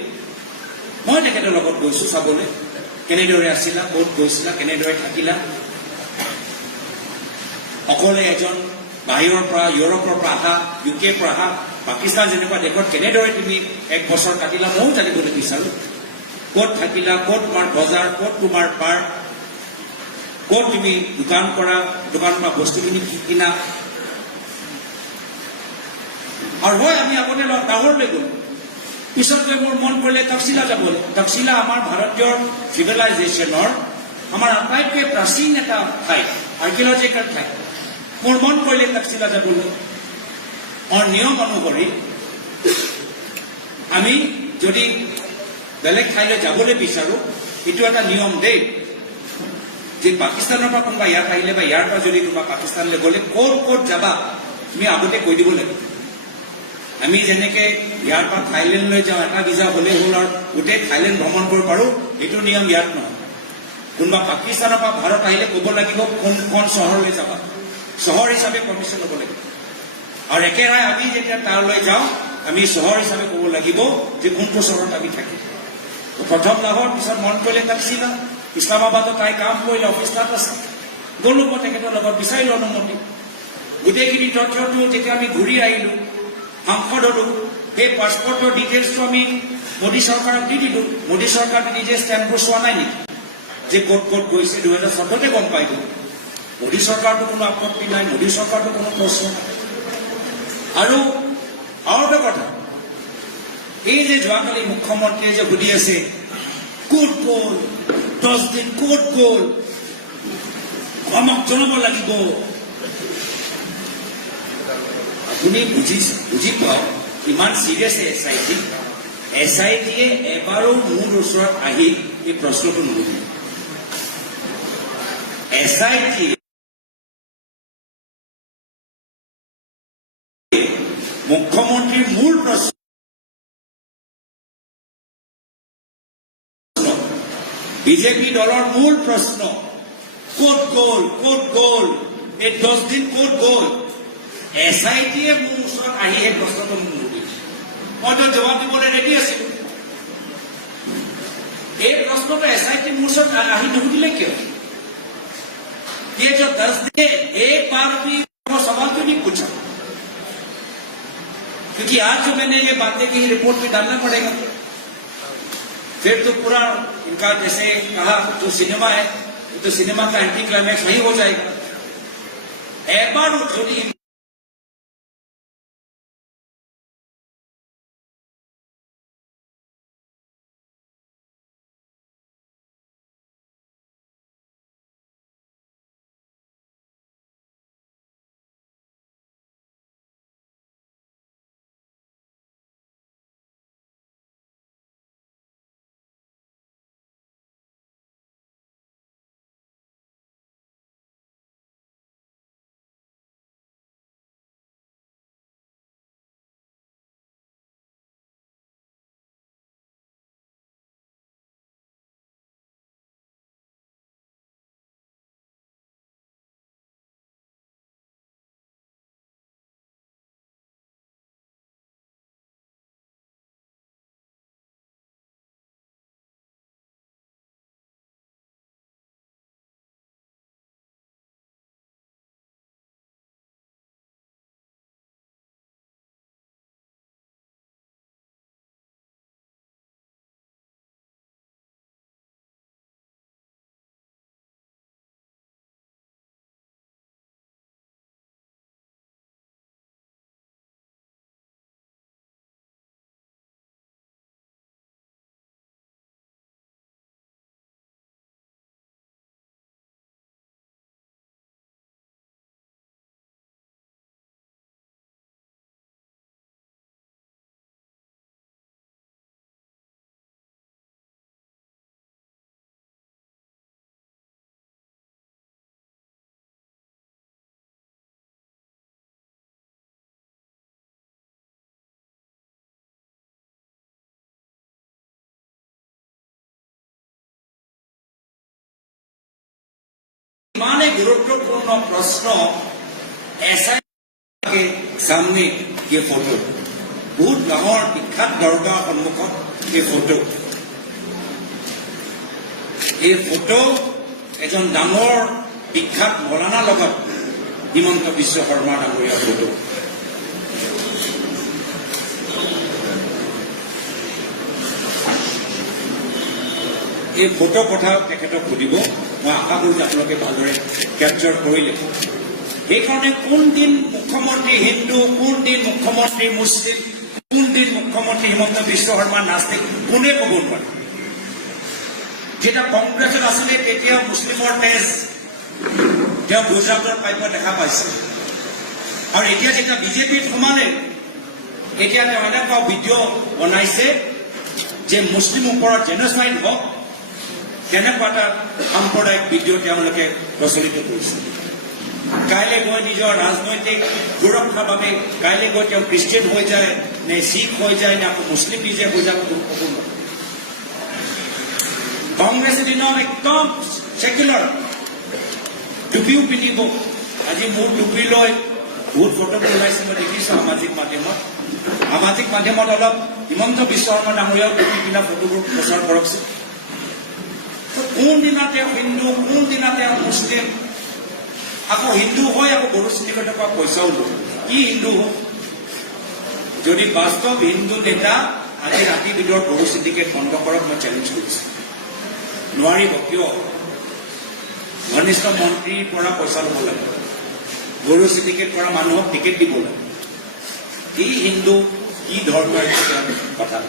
মই তেখেতৰ লগত গৈছো চাবলৈ, কেনেদৰে আছিলা, ক'ত গৈছিলা, কেনেদৰে থাকিলা। অকলে এজন বাহিৰৰ পৰা, ইউৰোপৰ পৰা অহা, ইউকেৰ পৰা অহা, পাকিস্তান যেনেকুৱা দেশত কেনেদৰে তুমি 1 বছৰ কাটিলা ময়ো জানিবলৈ বিচাৰো। ক'ত থাকিলা, ক'ত তোমাৰ বজাৰ, ক'ত তোমাৰ পাৰ্ক, ক'ত তুমি দোকান কৰা, দোকানৰ পৰা বস্তুখিনি কিনা। আৰু হয় আমি আপুনি ডাঙৰলৈ গ'লো, পিছত গৈ মোৰ মন কৰিলে তফচিলা যাবলৈ। তফচিলা আমাৰ ভাৰতীয় চিভিলাইজেশ্যনৰ আমাৰ আটাইতকৈ প্ৰাচীন এটা ঠাই, আৰ্কিঅলজিকেল ঠাই। মোৰ মন কৰিলে তফচিলা যাবলৈ। নিয়ম অনুসৰি আমি যদি বেলেগ ঠাইলৈ যাবলৈ বিচাৰোঁ, এইটো এটা নিয়ম দেই, যে পাকিস্তানৰ পৰা কোনোবা ইয়াত আহিলে বা ইয়াৰ পৰা যদি কোনোবা পাকিস্তানলৈ গ'লে ক'ত ক'ত যাবা তুমি আগতে কৈ দিব লাগিব। আমি যেনেকে ইয়াৰ পৰা থাইলেণ্ডলৈ যাওঁ, এটা ভিজা হ'লেই হ'ল আৰু গোটেই থাইলেণ্ড ভ্ৰমণ কৰিব পাৰোঁ, এইটো নিয়ম ইয়াত নহয়। কোনোবা পাকিস্তানৰ পৰা ভাৰত আহিলে ক'ব লাগিব কোনখন চহৰলৈ যাবা, চহৰ হিচাপে পাৰ্মিশ্যন ল'ব লাগিব। আৰু একেৰাহে আমি যেতিয়া তালৈ যাওঁ, আমি চহৰ হিচাপে ক'ব লাগিব যে কোনটো চহৰত আমি থাকিম। প্ৰথম লাহোৰ, পিছত মন কৰিলে তাফছিলা, ইছলামাবাদত তাই কাম কৰিলে, অফিচ তাত আছে, গ'লো মই তেখেতৰ লগত বিচাৰিলোঁ অনুমতি। গোটেইখিনি তথ্যটো যেতিয়া আমি ঘূৰি আহিলোঁ, সাংসদ হ'লোঁ, সেই পাছপৰ্টৰ ডিটেইলছটো আমি মোদী চৰকাৰক দি দিলোঁ। মোদী চৰকাৰে নিজে ষ্টেম্পবোৰ চোৱা নাই নেকি যে ক'ত ক'ত গৈছে? 2014 গম পাই গ'ল। মোদী চৰকাৰতো কোনো আপত্তি নাই, মোদী চৰকাৰতো কোনো প্ৰশ্ন নাই। আৰু এটা কথা, এই যে যোৱাকালি মুখ্যমন্ত্ৰীয়ে যে সুধি আছে ক'ত গ'ল, 10 দিন ক'ত গ'ল, আমাক জনাব লাগিব। আপুনি বুজি পাওক ইমান চিৰিয়াছ SIT-য়ে এবাৰো মোৰ ওচৰত আহি এই প্ৰশ্নটো নুসুধিলে। SIT মুখ্যমন্ত্ৰীৰ মূল প্ৰশ্ন, বিজেপি দলৰ মূল প্ৰশ্ন, ক'ত গ'ল, ক'ত গ'ল, এই 10 দিন ক'ত গ'ল? SIT-য়ে মোৰ ওচৰত আহি সেই প্ৰশ্নটো মোক সুধিছে। মইতো জবাব দিবলৈ ৰেডি আছিলো। এই প্ৰশ্নটো SIT মোৰ ওচৰত আহি নুসুধিলে কিয়? ये जो 10 दिन एक बार भी वो सवाल क्यों नहीं पूछा? क्योंकि आज जो मैंने ये बातें की रिपोर्ट में डालना पड़ेगा। फिर तो पूरा इनका जैसे कहा जो सिनेमा है तो सिनेमा का एंटी क्लाइमैक्स वही हो जाएगा। एक बार छोड़ी इमाने गुरुत्वपूर्ण प्रश्न SIT के सामने ये फोटो बहुत डाঙৰ বিখ্যাত দৰগাৰ সন্মুখত এই ফটো। এই ফটো এজন ডাঙৰ বিখ্যাত মৌলানাৰ লগত হিমন্ত বিশ্ব শৰ্মা ডাঙৰীয়াৰ ফটো। এই ফটো কথা তেখেতক সুধিব, মই আশা কৰোঁ যে আপোনালোকে ভালদৰে কেপচাৰ কৰিলে। সেইকাৰণে কোনদিন মুখ্যমন্ত্ৰী হিন্দু, কোনদিন মুখ্যমন্ত্ৰী মুছলিম, কোনদিন মুখ্যমন্ত্ৰী হিমন্ত বিশ্ব শৰ্মা নাস্তিক কোনে ক'ব নোৱাৰে। যেতিয়া কংগ্ৰেছত আছিলে তেতিয়া মুছলিমৰ তেজ তেওঁ গুজৰাটৰ পাইপত দেখা পাইছে, আৰু এতিয়া যেতিয়া বিজেপিত সোমালে এতিয়া তেওঁ এনেকুৱা ভিডিঅ' বনাইছে যে মুছলিম ওপৰত জেন'চাইড হওক তেনেকুৱা এটা সাম্প্ৰদায়িক ভিডিঅ' তেওঁলোকে প্ৰচলিত কৰিছে। কাইলৈ গৈ নিজৰ ৰাজনৈতিক সুৰক্ষাৰ বাবে কাইলৈ গৈ তেওঁ খ্ৰীষ্টিয়ান হৈ যায় নে শিখ হৈ যায় নে আকৌ মুছলিম নিজে হৈ যাব ক'ব নোৱাৰে। কংগ্ৰেছে দিনত একদম ছেকুলাৰ টুপিও পিন্ধিব। আজি মোৰ টুপি লৈ বহুত ফটোবোৰ ওলাইছে, মই দেখিছোঁ সামাজিক মাধ্যমত। সামাজিক মাধ্যমত অলপ হিমন্ত বিশ্ব শৰ্মা ডাঙৰীয়াও টুপি পিন্ধা ফটোবোৰ প্ৰচাৰ কৰকচোন। কোনদিনা তেওঁ হিন্দু, কোনদিনা তেওঁ মুছলিম, আকৌ হিন্দু হৈ আকৌ বড়ো চিণ্ডিকেটৰ পৰা পইচাও লয়। কি হিন্দু হ'ল? যদি বাস্তৱ হিন্দু নেতা আজি ৰাতিৰ ভিতৰত বড়ো চিণ্ডিকেট বন্ধ কৰক, মই চেলেঞ্জ কৰিছোঁ। নোৱাৰিব। কিয়? ঘনিষ্ঠ মন্ত্ৰীৰ পৰা পইচা ল'ব লাগে, বড়ো চিণ্ডিকেট কৰা মানুহক টিকেট দিব লাগে। কি হিন্দু, কি ধৰ্মৰ কথা?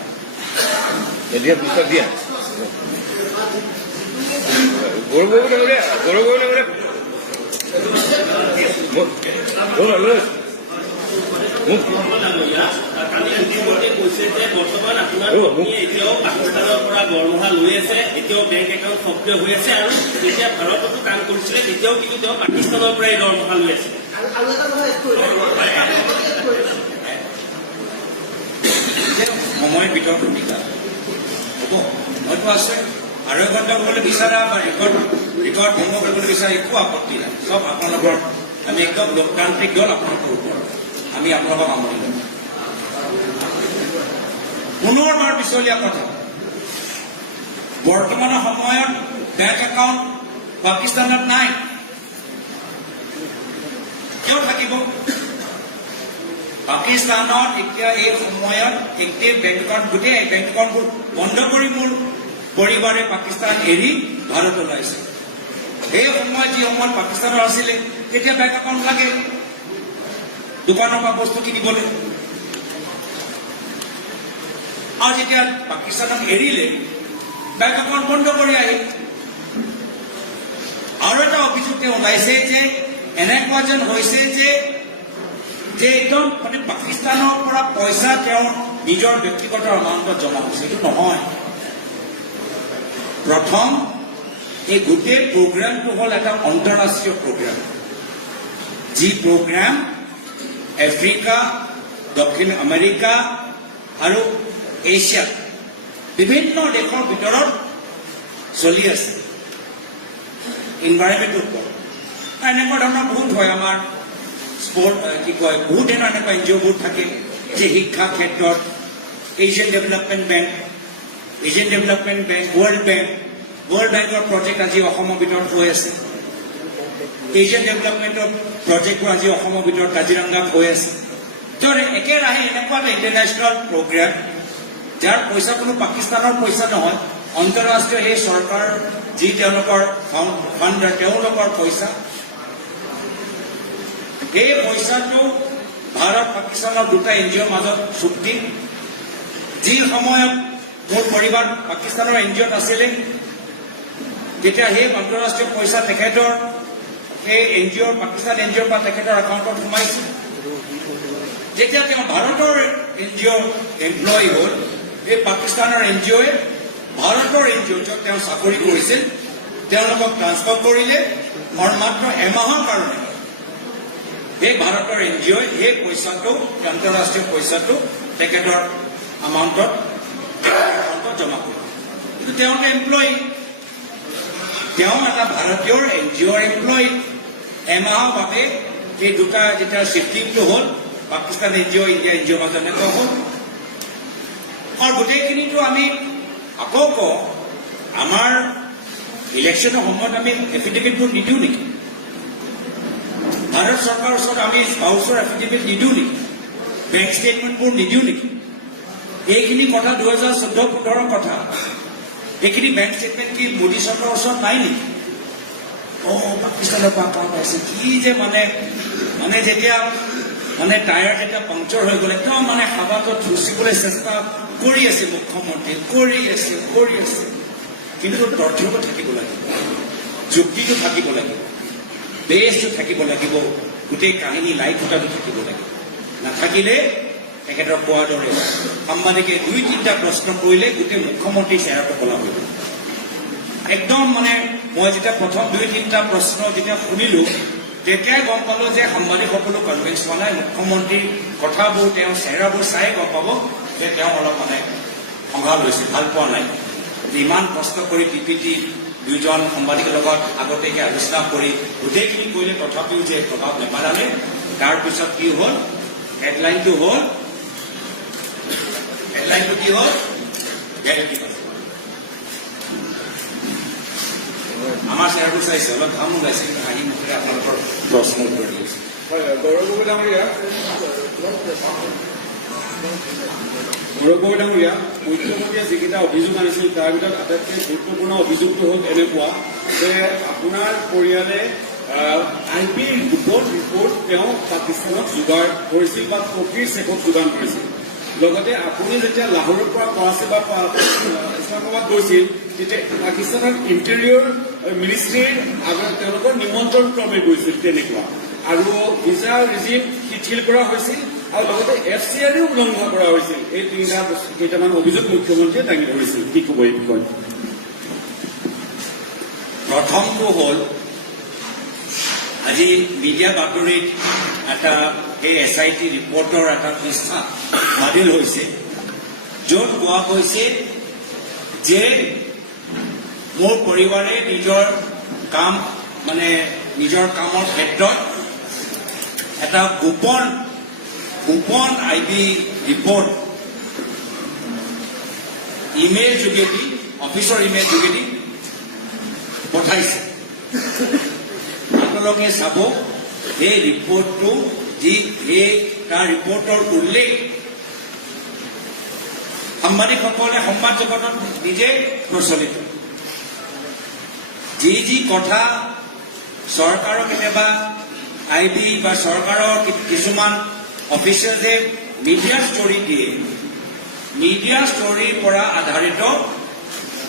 এতিয়া পিছত দিয়া গৰু গৰু নাগৰে গৰু গৰু নাগৰে কালি মুখ্যমন্ত্ৰীয়ে কৈছে যে বৰ্তমান আপোনাৰ পত্নীয়ে এতিয়াও পাকিস্তানৰ পৰা দৰমহা লৈ আছে, এতিয়াও বেংক একাউণ্ট সক্ৰিয় হৈ আছে, আৰু যেতিয়া ভাৰততো কাম কৰিছিলে তেতিয়াও কিন্তু তেওঁ পাকিস্তানৰ পৰাই দৰমহা লৈ আছে। সময়ৰ ভিতৰত সুবিধা হ'ব। হয়তো আছে আৰু এঘণ্টা হ'বলৈ বিচাৰা বা ৰেকৰ্ড ভংগ কৰিবলৈ বিচাৰা, একো আপত্তি নাই। চব আপোনালোকৰ, আমি একদম লোকতান্ত্ৰিক দল আপোনালোকৰ ওপৰত, আমি আপোনালোকক আমনি ল'ম। পুনৰবাৰ পিছলীয়া কথা, বৰ্তমানৰ সময়ত বেংক একাউণ্ট পাকিস্তানত নাই। কিয় থাকিব? পাকিস্তানত এতিয়া এই সময়ত এক্টিভ বেংক একাউণ্ট, গোটেই বেংক একাউণ্টবোৰ বন্ধ কৰি মোৰ পৰিবাৰে পাকিস্তান এৰি ভাৰতলৈ আহিছে। সেই সময়ত যি সময়ত পাকিস্তানৰ আছিলে তেতিয়া বেংক একাউণ্ট লাগে দোকানৰ পৰা বস্তু কিনিবলৈ। আৰু যেতিয়া পাকিস্তানক এৰিলে বেংক একাউণ্ট বন্ধ কৰি আহিল। আৰু এটা অভিযোগ তেওঁ ওলাইছে যে এনেকুৱা যেন হৈছে যে একদম মানে পাকিস্তানৰ পৰা পইচা তেওঁৰ নিজৰ ব্যক্তিগত এমাউণ্টত জমা হৈছে। এইটো নহয়। প্ৰথম এই গোটেই প্ৰগ্ৰামটো হ'ল এটা আন্তঃৰাষ্ট্ৰীয় প্ৰগ্ৰাম, যি প্ৰগ্ৰাম আফ্ৰিকা, দক্ষিণ আমেৰিকা আৰু এছিয়া বিভিন্ন দেশৰ ভিতৰত চলি আছে ইনভাইৰনমেণ্টৰ ওপৰত। এনেকুৱা ধৰণৰ বহুত হয় আমাৰ স্পৰ্ট, কি কয়, বহুত ধৰণৰ এনেকুৱা NGO-বোৰ থাকে যে শিক্ষা ক্ষেত্ৰত এছিয়ান ডেভেলপমেণ্ট বেংক, ৱৰ্ল্ড বেংকৰ প্ৰজেক্ট আজি অসমৰ ভিতৰত হৈ আছে। এছিয়ান ডেভেলপমেণ্টৰ প্ৰজেক্টবোৰ আজি অসমৰ ভিতৰত কাজিৰঙাত হৈ আছে। একেৰাহে এনেকুৱা এটা ইণ্টাৰনেশ্যনেল প্ৰগ্ৰাম যাৰ পইচা কোনো পাকিস্তানৰ পইচা নহয়, আন্তঃৰাষ্ট্ৰীয় সেই চৰকাৰ যি তেওঁলোকৰ ফাণ্ড, তেওঁলোকৰ পইচা। এই পইচাটো ভাৰত পাকিস্তানৰ দুটা NGO-ৰ মাজত চুক্তি। যি সময়ত মোৰ পৰিবাৰ পাকিস্তানৰ NGO-ত আছিলে তেতিয়া সেই আন্তঃৰাষ্ট্ৰীয় পইচা তেখেতৰ সেই NGO-ৰ, পাকিস্তান NGO-ৰ পৰা তেখেতৰ একাউণ্টত সোমাইছিল। যেতিয়া তেওঁ ভাৰতৰ NGO-ৰ এমপ্লয়ী হ'ল, এই পাকিস্তানৰ NGO-য়ে ভাৰতৰ NGO য'ত তেওঁ চাকৰি কৰিছিল তেওঁলোকক ট্ৰান্সফাৰ কৰিলে, আৰু মাত্ৰ এমাহৰ কাৰণে এই ভাৰতৰ NGO-য়ে সেই পইচাটো, আন্তঃৰাষ্ট্ৰীয় পইচাটো তেখেতৰ এমাউণ্টত জমা কৰিলে। কিন্তু তেওঁতো এমপ্লয়ী, তেওঁ এটা ভাৰতীয় NGO-ৰ এমপ্লয়ী। এমাহৰ বাবে এই দুটা যেতিয়া শ্বিফটিংটো হ'ল, পাকিস্তান NGO, ইণ্ডিয়া NGO-ৰ মাজত এনেকুৱা হ'ল। আৰু গোটেইখিনিতো আমি আকৌ কওঁ, আমাৰ ইলেকশ্যনৰ সময়ত আমি এফিডেভিটবোৰ নিদিওঁ নেকি? ভাৰত চৰকাৰৰ ওচৰত আমি হাউচৰ এফিডেভিট নিদিওঁ নেকি? বেংক ষ্টেটমেণ্টবোৰ নিদিওঁ নেকি? এইখিনি কথা 2014-15 কথা। এইখিনি বেংক ষ্টেটমেণ্ট কি মোদী চৰকাৰৰ ওচৰত নাই নেকি? পাকিস্তানৰ পৰা কাম আছে কি যে মানে যেতিয়া টায়াৰ যেতিয়া পাংচাৰ হৈ গ'ল, একদম হাবাতত ৰুচিবলৈ চেষ্টা কৰি আছে মুখ্যমন্ত্ৰী, কৰি আছে। কিন্তু তথ্যটো থাকিব লাগিব, যুক্তিটো থাকিব লাগিব, বেছটো থাকিব লাগিব, গোটেই কাহিনী লাইভ কথাটো থাকিব লাগিব। নাথাকিলে তেখেতৰ কোৱাৰ দৰে সাংবাদিকে 2-3টা প্ৰশ্ন কৰিলে গোটেই মুখ্যমন্ত্ৰী চেহেৰাটো ক'লা হৈ গ'ল। একদম মানে মই যেতিয়া প্ৰথম 2-3টা প্ৰশ্ন যেতিয়া শুনিলো তেতিয়াই গম পালো যে সাংবাদিকসকলো কনভিন্স হোৱা নাই। মুখ্যমন্ত্ৰীৰ কথাবোৰ তেওঁ চেহেৰাবোৰ চাই গম পাব যে তেওঁ অলপ মানে সংঘাত লৈছে, ভাল পোৱা নাই। ইমান কষ্ট কৰি টিপিটি 2জন সাংবাদিকৰ লগত আগতীয়াকৈ আলোচনা কৰি গোটেইখিনি কৰিলে তথাপিও যে প্ৰভাৱ নেপেলালে, তাৰপিছত কি হ'ল হেডলাইনটো কি হ'ল গেৰেণ্টি পাইছে। আমাৰ চেহেৰাবোৰ চাইছে, অলপ ঘাম ওলাইছে, কিন্তু হাঁহি মুখেৰে আপোনালোকৰ প্ৰশ্ন উত্তৰ দিছে। হয়, গৌৰৱ গগৈ ডাঙৰীয়া, মুখ্যমন্ত্ৰীয়ে যিকেইটা অভিযোগ আনিছিল তাৰ ভিতৰত আটাইতকৈ গুৰুত্বপূৰ্ণ অভিযোগটো হ'ল এনেকুৱা যে আপোনাৰ পৰিয়ালে IB ৰিপৰ্ট তেওঁ পাকিস্তানত যোগাৰ কৰিছিল বা ফকীৰ চেকত যোগান কৰিছিল। লগতে আপুনি যেতিয়া লাহোৰৰ পৰা কৰাচী বা ইছলামাবাদ গৈছিল তেতিয়া পাকিস্তানৰ ইণ্টেৰিয়ৰ মিনিষ্ট্ৰীৰ তেওঁলোকৰ নিমন্ত্ৰণ ক্ৰমে গৈছিল তেনেকুৱা, আৰু ভিছা ৰিজিম শিথিল কৰা হৈছিল আৰু লগতে FCRও উলংঘা কৰা হৈছিল। এই কেইটামান অভিযোগ মুখ্যমন্ত্ৰীয়ে দাঙি ধৰিছিল। কি ক'ব এই বিষয়ে? প্ৰথমটো হ'ল আজি মিডিয়া বাতৰিত এটা এই SIT ৰিপৰ্টৰ এটা পৃষ্ঠা বাতিল হৈছে, য'ত কোৱা হৈছে যে মোৰ পৰিবাৰে নিজৰ কামৰ ক্ষেত্ৰত এটা গোপন IB ৰিপৰ্ট ইমেইল যোগেদি, অফিচৰ ইমেইল যোগেদি পঠাইছে। আপোনালোকে চাব এই ৰিপৰ্টটো, তাৰ ৰিপৰ্টৰ উল্লেখ সাংবাদিকসকলে সংবাদ জগতত নিজে প্ৰচলিত। যি কথা চৰকাৰৰ কেতিয়াবা IB বা চৰকাৰৰ কিছুমান অফিচিয়েলে মিডিয়া ষ্টৰী দিয়ে, মিডিয়া ষ্টৰীৰ পৰা আধাৰিত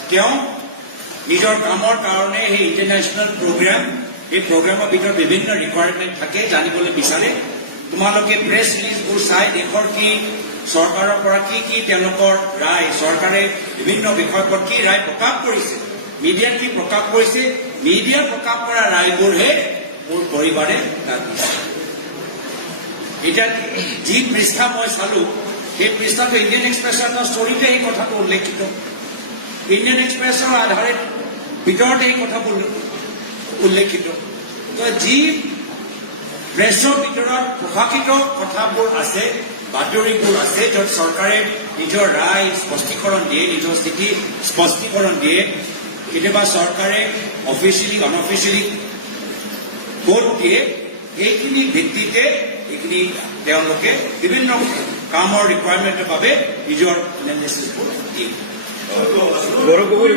তেওঁ নিজৰ কামৰ কাৰণে সেই ইণ্টাৰনেশ্যনেল প্ৰগ্ৰাম, এই প্ৰগ্ৰামৰ ভিতৰত বিভিন্ন ৰিকুৱাৰমেণ্ট থাকে, জানিবলৈ বিচাৰে। তোমালোকে প্ৰেছ ৰিলিজবোৰ চাই দেশৰ কি চৰকাৰৰ পৰা কি তেওঁলোকৰ ৰায়, চৰকাৰে বিভিন্ন বিষয়ৰ ওপৰত কি ৰায় প্ৰকাশ কৰিছে, মিডিয়াত কি প্ৰকাশ কৰিছে, মিডিয়া প্ৰকাশ কৰা ৰায়বোৰহে মোৰ পৰিবাৰে তাত দিছে। এতিয়া যি পৃষ্ঠা মই চালো, সেই পৃষ্ঠাটো ইণ্ডিয়ান এক্সপ্ৰেছৰ এটা ষ্টৰীতে এই কথাটো উল্লেখিত। ইণ্ডিয়ান এক্সপ্ৰেছৰ আধাৰিত ভিতৰতে এই কথাবোৰ উল্লেখিত। যি প্ৰেছৰ ভিতৰত প্ৰকাশিত কথাবোৰ আছে, বাতৰিবোৰ আছে, য'ত চৰকাৰে নিজৰ ৰায় স্পষ্টীকৰণ দিয়ে, নিজৰ স্থিতি স্পষ্টীকৰণ দিয়ে, কেতিয়াবা চৰকাৰে অফিচিয়েলি অনঅফিচিয়েলি ভোট দিয়ে, এইখিনি ভিত্তিতে এইখিনি তেওঁলোকে বিভিন্ন কামৰ ৰিকুৱাৰমেণ্টৰ বাবে নিজৰ এনালিচিছবোৰ দিয়ে। গৌৰৱ গগৈ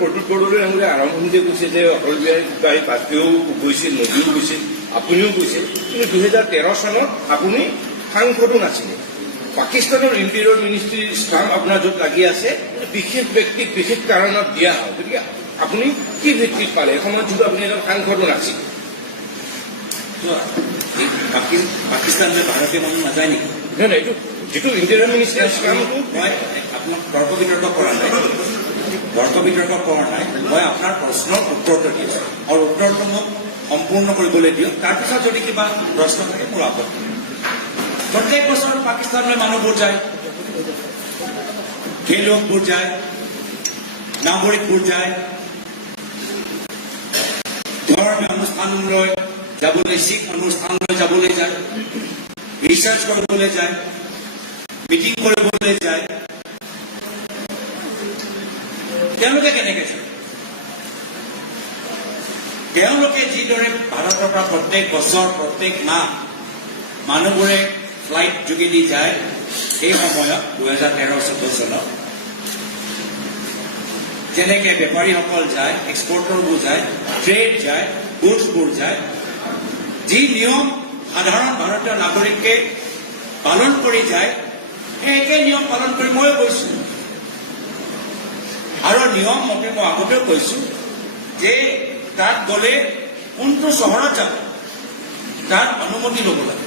প্ৰত্যুত কৰিবলৈ আৰম্ভণিতে কৈছে যে অটল বিহাৰী বাজপেয়ীও গৈছিল, মোদীও গৈছিল, আপুনিও গৈছিল, কিন্তু 2013 চনত আপুনি সাংসদো নাছিলে। পাকিস্তানৰ ইণ্টেৰিয়ৰ মিনিষ্ট্ৰীৰ স্থান আপোনাৰ য'ত লাগি আছে বিশেষ ব্যক্তিক বিশেষ কাৰণত দিয়া হয়, গতিকে আপুনি কি ভিত্তিত পালে? এসময়ত যিটো আপুনি এজন সাংসদো নাছিল। পাকিস্তানলৈ ভাৰতীয় মানুহ নাযায় নেকি? নহয়, এইটো যিটো ইণ্টেৰিয়ৰ মিনিষ্ট্ৰীৰ স্থানটো মই আপোনাক তৰ্ক বিতৰ্ক কৰা নাই, মই আপোনাৰ প্ৰশ্নৰ উত্তৰটো দি আছো, আৰু উত্তৰটো মোক সম্পূৰ্ণ কৰিবলৈ দিয়ক। তাৰপিছত যদি কিবা প্ৰশ্ন থাকে মোৰ আপত্তি। প্ৰত্যেক বছৰ পাকিস্তানলৈ মানুহবোৰ যায়, খেলুৱৈবোৰ যায়, নাগৰিকবোৰ যায়, ধৰ্মীয় অনুষ্ঠানলৈ যাবলৈ, শিখ অনুষ্ঠানলৈ যাবলৈ যায়, ৰিচাৰ্চ কৰিবলৈ যায়, মিটিং কৰিবলৈ যায়। তেওঁলোকে কেনেকৈ যায়? তেওঁলোকে যিদৰে ভাৰতৰ পৰা প্ৰত্যেক বছৰ প্ৰত্যেক মাহ মানুহবোৰে ফ্লাইট যোগেদি যায়, সেই সময়ত 2013-14 চনত যেনেকৈ বেপাৰীসকল যায়, এক্সপৰ্টাৰবোৰ যায়, ট্ৰেড যায়, গুডছবোৰ যায়, যি নিয়ম সাধাৰণ ভাৰতীয় নাগৰিকে পালন কৰি যায়, সেই একে নিয়ম পালন কৰি ময়ো গৈছো। আৰু নিয়ম মতে মই আগতেও কৈছো যে তাত গ'লে কোনটো চহৰত যাব, তাৰ অনুমতি ল'ব লাগে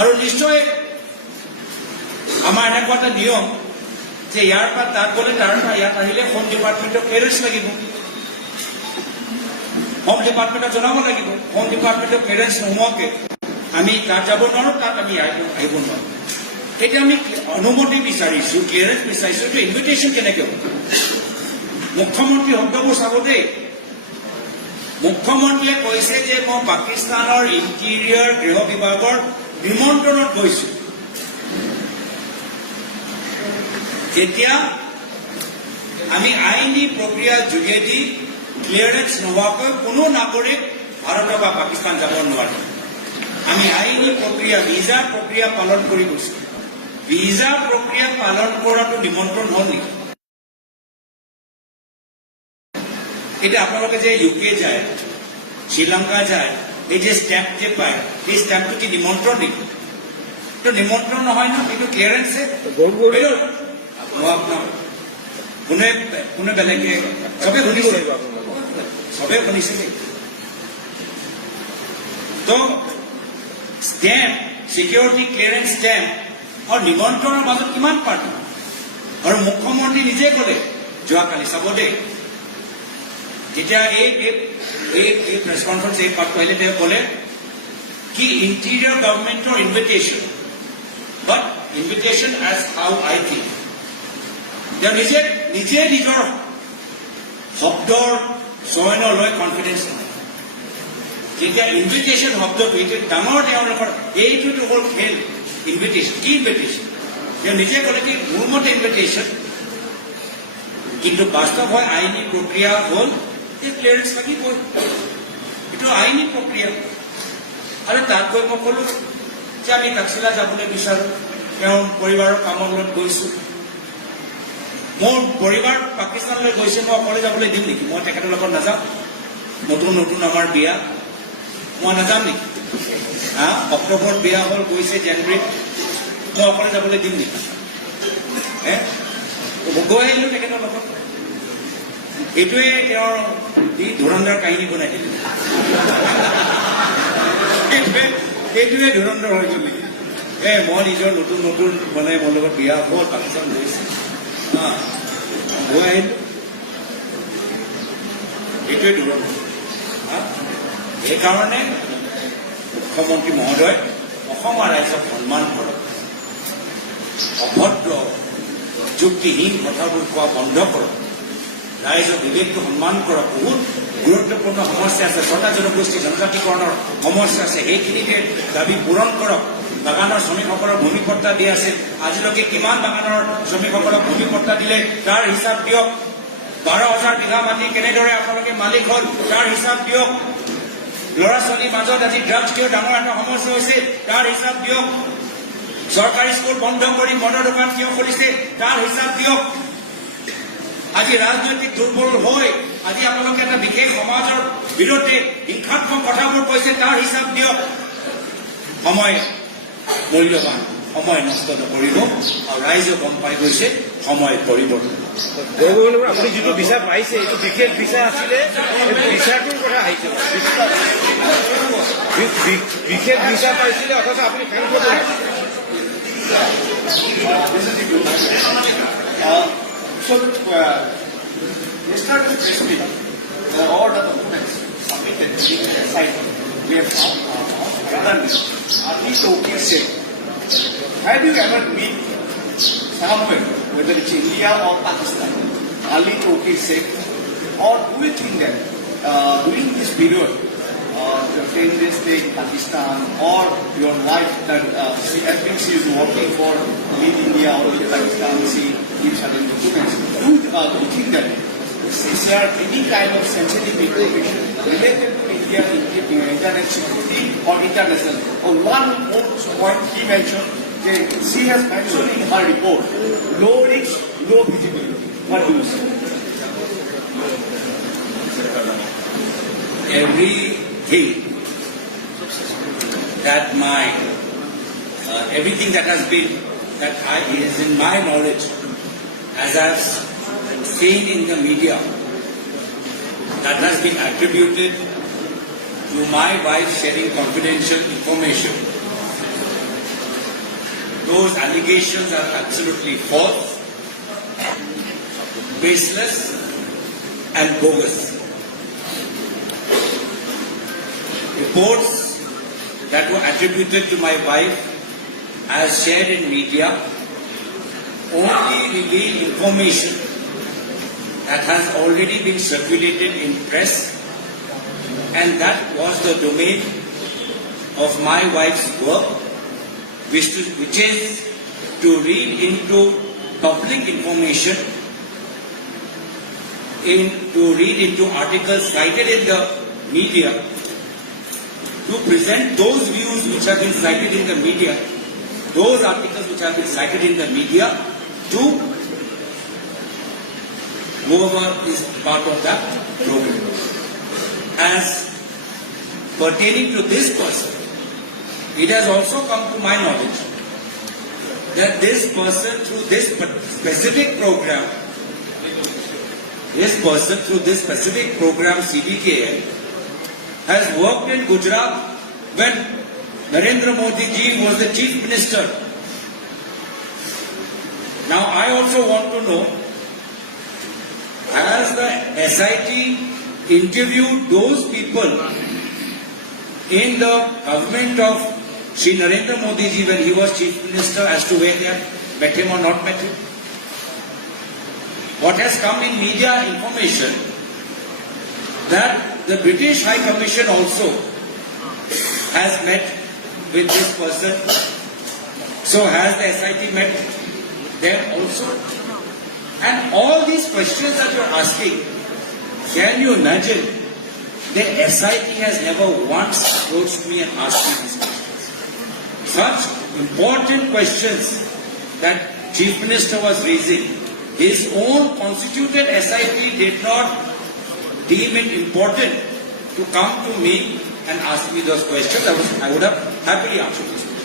আৰু নিশ্চয় আমাৰ এনেকুৱা এটা নিয়ম যে ইয়াৰ পৰা তাত গ'লে তাৰ পৰা ইয়াত আহিলে হোম ডিপাৰ্টমেণ্টৰ ক্লিয়াৰেন্স লাগিব হোম ডিপাৰ্টমেণ্টক জনাব লাগিব হোম ডিপাৰ্টমেণ্টৰ ক্লিয়াৰেন্স নোহোৱাকৈ আমি তাত যাব নোৱাৰো তাত আমি আহিব নোৱাৰো এতিয়া আমি অনুমতি বিচাৰিছো ক্লিয়াৰেন্স বিচাৰিছো এইটো ইনভিটেশ্যন কেনেকৈ হ'ব মুখ্যমন্ত্ৰী শব্দবোৰ চাব দেই মুখ্যমন্ত্ৰীয়ে কৈছে যে মই পাকিস্তানৰ ইণ্টেৰিয়ৰ গৃহ বিভাগৰ নিমন্ত্ৰণত গৈছো এতিয়া আমি আইনী প্ৰক্ৰিয়াৰ যোগেদি ক্লিয়াৰেন্স নোহোৱাকৈ কোনো নাগৰিক ভাৰত বা পাকিস্তান যাব নোৱাৰে আমি আইনী প্ৰক্ৰিয়া ভিজা প্ৰক্ৰিয়া পালন কৰি গৈছো ভিজা প্ৰক্ৰিয়া পালন কৰাটো নিমন্ত্ৰণ হ'ল নেকি এতিয়া আপোনালোকে যে ইউকে যায় শ্ৰীলংকা যায় এই যে ষ্টেম্প যে পায় এই ষ্টেম্পটো কি নিমন্ত্ৰণ নেকি এইটো নিমন্ত্ৰণ নহয় ন এইটো ক্লিয়াৰেন্সে মই আপোনাক কোনে কোনে বেলেগে চবে শুনিছে চবে শুনিছে তো ষ্টেম্প চিকিউৰিটি ক্লিয়াৰেন্স ষ্টেম্প আৰু নিমন্ত্ৰণৰ মাজত কিমান পাৰ্থক্য আৰু মুখ্যমন্ত্ৰী নিজে ক'লে যোৱাকালি চাব দেই যেতিয়া এই প্ৰেছ কনফাৰেন্স এই পাঠটো আহিলে তেওঁ ক'লে কি ইণ্টেৰিয়ৰ গভৰ্ণমেণ্টৰ ইনভিটেশ্যন বাট ইনভিটেশ্যন এজ হাউ আই থিংক তেওঁ নিজে নিজৰ শব্দৰ চয়নলৈ কনফিডেন্স নাই যেতিয়া ইনভিটেশ্যন শব্দটো এইটো ডাঙৰ তেওঁলোকৰ এইটোতো হ'ল খেল ইনভিটেশ্যন কি ইনভিটেশ্যন তেওঁ নিজে ক'লে কি মোৰ মতে ইনভিটেশ্যন কিন্তু বাস্তৱ হয় আইনী প্ৰক্ৰিয়া হ'ল ক্লিয়াৰেন্স লাগিবই এইটো আইনী প্ৰক্ৰিয়া আৰু তাত গৈ মই ক'লো যে আমি তাকছিলা যাবলৈ বিচাৰোঁ তেওঁ পৰিবাৰৰ কামৰ লগত গৈছোঁ মোৰ পৰিবাৰ পাকিস্তানলৈ গৈছে মই অকলে যাবলৈ দিম নেকি মই তেখেতৰ লগত নাযাওঁ নতুন নতুন আমাৰ বিয়া মই নাযাম নেকি অক্টোবৰত বিয়া হ'ল গৈছে জানুৱাৰীত মই অকলে যাবলৈ দিম নেকি গৈ আহিলোঁ তেখেতৰ লগত এইটোৱে তেওঁৰ ধুৰন্ধৰ কাহিনী বনাই দিলে এইটোৱে ধুৰন্ধৰ হৈ গ'ল নেকি মই নিজৰ নতুন নতুন মানে মোৰ লগত বিয়া হ'ল পাকিস্তান গৈছে গৈ আহিলোঁ এইটোৱে ধুৰন্ধৰ সেইকাৰণে মুখ্যমন্ত্ৰী মহোদয় অসমৰ ৰাইজক সন্মান কৰক অভদ্ৰ যুক্তিহীন কথাবোৰ কোৱা বন্ধ কৰক ৰাইজৰ বিবেকটো সন্মান কৰক বহুত গুৰুত্বপূৰ্ণ সমস্যা আছে ছটা জনগোষ্ঠী জনজাতিকৰণৰ সমস্যা আছে সেইখিনিকে দাবী পূৰণ কৰক বাগানৰ শ্ৰমিকসকলক ভূমি পট্টা দি আছে আজিলৈকে কিমান বাগানৰ শ্ৰমিকসকলক ভূমি পট্টা দিলে তাৰ হিচাপ দিয়ক 12,000 বিঘা মাটি কেনেদৰে আপোনালোকে মালিক হ'ল তাৰ হিচাপ দিয়ক ল'ৰা ছোৱালীৰ মাজত আজি ড্ৰাগছ কিয় ডাঙৰ এটা সমস্যা হৈছে তাৰ হিচাপ দিয়ক চৰকাৰী স্কুল বন্ধ কৰি মদৰ দোকান কিয় খুলিছে তাৰ হিচাপ দিয়ক আজি ৰাজনৈতিক দুৰ্বল হৈ আজি আপোনালোকে এটা বিশেষ সমাজৰ বিৰুদ্ধে হিংসাত্মক কথাবোৰ কৈছে তাৰ হিচাপ দিয়ক সময় মূল্যৱান সময় নষ্ট নকৰিব আৰু ৰাইজে গম পাই গৈছে সময় পৰিৱৰ্তন আপুনি যিটো ভিছা পাইছে এইটো বিশেষ ভিছা আছিলে ভিছাটোৰ কথা আহিছে বিশেষ ভিছা পাইছিলে অথচ আপুনি কাম কৰিব So, yesterday press meet, all the documents submitted signed. We have found Ali Toki said, have you ever been somewhere, whether it's India or Pakistan? Ali Toki said, or do you think that during this period, your 10 days stay in Pakistan, or your wife that I think she is working for Lead India or Lead Pakistan, she gives certain documents. Do you think that is there any kind of sensitive information related to India internet security or international? Or one more point he mentioned, she has mentioned in her report, low risk, low visibility. What do you say? Everything that everything that has been is in my knowledge, as I've seen in the media, that has been attributed to my wife sharing confidential information. Those allegations are absolutely false, baseless, and bogus. Reports that were attributed to my wife as shared in media only reveal information that has already been circulated in press, and that was the domain of my wife's work, which is to read into public information, to read into articles cited in the media, to present those views which have been cited in the media, those articles which have been cited in the media, to whoever is part of that program. As pertaining to this person, it has also come to my knowledge that this person through this specific program, CBKL, has worked in Gujarat when Narendra Modi ji was the Chief Minister. Now I also want to know, has the SIT interviewed those people in the government of Shri Narendra Modi ji when he was Chief Minister as to whether they have met him or not met him? What has come in media information that the British High Commission also has met with this person. So has the SIT met them also? And all these questions that you are asking, can you imagine? The SIT has never once approached me and asked me these questions. Such important questions that Chief Minister was raising, his own constituted SIT did not deem it important to come to me and ask me those questions. I would have happily answered these questions.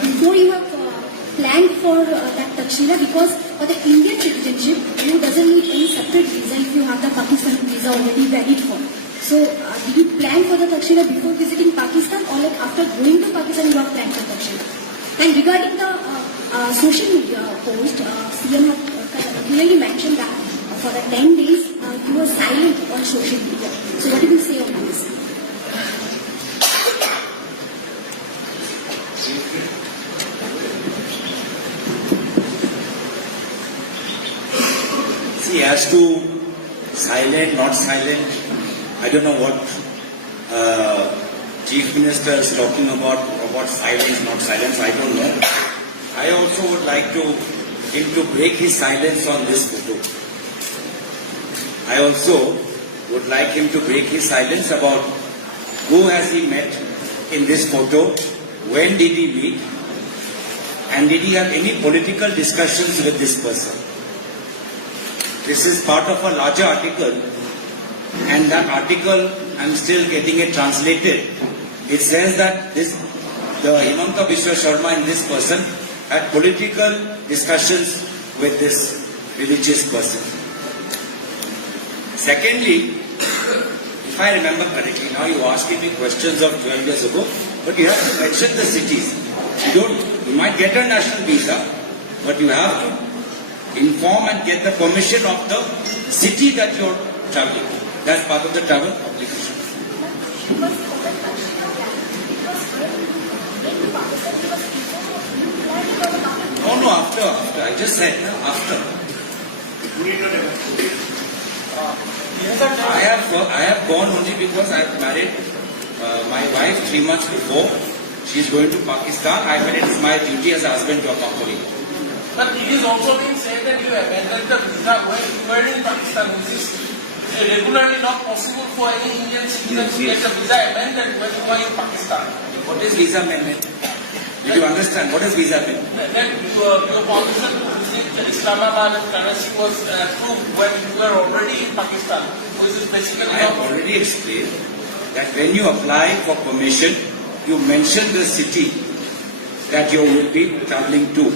Before you have planned for that Takshila, because for the Indian citizenship, you doesn't need any separate visa if you have the Pakistani visa already valid for. So, did you plan for the Takshila before visiting Pakistan, or like after going to Pakistan you have planned for Takshila? And regarding the social media post, CM clearly mentioned that for the 10 days you were silent on social media. So, what do you say on this? See, as to silent, not silent, I don't know what Chief Minister is talking about silence, not silence, I don't know. I also would like him to break his silence on this photo. I also would like him to break his silence about who has he met in this photo, when did he meet, and did he have any political discussions with this person. This is part of a larger article, and that article, I'm still getting it translated. It says that the Himanta Biswa Sharma and this person had political discussions with this religious person. Secondly, if I remember correctly, now you asking me questions of 12 years ago, but you have to mention the cities. You might get a national visa, but you have to inform and get the permission of the city that you're traveling. That's part of the travel obligation. No, after. I just said, after. I have gone only because I have married my wife 3 months before. She is going to Pakistan. I felt it is my duty as a husband to accompany her. But it is also being said that you abandoned the visa when you were in Pakistan, which is regularly not possible for any Indian citizen to get the visa amended when you were in Pakistan. What is visa amendment? Did you understand what is visa bill? Then your permission to visit Islamabad and Karachi was approved when you were already in Pakistan. So this is basically I have already explained that when you apply for permission, you mention the city that you will be traveling to.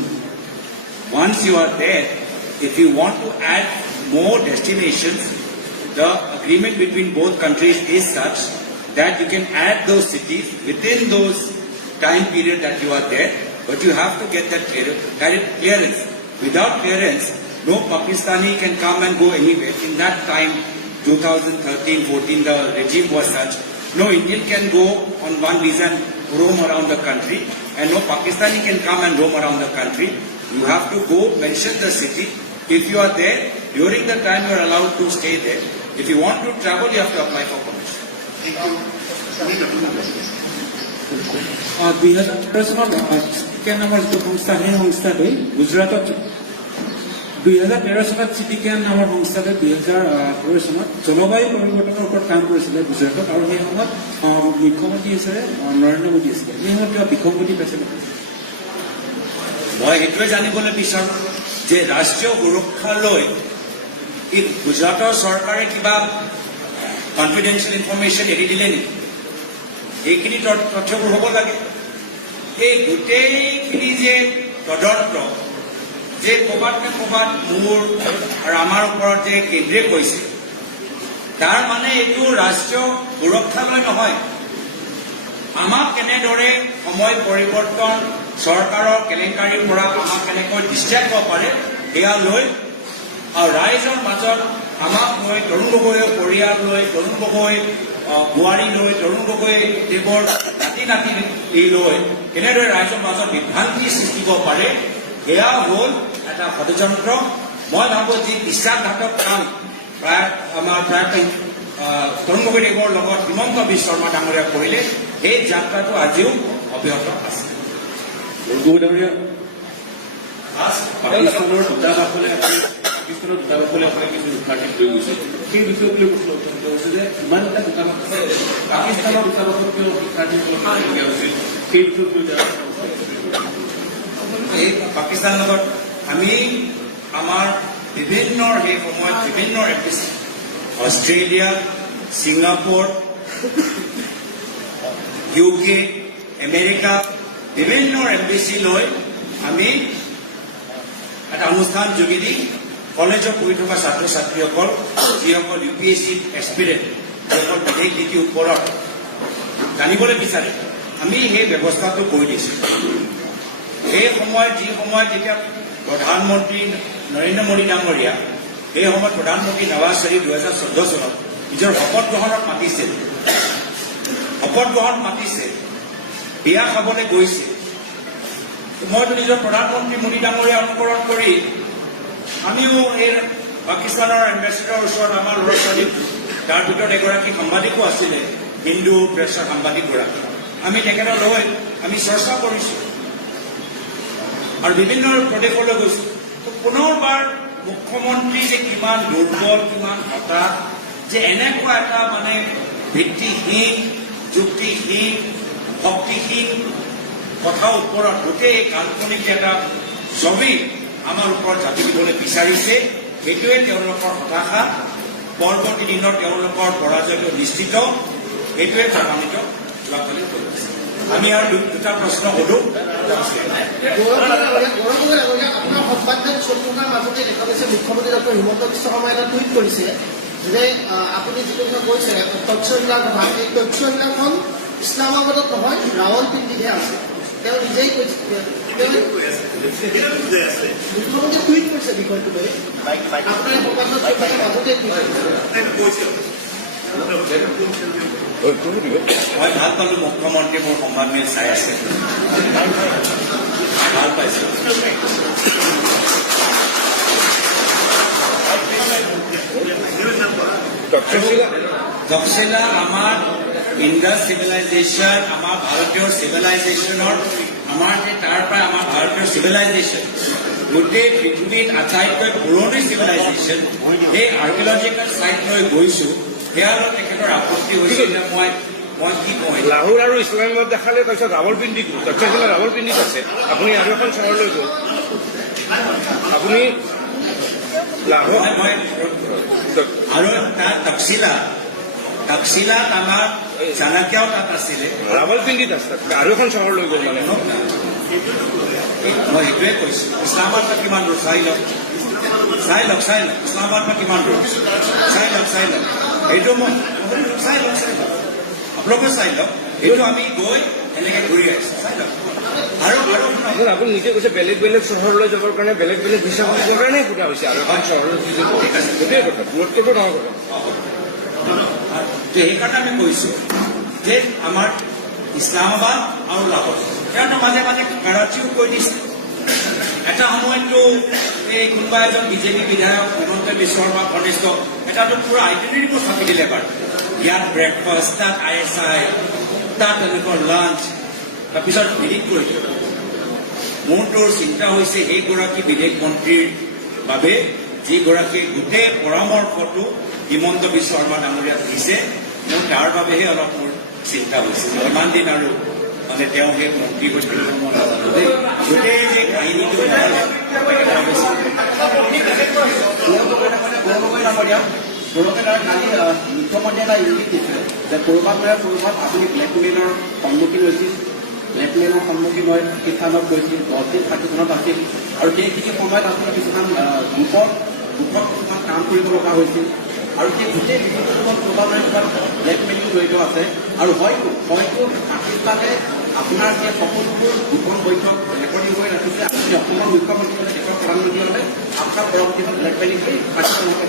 Once you are there, if you want to add more destinations, the agreement between both countries is such that you can add those cities within those time period that you are there, but you have to get that clearance. Without clearance, no Pakistani can come and go anywhere. In that time, 2013-14, the regime was such. No Indian can go on one visa and roam around the country, and no Pakistani can come and roam around the country. You have to go, mention the city. If you are there, during the time you are allowed to stay there. If you want to travel, you have to apply for permission. 2013 চনত চিটিকেন নামৰ যিটো সংস্থা সেই সংস্থাটোৱে গুজৰাটত 2013 চনত চিটিকেন নামৰ সংস্থাটোৱে 2013 চনত জলবায়ু পৰিৱৰ্তনৰ ওপৰত কাম কৰিছিলে গুজৰাটত আৰু সেই সময়ত মুখ্যমন্ত্ৰী হিচাপে নৰেন্দ্ৰ মোদী আছিলে সেই সময়ত কিবা বিসংগতি পাইছিলে মই সেইটোৱে জানিবলৈ বিচাৰো যে ৰাষ্ট্ৰীয় সুৰক্ষা লৈ গুজৰাটৰ চৰকাৰে কিবা কনফিডেন্সিয়েল ইনফৰমেশ্যন এৰি দিলে নেকি এইখিনি তথ্যবোৰ হ'ব লাগে এই গোটেইখিনি যে তদন্ত যে ক'ৰবাত নে ক'ৰবাত মোৰ আৰু আমাৰ ওপৰত যে কেন্দ্ৰে কৈছে তাৰ মানে এইটো ৰাষ্ট্ৰীয় সুৰক্ষালৈ নহয় আমাক কেনেদৰে সময় পৰিৱৰ্তন চৰকাৰৰ কেলেংকাৰীৰ পৰা আমাক কেনেকৈ ডিষ্ট্ৰেক্ট হ'ব পাৰে সেয়া লৈ আৰু ৰাইজৰ মাজত আমাক লৈ তৰুণ গগৈৰ পৰিয়াল লৈ তৰুণ গগৈ বোৱাৰী লৈ তৰুণ গগৈ দেৱৰ নাতি নাতি লৈ কেনেদৰে ৰাইজৰ মাজত বিভ্ৰান্তি সৃষ্টি কৰিব পাৰে সেয়া হ'ল এটা ষড়যন্ত্ৰ মই ভাবোঁ যি বিশ্বাসঘাতক কাম প্ৰায় তৰুণ গগৈদেৱৰ লগত হিমন্ত বিশ্ব শৰ্মা ডাঙৰীয়া কৰিলে এই যাত্ৰাটো আজিও অব্যাহত আছে পাকিস্তানৰ দূতাবাসলৈ আপুনি কিছু শিক্ষাৰ্থীক লৈ গৈছে সেই বিষয়ক লৈ প্ৰশ্ন উত্থাপিত হৈছে যে ইমান এটা দূতাবাস আছে পাকিস্তানৰ দূতাবাসত কিয় শিক্ষাৰ্থীসকলক হৈছিল সেই বিষয়ক লৈ এই পাকিস্তানৰ লগত আমি আমাৰ বিভিন্ন সেই সময়ত বিভিন্ন embassy Australia Singapore UK America বিভিন্ন এম্বেচি লৈ আমি এটা অনুষ্ঠান যোগেদি কলেজত পঢ়ি থকা ছাত্ৰ ছাত্ৰীসকল যিসকল UPSC এক্সপিৰিয়েঞ্চ যিসকল বিদেশ নীতিৰ ওপৰত জানিবলৈ বিচাৰে আমি সেই ব্যৱস্থাটো কৰি দিছোঁ এই সময়ত যি সময়ত যেতিয়া প্ৰধানমন্ত্ৰী নৰেন্দ্ৰ মোদী ডাঙৰীয়া এই সময়ত প্ৰধানমন্ত্ৰী নৱাজ শ্বৰীফ 2014 চনত নিজৰ শপত গ্ৰহণত মাতিছে বিয়া খাবলৈ গৈছে মইতো নিজৰ প্ৰধানমন্ত্ৰী মোদী ডাঙৰীয়া অনুকৰণ কৰি আমিও এই পাকিস্তানৰ এম্বেচেডৰ ওচৰত আমাৰ ল'ৰা ছোৱালী তাৰ ভিতৰত এগৰাকী সাংবাদিকো আছিলে হিন্দু প্ৰেছৰ সাংবাদিকগৰাকী আমি তেখেতক লৈ আমি চৰ্চা কৰিছোঁ আৰু বিভিন্ন প্ৰদেশলৈ গৈছোঁ পুনৰবাৰ মুখ্যমন্ত্ৰী যে কিমান দুৰ্বল কিমান হতাশ যে এনেকুৱা এটা মানে ভিত্তিহীন যুক্তিহীন শক্তিহীন কথাৰ ওপৰত গোটেই কাল্পনিক এটা ছবি আমাৰ ওপৰত জাপি দিবলৈ বিচাৰিছে সেইটোৱে তেওঁলোকৰ হতাশা পৰৱৰ্তী দিনত তেওঁলোকৰ পৰাজয়টো নিশ্চিত সেইটোৱে প্ৰমাণিত যোৱাকালি কৰিছে আমি আৰু দুটা প্ৰশ্ন সোধো আপোনাৰ সংবাদদান চলি থকাৰ মাজতে দেখা গৈছে মুখ্যমন্ত্ৰী ডক্টৰ হিমন্ত বিশ্ব শৰ্মাই এটা টুইট কৰিছে যে আপুনি যিটো কথা কৈছে তথ্যবিলাক কথা এই তথ্যবিলাকখন ইছলামাবাদত নহয় ৰাৱলপিণ্ডিতহে আছে তেওঁ নিজেই কৈছে মুখ্যমন্ত্ৰীয়ে টুইট কৰিছে বিষয়টো লৈ আপোনাৰ সংবাদদান চলি থকাৰ মাজতে কৈছে মই ভাল পালোঁ মুখ্যমন্ত্ৰী মোৰ সংবাদমেল চাই আছে ভাল পাইছোঁ তক্ষশিলা আমাৰ ইণ্ডাছ চিভিলাইজেশ্যন আমাৰ ভাৰতীয় চিভিলাইজেশ্যনৰ আমাৰ তাৰ পৰা আমাৰ ভাৰতীয় চিভিলাইজেশ্যন গোটেই পৃথিৱীত আটাইতকৈ পুৰণি চিভিলাইজেশ্যন সেই আৰ্কিঅলজিকেল চাইট লৈ গৈছোঁ সেয়ালৈ তেখেতৰ আপত্তি হৈছিল যে মই মই কি কওঁ লাহোৰ আৰু ইছলামাবাদ দেখালে তাৰপিছত ৰাৱলপিণ্ডিটো তক্ষশিলা ৰাৱলপিণ্ডিত আছে আপুনি আৰু এখন চহৰলৈ গ'ল আপুনি লাহোৰ মই আৰু তাত তক্ষশিলাত আমাৰ চাণক্যও তাত আছিলে ৰাৱলপিণ্ডিত আছে আৰু এখন চহৰলৈ গ'ল মানে মই সেইটোৱে কৈছোঁ ইছলামাবাদ পৰা কিমান দূৰ চাই লওক ইছলামাবাদ পৰা কিমান দূৰ চাই লওক এইটো মই চাই লওক আপোনালোকে চাই লওক এইটো আমি গৈ এনেকে ঘূৰি আহিছোঁ চাই লওক আৰু আপুনি নিজে কৈছে বেলেগ বেলেগ চহৰলৈ যাবৰ কাৰণে বেলেগ বেলেগ ভিছা কৰিবৰ কাৰণে সোধা হৈছে আৰু এখন চহৰলৈ গোটেই কথা দূৰত্বটো ডাঙৰ কথা সেইকাৰণে আমি কৈছোঁ যে আমাৰ ইছলামাবাদ আৰু লাহোৰ সিহঁতে মাজে মাজে কাৰাচিও কৈ দিছে এটা সময়ততো এই কোনোবা এজন বিজেপি বিধায়ক হিমন্ত বিশ্ব শৰ্মা ঘনিষ্ঠ এটাতো পুৰা আইডেণ্টিটিবোৰ থাকি দিলে বাৰু ইয়াত ব্ৰেকফাষ্ট তাত ISI তাত তেওঁলোকৰ লাঞ্চ তাৰপিছত ডিলিট কৰি দিলে মোৰতো চিন্তা হৈছে সেইগৰাকী বিদেশ মন্ত্ৰীৰ বাবে যিগৰাকীয়ে গোটেই পৰামৰ্শটো হিমন্ত বিশ্ব শৰ্মা ডাঙৰীয়াক দিছে মোৰ তাৰ বাবেহে অলপ মোৰ চিন্তা হৈছে ইমান দিন আৰু মানে তেওঁ সেই মন্ত্ৰী হৈ থাকিব মই নাজানো দেই গোটেই যে কাহিনীটো গৌৰৱে কালি মুখ্যমন্ত্ৰীয়ে এটা ইংগিত দিছিলে যে ক'ৰবাত আপুনি ব্লেকমেইলৰ সন্মুখীন হৈছিল ব্লেকমেইলৰ সন্মুখীন হৈ পাকিস্তানত গৈছিল 10 দিন পাকিস্তানত আছিল আৰু সেইখিনি সময়ত আপুনি কিছুমান গ্ৰুপত কিছুমান কাম কৰিব লগা হৈছিল আৰু সেই গোটেই বিষয়টোৰ লগত ক'ৰবাত ব্লেকমেইলিং জড়িত আছে আৰু হয়তো পাকিস্তানে আপোনাৰ সেই সকলোবোৰ গোপন বৈঠক ৰেকৰ্ডিং কৰি ৰাখিছে আপুনি অসমৰ মুখ্যমন্ত্ৰী হ'লে দেশৰ প্ৰধানমন্ত্ৰী হ'লে আপোনাৰ পৰৱৰ্তী ব্লেকমেইলিং কৰি পাকিস্তানকে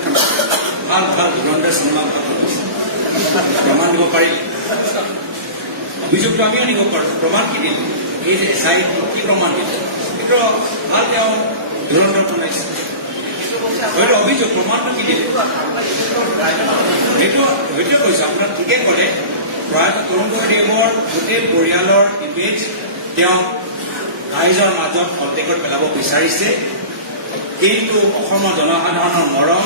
কাম ভাল ধুৰন্ধৰ চিনেমা প্ৰমাণ দিব পাৰি অভিযোগটো আমিও নিব পাৰোঁ প্ৰমাণ কি দিলে এই যে SI কি প্ৰমাণ দিলে সেইটো ভাল তেওঁ ধুৰন্ধৰ বনাইছে হয়তো অভিযোগ প্ৰমাণটো কি দিলে সেইটোৱে কৈছোঁ আপোনাক ঠিকে কৰে প্ৰয়াত তৰুণ গগৈদেৱৰ গোটেই পৰিয়ালৰ ইমেজ তেওঁ ৰাইজৰ মাজত কণ্টেক্টত পেলাব বিচাৰিছে কিন্তু অসমৰ জনসাধাৰণৰ মৰম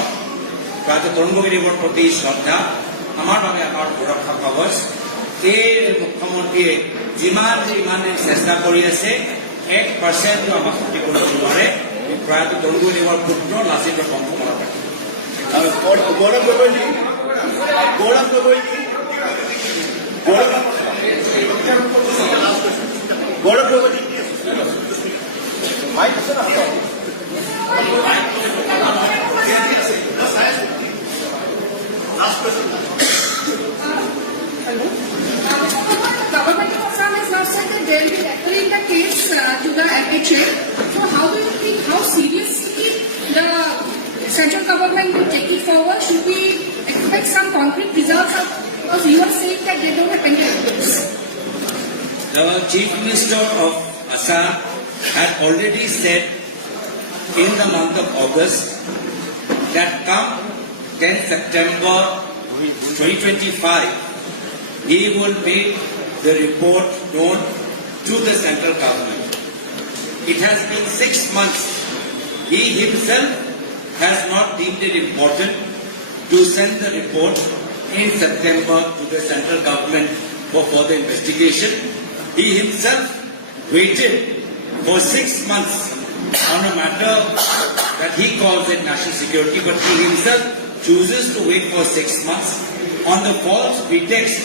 প্ৰয়াত তৰুণ গগৈদেৱৰ প্ৰতি শ্ৰদ্ধা আমাৰ বাবে আমাৰ সুৰক্ষা কৱচ এই মুখ্যমন্ত্ৰীয়ে যিমান দিন চেষ্টা কৰি আছে 1% আমাক ক্ষতি কৰিব নোৱাৰে প্ৰয়াত তৰুণ গগৈদেৱৰ পুত্ৰ লাচিত বৰফুকনৰ party Gaurav Gogoi Government of Assam has now said that they will be referring the case to the FHA. So how do you think, how seriously the central government will take it forward? Should we expect some concrete results? Because you are saying that they don't have any evidence. The Chief Minister of Assam had already said in the month of August that come 10 September 2025, he will make the report known to the central government. It has been 6 months. He himself has not deemed it important to send the report in September to the central government for further investigation. He himself waited for 6 months on a matter that he calls it national security, but he himself chooses to wait for 6 months on the false pretext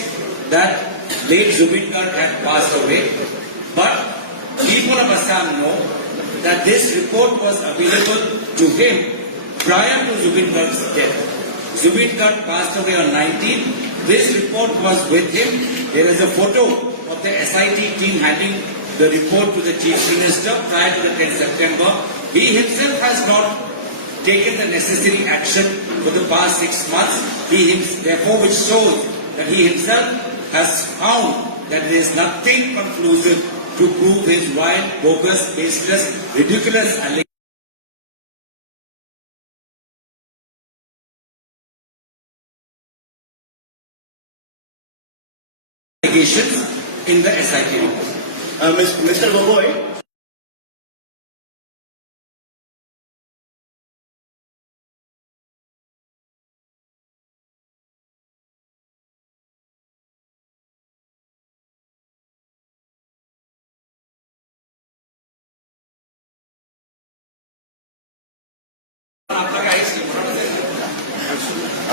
that late Zubin Garg had passed away. But people of Assam know that this report was available to him prior to Zubin Garg's death. Zubin Garg passed away on 19th. This report was with him. There is a photo of the SIT team handing the report to the Chief Minister prior to the 10th September. He himself has not taken the necessary action for the past 6 months. Therefore, which shows that he himself has found that there is nothing conclusive to prove his wild, bogus, baseless, ridiculous allegations in the SIT report. Mr. Gogoi,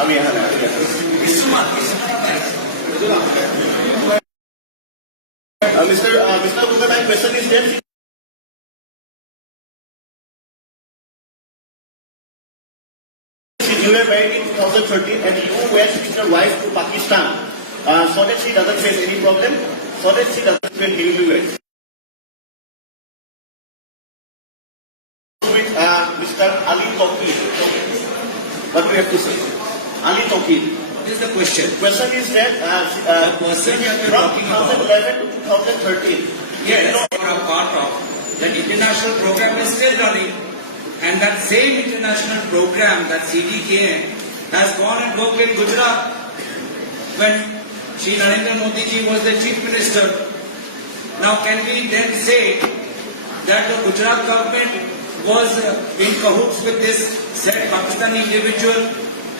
আমি অহা নাই Mr. Gupta, my question is that you were married in 2013 and you went with your wife to Pakistan so that she doesn't face any problem, so that she doesn't feel newlyweds. With Mr. Ali Tawqir. What do you have to say? Ali Tawqir. What is the question? Question is that The person you are from talking about. 2011 to 2013. Yes, for a part of that international program is still running, and that same international program, that CDKN, has gone and worked in Gujarat when Shri Narendra Modi ji was the chief minister. Now, can we then say that the Gujarat government was in cahoots with this said Pakistani individual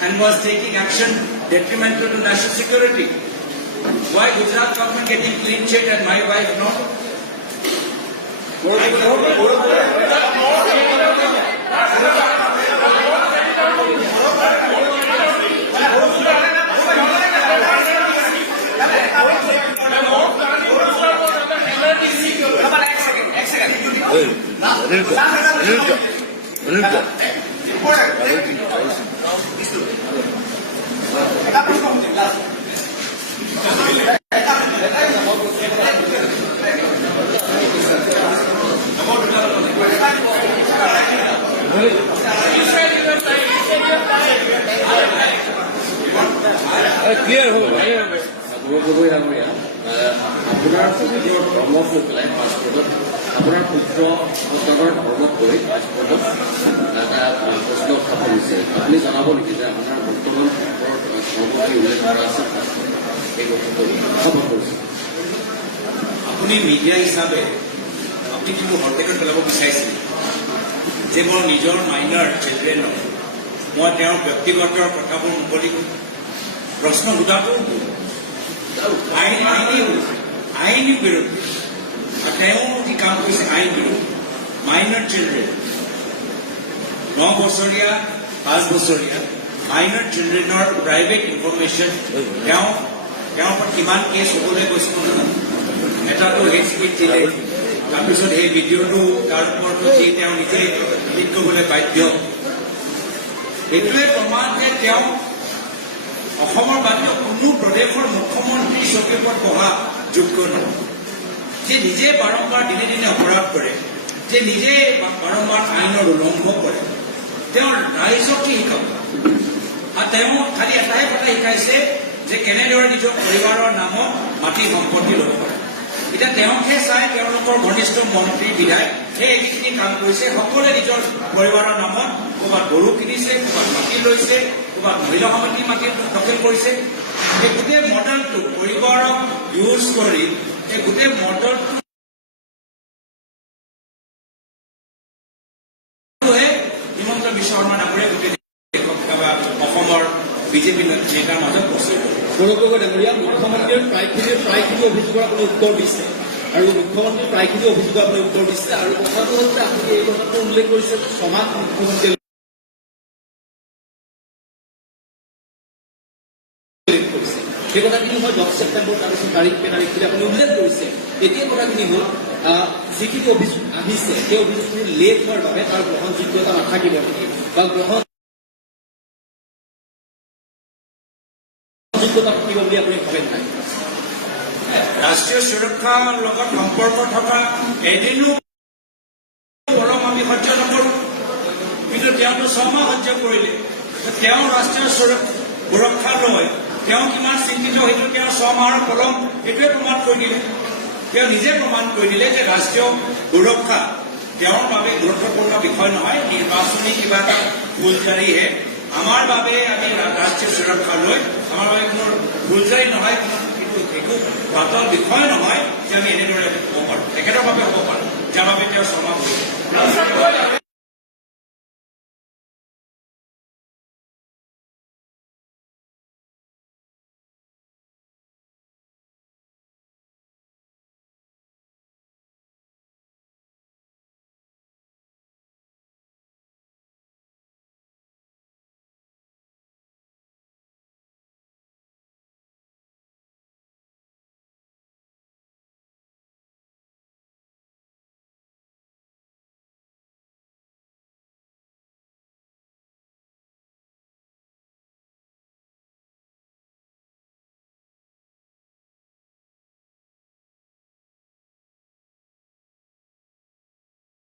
and was taking action detrimental to national security? Why Gujarat government getting clean check and my wife not? আপোনাৰ নিজৰ ধৰ্মক লৈ পেলাই পাছপৰ্টত আপোনাৰ পুত্ৰ সন্তানৰ ধৰ্মক লৈ পাছপৰ্টত এটা প্ৰশ্ন উত্থাপন হৈছে। আপুনি জনাব নেকি যে আপোনাৰ বৰ্তমান ধৰ্মকে উল্লেখ কৰা আছে এই কথাটো উত্থাপন কৰিছে? আপুনি মিডিয়া হিচাপে আপুনি কিন্তু হৰপেটত পেলাব বিচাৰিছিল যে মোৰ নিজৰ মাইনাৰ চিলড্ৰেনক মই তেওঁৰ ব্যক্তিগত কথাবোৰ মুকলি প্ৰশ্ন সোধাটো আইনী বিৰোধী, আৰু তেওঁ যি কাম কৰিছে আইন বিৰোধী। মাইনাৰ চিলড্ৰেন 9 বছৰীয়া 5 বছৰীয়া মাইনাৰ চিলড্ৰেনৰ প্ৰাইভেট ইনফৰমেশ্যন তেওঁৰ ওপৰত কিমান কেছ হ'বলৈ গৈছে মই নাজানো। এটাতো হেড স্পীচ দিলে, তাৰপিছত সেই ভিডিঅ'টো তাৰ ওপৰতো যি তেওঁ নিজে ডিলিট কৰিবলৈ বাধ্য। এইটোৱে প্ৰমাণ যে তেওঁ অসমৰ বাহিৰৰ কোনো প্ৰদেশৰ মুখ্যমন্ত্ৰী চকীৰ ওপৰত বহা যোগ্য নহয়। যে নিজে বাৰম্বাৰ দিনে দিনে অপৰাধ কৰে, যে নিজে বাৰম্বাৰ আইনৰ উলংঘ কৰে, তেওঁৰ ৰাইজক কি শিকাব? আৰু তেওঁ খালি এটাই কথা শিকাইছে যে কেনেদৰে নিজৰ পৰিবাৰৰ নামত মাটি সম্পত্তি ল'ব পাৰে। এতিয়া তেওঁকহে চাই তেওঁলোকৰ ঘনিষ্ঠ মন্ত্ৰী বিধায়ক সেই এইখিনি কাম কৰিছে। সকলোৱে নিজৰ পৰিবাৰৰ নামত ক'ৰবাত গৰু কিনিছে, ক'ৰবাত মাটি লৈছে, ক'ৰবাত মহিলা সমিতি মাটি দখল কৰিছে। এই গোটেই মডেলটো পৰিবাৰক ইউজ কৰি এই গোটেই মডেলটো হিমন্ত বিশ্ব শৰ্মা ডাঙৰীয়া গোটেই অসমৰ বিজেপি নেতাৰ মাজত প্ৰচলিত। গৌৰৱ ডাঙৰীয়া, মুখ্যমন্ত্ৰীৰ প্ৰায়খিনি অভিযোগৰ আপুনি উত্তৰ দিছে আৰু মুখ্যমন্ত্ৰীৰ প্ৰায়খিনি অভিযোগৰ আপুনি উত্তৰ দিছে আৰু কথাটো হৈছে আপুনি এই কথাটো উল্লেখ কৰিছে সমাজ মুখ্যমন্ত্ৰীয়ে সেই কথাখিনি হয় 10 ছেপ্টেম্বৰ তাৰপিছত তাৰিখ আপুনি উল্লেখ কৰিছে। এতিয়া কথাখিনি হ'ল যিখিনি অভিযোগ আহিছে সেই অভিযোগখিনি লেট হোৱাৰ বাবে তাৰ গ্ৰহণযোগ্যতা নাথাকিব নেকি বা গ্ৰহণযোগ্যতা থাকিব বুলি আপুনি ভাবে নাই? ৰাষ্ট্ৰীয় সুৰক্ষাৰ লগত সম্পৰ্ক থকা এদিনো পলম আমি সহ্য নকৰোঁ, কিন্তু তেওঁতো 6 মাহ সহ্য কৰিলে। তেওঁ ৰাষ্ট্ৰীয় সুৰক্ষা লৈ তেওঁ কিমান চিন্তিত সেইটো তেওঁ 6 মাহৰ পলম এইটোৱে প্ৰমাণ কৰি দিলে। তেওঁ নিজে প্ৰমাণ কৰি দিলে যে ৰাষ্ট্ৰীয় সুৰক্ষা তেওঁৰ বাবে গুৰুত্বপূৰ্ণ বিষয় নহয়, নিৰ্বাচনী কিবা এটা ফুলজাৰিহে। আমাৰ বাবে আমি ৰাষ্ট্ৰীয় সুৰক্ষা লৈ আমাৰ বাবে কোনো ফুলজাৰি নহয়, একো পাতল বিষয় নহয় যে আমি এনেদৰে হ'ব পাৰোঁ। তেখেতৰ বাবে হ'ব পাৰোঁ, যাৰ বাবে তেওঁ 6 মাহ